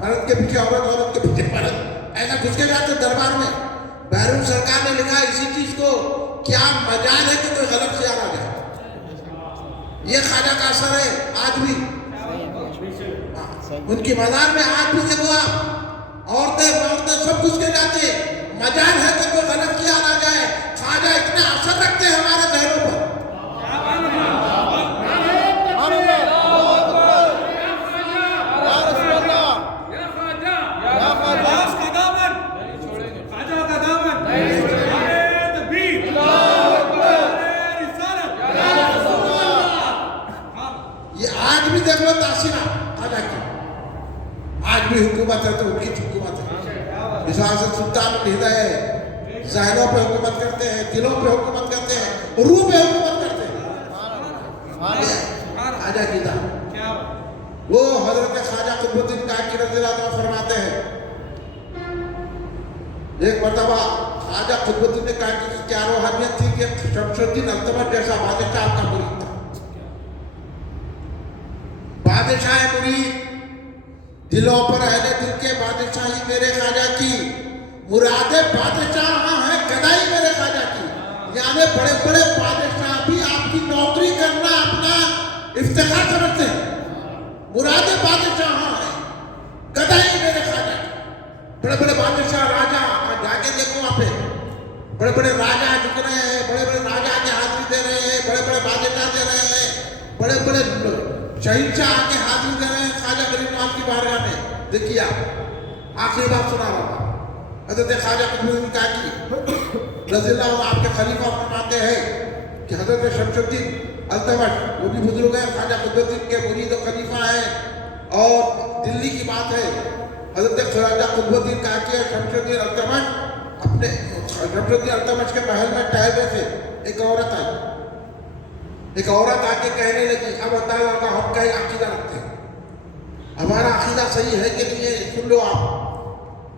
مرد کے پیچھے عورت، عورت کے پیچھے مرد، ایسا گھس کے جاتے دربار میں۔ بہرون سرکار نے لکھا اسی چیز کو، کیا مجال ہے کہ کوئی غلط خیال آ جائے؟ یہ خواجہ کا اثر ہے آج بھی، ان کی مزار میں آج بھی جب وہ عورتیں سب گھس کے جاتے، مجال ہے کہ کوئی غلط خیال آ جائے۔ خواجہ اتنا اثر رکھتے ہیں ہمارے ذہنوں پر۔ دیکھ لو تاثیرات خواجہ کی، آج بھی حکومت ہے تو ان کی حکومت ہے۔ اس واسطے سلطان الہدایہ ذہنوں پہ حکومت کرتے ہیں، دلوں پہ حکومت کرتے ہیں، روح پہ حکومت کرتے ہیں۔ خواجہ کی ذات وہ حضرت خواجہ قطب الدین کاکی رضی اللہ عنہ فرماتے ہیں، ایک مرتبہ خواجہ قطب الدین کاکی کی کیا روحانیت تھی کہ شمس الدین التمش جیسا بادشاہ کا مرید تھا۔ بادشاہ مرید، دلوں پر اہل دل کے بادشاہی میرے خواجہ کی، مراد بادشاہ ہے گدائی میرے خواجہ کی، یعنی بڑے بڑے بادشاہ بھی آپ کی نوکری کرنا اپنا افتخار سمجھتے ہیں۔ مراد بادشاہ ہے گدائی میرے خواجہ کی، بڑے بڑے بادشاہ راجہ، آج جا کے دیکھو وہاں پہ بڑے بڑے راجہ جھک رہے ہیں، بڑے بڑے راجہ کے حاضری دے رہے ہیں، بڑے بڑے بادشاہ دے رہے ہیں، بڑے بڑے شہنشاہ آ کے حاضری دے رہے ہیں خواجہ غریب نواز کی بارگاہ میں۔ دیکھیے آخری بات سنا رہا ہوں، حضرت خواجہ قطب الدین کاکی رضی اللہ عنہ آپ کے خلیفہ فرماتے ہیں کہ حضرت شمس الدین التمش وہ بھی بزرگ ہیں، خواجہ قطب الدین کے مرید و خلیفہ ہیں، اور دلی کی بات ہے حضرت خواجہ قطب الدین کاکی اور شمس الدین التمش اپنے شمس الدین التمش کے محل میں ٹہل رہے تھے، ایک عورت آ کے کہنے لگی، اب اللہ کا ہم کا عقیدہ رکھتے ہیں، ہمارا عقیدہ صحیح ہے کہ نہیں ہے، سن لو آپ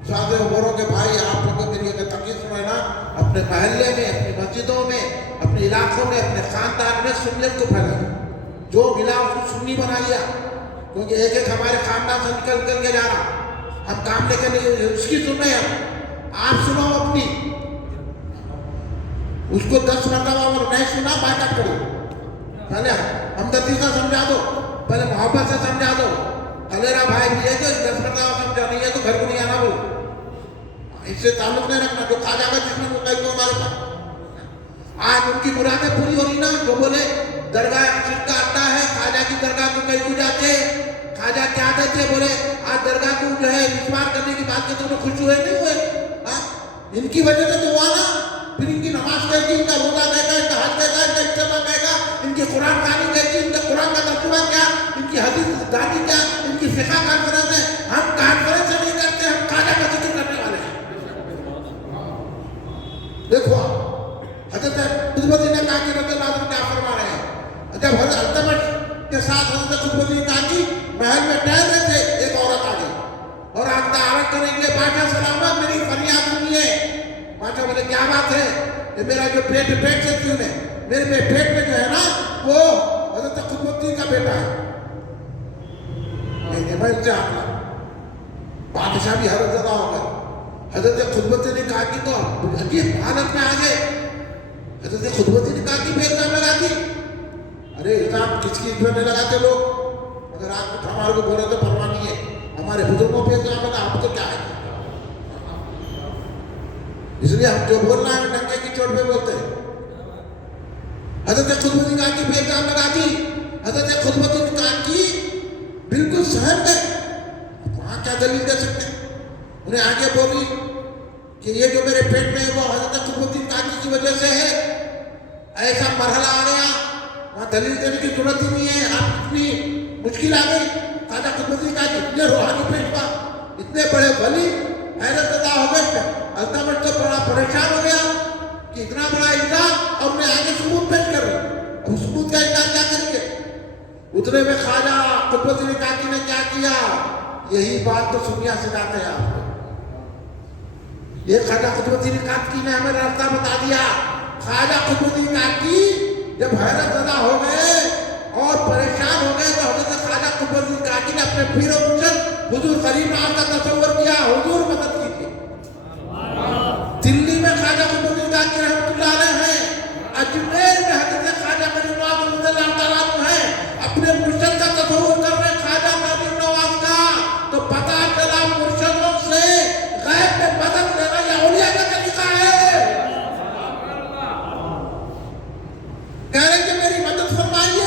سادے عمروں کے بھائی، آپ لوگوں کے لیے تقریر سننا، اپنے محلے میں، اپنی مسجدوں میں، اپنے علاقوں میں، اپنے خاندان میں سنت کو پھیلائیں، جو ملا اس کو سنی بنا لیا، کیونکہ ایک ایک ہمارے خاندان سے نکل کے جا رہا، ہم کام لے کے نہیں، اس کی سن رہے ہیں، آپ سنو اپنی، اس کو 10 مرتبہ اور نہیں سنا بات کرو، پہلے ہمدردی سے سمجھا دو، پہلے محبت سے سمجھا دو، میرا بھائی بھی ہے جو 10 مرتبہ سمجھا نہیں ہے تو گھر کو نہیں آنا، بولو اس سے تعلق نہیں رکھنا، جو خواجہ کا جس میں وہ کہیں کو ہمارے پاس آج ان کی مرادیں پوری ہو رہی نا، جو بولے درگاہ شرک کا اڈا ہے، خواجہ کی درگاہ کو کہیں کو جاتے، خواجہ کیا دیتے، بولے آج درگاہ کو جو ہے مسمار کرنے کی بات کرتے انہیں خوش ہوئے نہیں ہوئے، ان کی وجہ سے تو ہوا نا، پھر ان کی نماز کہے گی، ان کا روزہ کہے گا، ان کا حج کہے گا، ان کا اجتماع کہے گا، ان کی قرآن خوانی کہے گی، ان کا قرآن کا ترجمہ کیا، ان کی حدیث دانی کیا، ان کی فقہ کانفرنس ہے، ہم کانفرنس نہیں کرتے، ہم خواجہ کا ذکر کرنے والے ہیں۔ دیکھو حضرت قطب الدین کاکی رضی اللہ عنہ کیا فرما رہے ہیں، جب حضرت التمش کے ساتھ حضرت قطب الدین کاکی محل میں ٹہل رہے تھے، ایک عورت آ گئی اور آپ دعوت کرنے کے لیے، بادشاہ سلامت میری فریاد سنیے، بادشاہ بولے کیا بات ہے، کہ میرا جو پیٹ سے کیوں ہے، میرے پیٹ میں جو ہے نا وہ حضرت قطب الدین کا بیٹا ہے، میں ان سے آتا، بادشاہ بھی حضرت زدہ ہو گئے، حضرت قطب الدین نے کہا کہ تو عجیب حالت میں آ گئے، حضرت قطب الدین نے کہا کہ پہ الزام لگا دی، ارے الزام کس کی جو نہیں لگاتے لوگ، اگر آپ کچھ ہمارے کو بولے تو پرواہ نہیں ہے، ہمارے بزرگوں پہ الزام لگا، آپ تو کیا ہے، اس لیے ہم جو بولنا ہے ڈنگے کی چوٹ پہ بولتے ہیں۔ حضرت قطب الدین کاکی پہ الزام لگا دی، حضرت قطب الدین کاکی بالکل سہم گئے، وہاں کیا دلیل دے سکتے ہیں، انہیں آگے بولی کہ یہ جو میرے پیٹ میں ہے وہ حضرت قطب الدین کاکی کی وجہ سے ہے، ایسا مرحلہ آ گیا، وہاں دلیل دینے کی ضرورت ہی نہیں ہے، آپ اتنی مشکل آ گئی، خواجہ قطب الدین کاکی اتنے روحانی پیشوا، اتنے بڑے ولی حیرت زدہ ہو گئے، التمش تو بڑا پریشان ہو گیا کہ اتنا بڑا الزام اور انہیں آگے ثبوت پیش کرو، اب ثبوت کا انکار کیا کریں گے، اتنے میں خواجہ قطب الدین کاکی نے کیا کیا، یہی بات تو سنیا سکھاتے ہیں آپ کو، یہ خواجہ قطب الدین کاکی نے ہمیں راستہ بتا دیا، خواجہ قطب الدین کاکی جب حیرت زدہ ہو گئے اور پریشان ہو گئے تو حضرت خواجہ قطب الدین کاکی نے اپنے پیر و مرشد حضور غریب نواز کا تصور کیا، حضور مدد کیجیے۔ دلی میں خواجہ قطب الدین کاکی رحمۃ اللہ علیہ ہیں، اجمیر میں حضرت خواجہ غریب نواز رضی اللہ تعالیٰ عنہ ہیں، اپنے مرشد کا تصور کر رہے خواجہ غریب نواز کا، تو پتہ چلا مرشدوں سے غیب میں مدد لینا یہ اولیاء کا طریقہ ہے۔ کہہ رہے کہ میری مدد فرمائیے،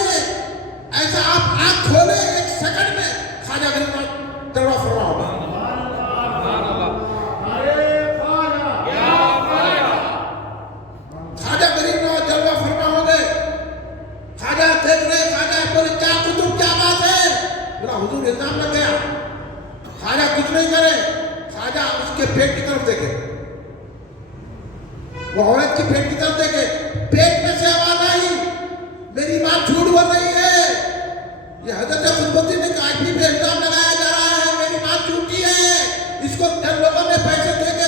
ایسا آپ آنکھ کھولے ایک سیکنڈ میں خواجہ غریب نواز جلوہ فرما ہوگا۔ خواجہ غریب نواز جلوہ فرما ہو گئے، خواجہ دیکھ رہے، خواجہ بولے کیا قطب کیا بات ہے؟ بولا حضور الزام لگ گیا۔ خواجہ کچھ نہیں کرے، خواجہ اس کے پیٹ کی طرف دیکھے، وہ عورت کی پیٹ کی طرف دیکھے، پیٹ میں سے آواز آئی میری ماں جھوٹ بول رہی ہے۔ یہ حضرت قطب الدین نے کاکی پہ الزام لگایا جا رہا ہے، میری ماں جھوٹی ہے، اس کو چند لوگوں نے پیسے دے کے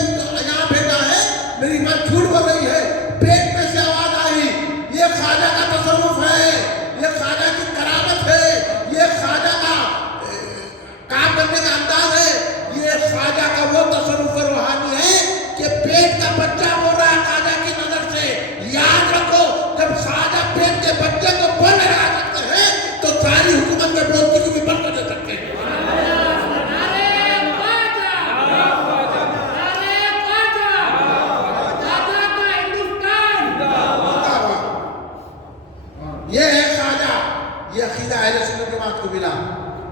یہاں بھیجا ہے، میری ماں جھوٹ بول رہی ہے۔ پیٹ میں سے آواز آئی، یہ خواجہ کا تصرف ہے، یہ خواجہ کی کرامت ہے، یہ خواجہ کا کام کرنے کا انداز ہے، یہ خواجہ کا وہ تصرف روحانی ہے کہ پیٹ کا بچہ بول رہا ہے خواجہ کی نظر سے۔ یاد رکھو جب خواجہ پیٹ کے بچے کو بولنے لگا سکتے ہیں تو ساری حکومت کے بولتی کو بھی بند کر دے سکتے ہیں۔ یہ ہے خواجہ، یہ عقیدہ اہل سنت جماعت کو ملا۔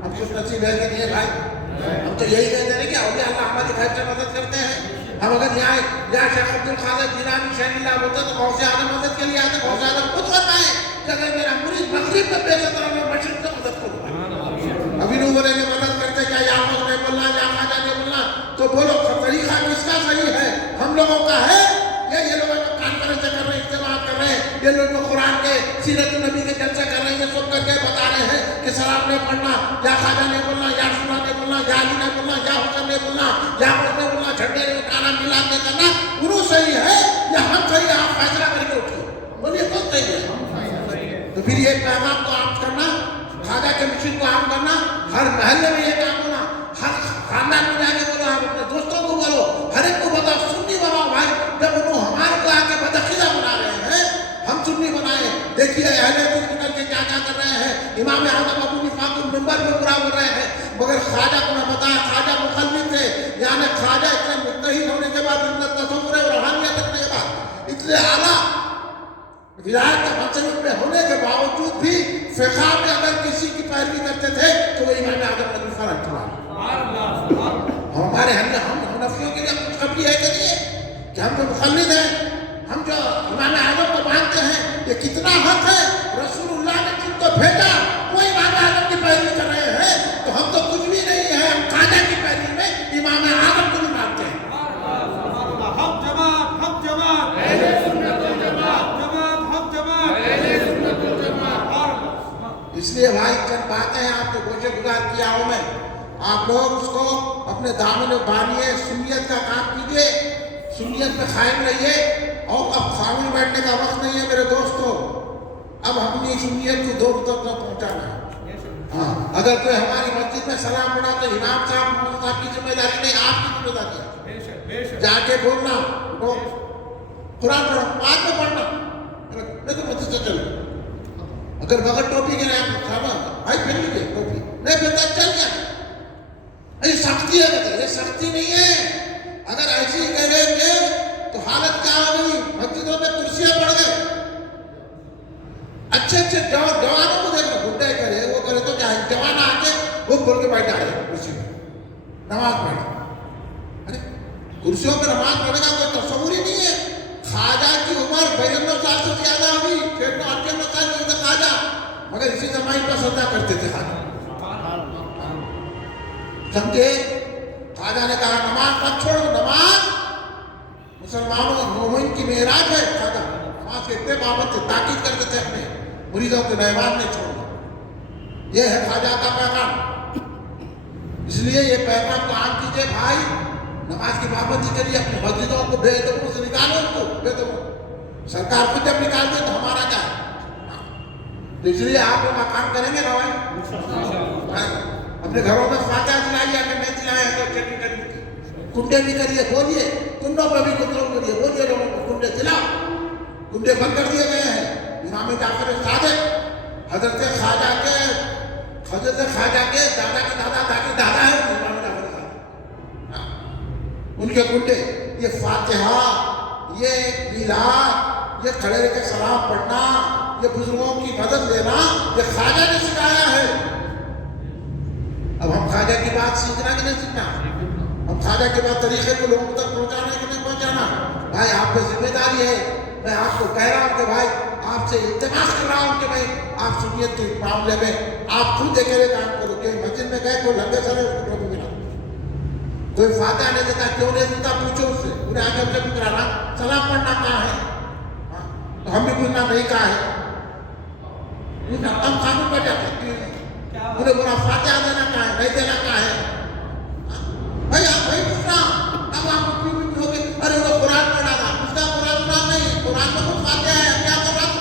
ہم خوش نصیب ہے کہ نہیں ہے بھائی؟ ہم تو یہی کہتے ہیں کہ اولیاء اللہ ہماری خیر سے مدد کرتے ہیں۔ ہم اگر یہاں شیخ عبد القادر جیلانی شیخ اللہ ہوتے تو غوث اعظم مدد کے لیے آتے، غوث اعظم خود فرمائے کہ اگر میرا مرید مغرب میں بیعت کرا میں مشرق سے مدد کروں۔ ابھی لوگ بولیں گے مدد کرتے کیا یا غوث نہیں بولنا یا خواجہ نہیں بولنا، تو بولو طریقہ کس کا صحیح ہے؟ ہم لوگوں کا ہے یا یہ لوگ کانفرنس کر رہے ہیں، اجتماع کر رہے ہیں، یہ لوگ جو قرآن کے سیرت النبی کے جلسے کر رہے ہیں، یہ سب کر کے بتا رہے ہیں کہ سلام نہیں پڑھنا، یا خواجہ نہیں بولنا، یا رسول اللہ نہیں بولنا، یا علی نہیں بولنا، یا حسین نہیں بولنا، یا غوث نہیں بولنا، جھنڈے نہیں اٹھانا، میلاد نہیں کرنا، انہوں صحیح ہے یا ہم صحیح ہے؟ آپ فیصلہ کر کے اٹھیے، بولیے کون صحیح ہے؟ تو پھر یہ پیغام کو عام کرنا، خواجہ کے مشن کو عام کرنا، ہر محلے میں یہ کام ہونا، ہر خاندان میں جا کے بولو، آپ اپنے دوستوں کو بولو، ہر ایک کو بتاؤ، سنی بناؤ بھائی۔ جب انہوں ہمارے کو آ کے بدعقیدہ بنا رہے ہیں، ہم سنی بنائے، دیکھیے اہل حدیث نکل کے کیا کر رہے ہیں، امام اعظم ابو حنیفہ کو منبر میں برا بول رہے ہیں، مگر خواجہ کو میں بتایا خواجہ مخلد تھے، یعنی خواجہ اتنے متحد ہونے کے بعد، اتنے تصور روحانیت رکھنے کے بعد، اتنے اعلیٰ ولایت کے منصب میں ہونے کے باوجود بھی فقہ میں اگر کسی کی پیروی کرتے تھے تو وہ امام اعظم ابو حنیفہ رکھتے ہیں۔ ہمارے ہم حنفیوں کے لیے کچھ قبلی ہے کہ نہیں ہے کہ ہم جو مخلد ہیں، ہم جو امام اعظم کو مانتے ہیں، یہ کتنا حق ہے؟ رسول اللہ نے جن کو بھیجا وہ امام اعظم کی پیروی کر رہے ہیں، تو ہم تو کچھ بھی نہیں ہے، ہم خواجہ کی پیروی میں امام اعظم کو بھی مانتے ہیں۔ حق جماعت، حق جماعت، اہل سنت والجماعت، جماعت حق جماعت، اہل سنت والجماعت۔ اس لیے بھائی چند باتیں ہیں آپ کو گوشے گزار کیا ہوں میں، آپ لوگ اس کو اپنے دامن میں باندھیے، سنیت کا کام کیجیے، سنیت میں قائم رہیے، اور اب خاموش بیٹھنے کا وقت نہیں ہے میرے دوستوں، اب اپنی سنیت کو دور تک پہنچانا ہے۔ ہاں، اگر کوئی ہماری مسجد میں سلام پڑھا تو امام صاحب کی ذمہ داری نہیں، آپ کی ذمہ داری ہے، جا کے بولنا، قرآن پڑھو، بعد میں پڑھنا، نہیں تو مسجد سے چلو، اگر بغیر ٹوپی کے نہیں صاحب بھائی پھر لیجیے ٹوپی، نہیں پھرتا چل گیا، یہ سختی ہے، یہ سختی نہیں ہے، اگر ایسی ہی کریں گے تو حالت کیا ہوگی؟ مسجدوں میں کرسیاں پڑ گئے، اچھے جوانوں کو دیکھو، بڈھے کرے وہ کرے تو کیا ہے، جوان آ کے وہ کھول کے بیٹھ جا رہے ہیں کرسی میں، نماز پڑھے، ارے کرسیوں پہ نماز پڑھنے کا کوئی تصور ہی نہیں ہے۔ خواجہ کی عمر 92 سال سے زیادہ ہوئی، 98 سال کی تھا خواجہ، مگر اسی زمانے پر سجدہ کرتے تھے خواجہ، سمجھے؟ خواجہ نے کہا نماز مت چھوڑو، نماز مسلمانوں مومن کی معراج ہے۔ خواجہ نماز کے اتنے پابند تھے، تاکید کرتے تھے اپنے مریدوں کے نماز نہیں چھوڑنا، یہ ہے خواجہ کا پیغام۔ اس لیے یہ پیغام کو عام کیجیے بھائی، نماز کی پابندی کے لیے اپنے مسجدوں کو بے ادبوں سے نکالو، ان کو بے ادبوں سرکار خود جب نکال دے تو ہمارا کیا ہے؟ تو اس لیے آپ لوگ کام کریں گے نا بھائی، اپنے گھروں میں فاتحہ چلائیے، اگر نہیں چلائے تو چٹی کریے، کنڈے بھی کریے، بولیے کنڈوں پر بھی کنٹرول کریے، بولیے لوگوں کو کنڈے چلاؤ، کنڈے بند کر دیے گئے ہیں۔ امام جعفر صادق حضرت خواجہ کے دادا کے دادا ہے امام جعفر صادق، ان کے کنڈے، یہ فاتحہ، یہ میلاد، یہ کھڑے رہ کے سلام پڑھنا، یہ بزرگوں کی مدد لینا، یہ خواجہ نے سکھایا ہے۔ اب ہم خواجہ کی بات سیکھنا کہ نہیں سیکھنا؟ ہم خواجہ کے بعد طریقے کو لوگوں تک پہنچانا ہے کہ نہیں پہنچانا؟ بھائی آپ پہ ذمہ داری ہے، میں آپ کو کہہ رہا ہوں کہ بھائی آپ سے التماس کر رہا ہوں کہ بھائی آپ سنیت کے معاملے میں آپ خود دیکھے ہوئے کام کرو کہ مسجد میں گئے کوئی لمبے سر ٹوپی ملا، کوئی فاتحہ نہیں دیتا، کیوں نہیں دیتا پوچھو اس سے، انہیں آگے ہم سے پوچھ رہا سلام پڑھنا کہاں ہے؟ تو ہم بھی پوچھنا نہیں کہاں ہے، ہم قانون پر جاتے ہیں، انہیں بولا فاتحہ دینا کہاں ہے، نہیں دینا کہاں ہے؟ بھائی آپ بھائی پوچھنا، اب آپ کو بھی ہوگے ارے وہ قرآن پڑھا تھا، اس کا قرآن نہیں، قرآن میں خود فاتحہ ہے، کیا کر رہا تھا؟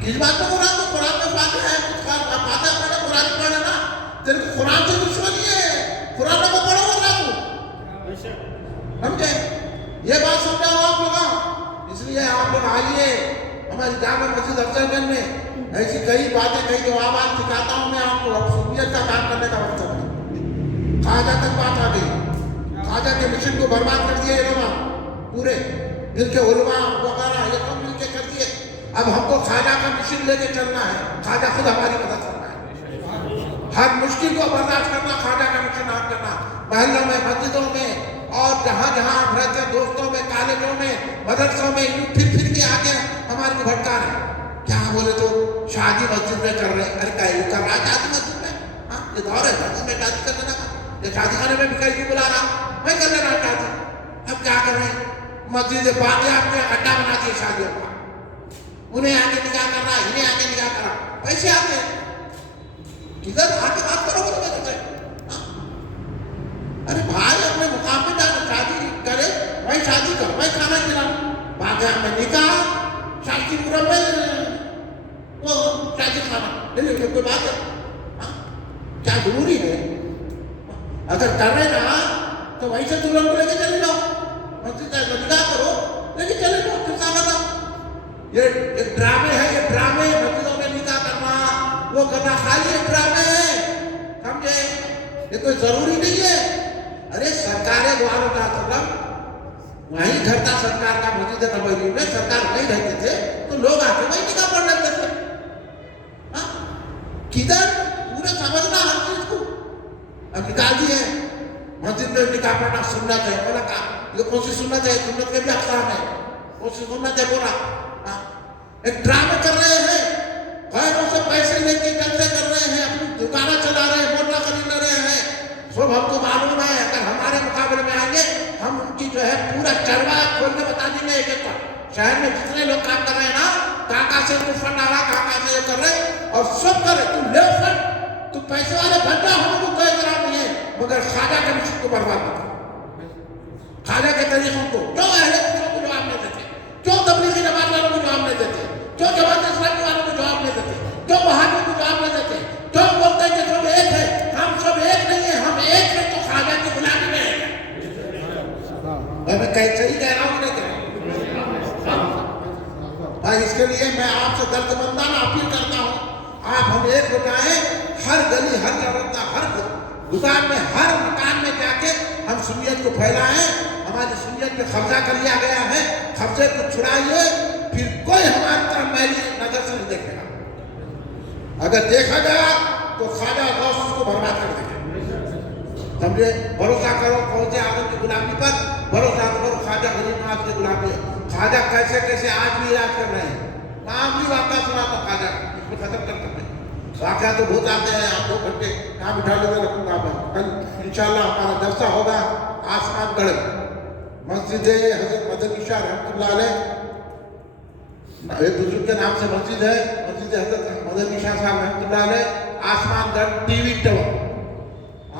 کس بات میں قرآن میں فاتحہ ہے، فاتحہ پڑھے قرآن پڑھے نا، تیرے کو قرآن سے دشمنی ہے، قرآن کو پڑھو ورنہ تو سمجھے؟ یہ بات سمجھاؤ آپ لوگ، اس لیے آپ لوگ آئیے ہماری جامع مسجد افضل گنج میں، ایسی کئی باتیں کئی جوابات دکھاتا ہوں میں آپ کو، اب سنیت کا کام کرنے کا وقت ہے۔ خواجہ تک بات آ گئی، خواجہ کے مشن کو برباد کر دیا علماء پورے، ان کے علماء وغیرہ یہ سب مل کے کر دیے، اب ہم کو خواجہ کا مشن لے کے چلنا ہے، خواجہ خود ہماری مدد کرنا ہے، ہر مشکل کو برداشت کرنا، خواجہ کا مشن آپ کرنا، محلوں میں، مسجدوں میں، اور جہاں جہاں آپ رہتے ہیں، دوستوں میں، کالجوں میں، مدرسوں میں، پھر کے آگے ہمارے کو بھٹکا رہے ہیں، کیا بولے تو شادی مسجد میں کر رہے ہیں، ارے کیا کر رہا ہے شادی مسجد میں؟ ہاں یہ دور ہے مسجد میں شادی کر لینا، یہ شادی خانے میں بھی کہیں بلا رہا، میں کر لینا چاہتا، اب کیا کر رہے ہیں؟ مسجد باقی آپ نے اڈا بنا دیے شادیوں کا، انہیں آگے نکاح کرنا، انہیں آگے نکاح کرنا، پیسے آتے ہیں، کدھر آگے بات کرو بولے میں کہتے ہیں، ارے بھائی اپنے مقام پہ جانا، شادی کرے وہی شادی کر، وہی کھانا کھلاؤ، باقی میں نکاح شادی پورا میں وہ شادی کھانا، لیکن کوئی بات ہے کیا ضروری ہے؟ اگر کر رہے نا تو وہیں سے دلہن کو لے کے چلے جاؤ، مسجد کا نکاح کرو لے کے چلے جاؤ، کس کا مطلب؟ یہ ڈرامے ہے، یہ ڈرامے مسجدوں میں نکاح کرنا وہ کرنا خالی ایک ڈرامے ہے، سمجھے؟ یہ کوئی ضروری نہیں ہے۔ ارے سرکار وہیں گھر تھا سرکار کا، مسجد نبوی میں سرکار وہیں رہتے تھے تو لوگ آ کے وہیں نکاح پڑھ لیتے تھے، کدھر پورے سمجھنا ہر چیز کو، اب نکال دیے مسجد میں نکاح پڑھنا سنت ہے، بولا کہا یہ کون سی سنت ہے؟ سنت کے بھی اقسام ہے، کون سی سنت ہے بولا؟ ایک ڈرامے کر رہے ہیں، غیروں سے پیسے لے کے جلسے کر رہے ہیں، اپنی دکانیں چلا رہے ہیں، موٹر خرید رہے ہیں، سب ہم کو معلوم ہے، اگر ہمارے مقابلے میں آئیں گے ہم ان کی جو ہے پورا چرواہ کھول کے بتا دیں گے ایک ایک پر، شہر میں جتنے لوگ کام کر رہے ہیں نا، کہاں سے وہ فنڈ آ رہا، کہاں سے یہ کر رہے، اور سب کرے، تم لے فنڈ، تم پیسے والے بن جاؤ، ہم کو کوئی اعتراض نہیں ہے، مگر خواجہ کے مشن کو برباد کرو، خواجہ کے طریقوں کو، کیوں اہل سنت کو جواب نہیں دیتے، کیوں تبلیغی جماعت والوں کو جواب نہیں دیتے، کیوں جماعت اسلامی والوں کو جواب نہیں دیتے، کیوں وہابی کو جواب نہیں دیتے، کیوں بولتے ہیں کہ سب ایک ہے؟ ہم سب ایک نہیں ہیں، ہم ایک ہیں تو خواجہ کی غلامی میں ہیں۔ میں صحیح کہہ رہا ہوں کہ نہیں کہہ رہا ہوں؟ بھائی اس کے لیے میں آپ سے درد مندانہ اپیل کرتا ہوں، آپ ہم ایک ہو جائیں، ہر گلی، ہر جگہ، ہر دکان میں، ہر مکان میں جا کے ہم سنیت کو پھیلائیں، ہماری سنیت پہ قبضہ کر لیا گیا ہے، قبضے کو چھڑائیے، پھر کوئی ہماری طرف میلی نظر سے نہیں دیکھے گا، اگر دیکھا گیا تو خواجہ غوث اس کو برباد کر دے گا، سمجھے؟ بھروسہ کرو غوث اعظم کی غلامی پر، بھروسہ کرو خواجہ غریب نواز کی غلامی پر، خواجہ کیسے کیسے آج بھی علاج کر رہے ہیں، کام بھی واقعہ سنا تھا خواجہ، اس کو ختم کر سکتے ہیں، واقعہ تو بہت آتے ہیں، آپ 2 گھنٹے کام اٹھا لیتے رکھوں گا میں، کل انشاءاللہ ہمارا جلسہ ہوگا آسمان گڑھ، مسجد حضرت مدنی شاہ رحمۃ اللہ علیہ، ایک بزرگ کے نام سے مسجد ہے، مسجد حضرت مدنی شاہ صاحب رحمۃ اللہ علیہ، آسمان گڑھ ٹی وی ٹاور،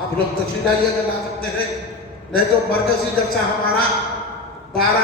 آپ لوگ تشریف لائیے اگر لا سکتے ہیں، نہیں تو مرکزی جلسہ ہمارا 12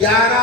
11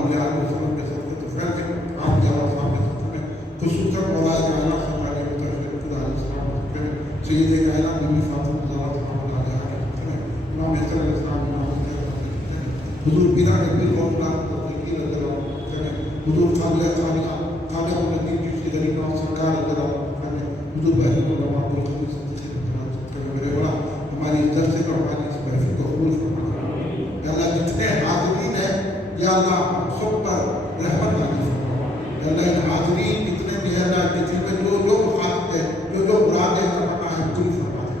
علیہ وسلم کے صدقے تو خیر کے آپ کے اللہ صاحب کے صدقے خصوصاً مولا کائنات صلی اللہ علیہ وسلم سید کائنات نبی فاطمہ زہرا صلی اللہ علیہ وسلم امام حسن علیہ السلام حضور پیرا نبی اللہ تقیل حضور خالیہ خالیہ الدین چشتی غریب نواز سرکار حضور بہن علماء الخبیر میرے بڑا ہماری اس درس کو ہماری اس محفل کو قبول فرما یا اللہ جتنے حاضرین ہیں یا اللہ سب پر رحمت نازل فرما یا اللہ ان حاضرین جتنے بھی ہیں اللہ کسی میں جو مخاطب ہے جو مرادیں کرنا ہے پوری فرما دے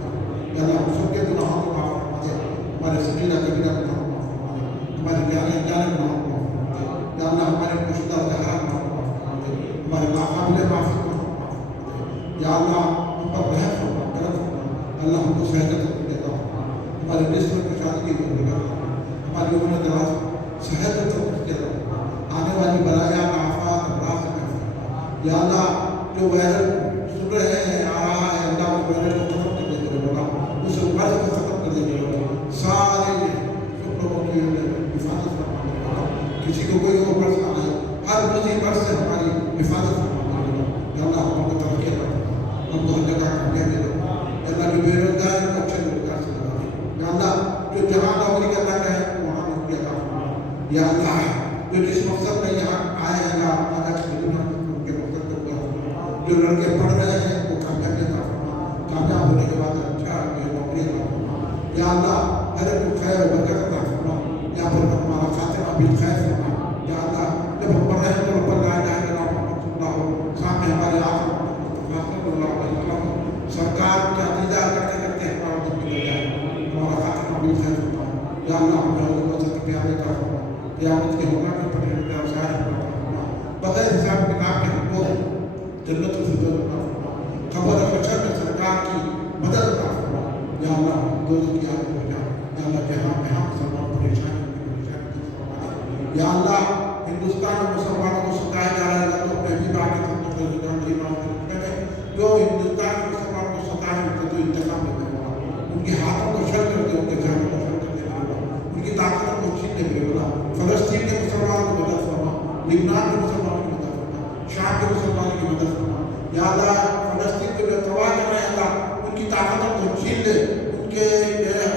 یا اللہ ہم سب کے گناہوں کو معاف فرما دے ہمارے صغیرہ کبیرہ گناہوں کو معاف فرما دے ہمارے جانے گناہوں کو معاف فرما دے یا اللہ ہمارے مشتہ زہرات معاف فرما دے ہمارے ناقابل معافی کو معاف فرما دے یا اللہ ہم پر رحم فرما کرم فرما اللہ ہم کو صحت دیتا ہوں ہمارے رزق کو شادی کی ضرورت ہماری عمر دراز صحت کو دیتا ہوں آنے والی بلایات آفات امراض سے محفوظ یا اللہ جو وائرل سن رہے ہیں آ رہا ہے اللہ اس وائرل کو ختم کر دیتے ہوگا اس مرض کو ختم کر دیتے ہوگا سارے سب لوگوں کی حفاظت فرما کسی کو کوئی اور مرض نہ آئے ہر مزید مرض سے ہماری حفاظت فرما یا اللہ ہم کو ترقی کرتا ہم کو ہر جگہ کامیابی دیتا اللہ جو بے روزگار ہے اچھے روزگار سے لگا دے یا اللہ جو جہاں نوکری کرنا چاہے وہاں نوکری عطا فرما یا اللہ جو جس مقصد میں یہاں آئے ہیں اللہ آدھا کی ان کے مقصد کو پورا فرما جو لڑکے پڑھ رہے ہیں وہ کامیابی عطا فرما کامیاب ہونے کے بعد اچھا نوکری عطا فرما یا اللہ ہر ایک کو خیر و برکت عطا فرما یا پھر ہمارا خاتمہ بالخیر فرما یا اللہ جب ہم پڑھ رہے ہیں تو رب لا الہ الا اللہ محمد صلی اللہ علیہ وسلم سامنے ہمارے آخر صلی اللہ علیہ وسلم سرکار کا دیدار کرتے کرتے ہمارا دل مل جائے ہمارا خاتمہ بھی خیر ہوتا ہے یا اللہ ہمیں حضور سے پیارے کا فرما قیامت کے ہوگا میں پڑھے ہوئے اوسار فرما بغیر حساب کتاب کے ہم کو جنت الفردوس عطا فرما خبر حشر میں سرکار کی مدد عطا فرما یا اللہ دوزخ کی آگ ہو جا یا اللہ جہاں میں ہم مسلمان پریشان یا اللہ ہندوستان میں مسلمانوں کو ستایا جا رہا ہے تو اپنے بھی باقی جو ہندوستان کے مسلمان کو ستانے ہوتے تو انتقام لیتے ہوگا ان کے ہاتھوں کو شر کر دے ان کے جانوں کو شر کر دے ہوگا ان کی طاقتوں کو چھین دے ہوگا فلسطین کے مسلمانوں کو مدد فرما لبنان کے مسلمانوں کی مدد فرما شام کے مسلمانوں کی مدد فرما یا اللہ فلسطین کے جو تباہ کر رہے ہیں اللہ ان کی طاقتوں کو چھین دے ان کے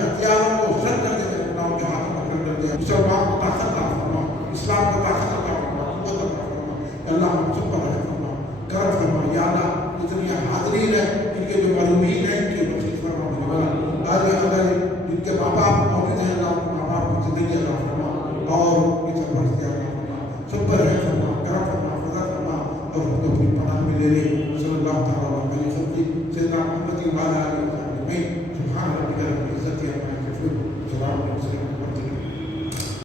ہتھیاروں کو شر کر دے ان کے ہاتھوں کو شر کر دے مسلمان کو طاقت عطا فرما اسلام کو طاقت عطا فرما قوت عطا فرما اللہ ہم سب پر رحم فرما کرم فرما یا اللہ جتنی حاضرین ہیں ان کے جو معلومین ہیں ان کی بخشش فرما میرے آج اگر جن کے ماں باپ موجود ہیں اللہ ماں باپ کو زندگی عطا فرما اور ان کی سرپرستی عطا فرما سب پر رحم فرما کرم فرما فضل فرما اور ان کو اپنی پناہ میں لے لے صلی اللہ تعالیٰ علیہ وسلم سیدنا محمد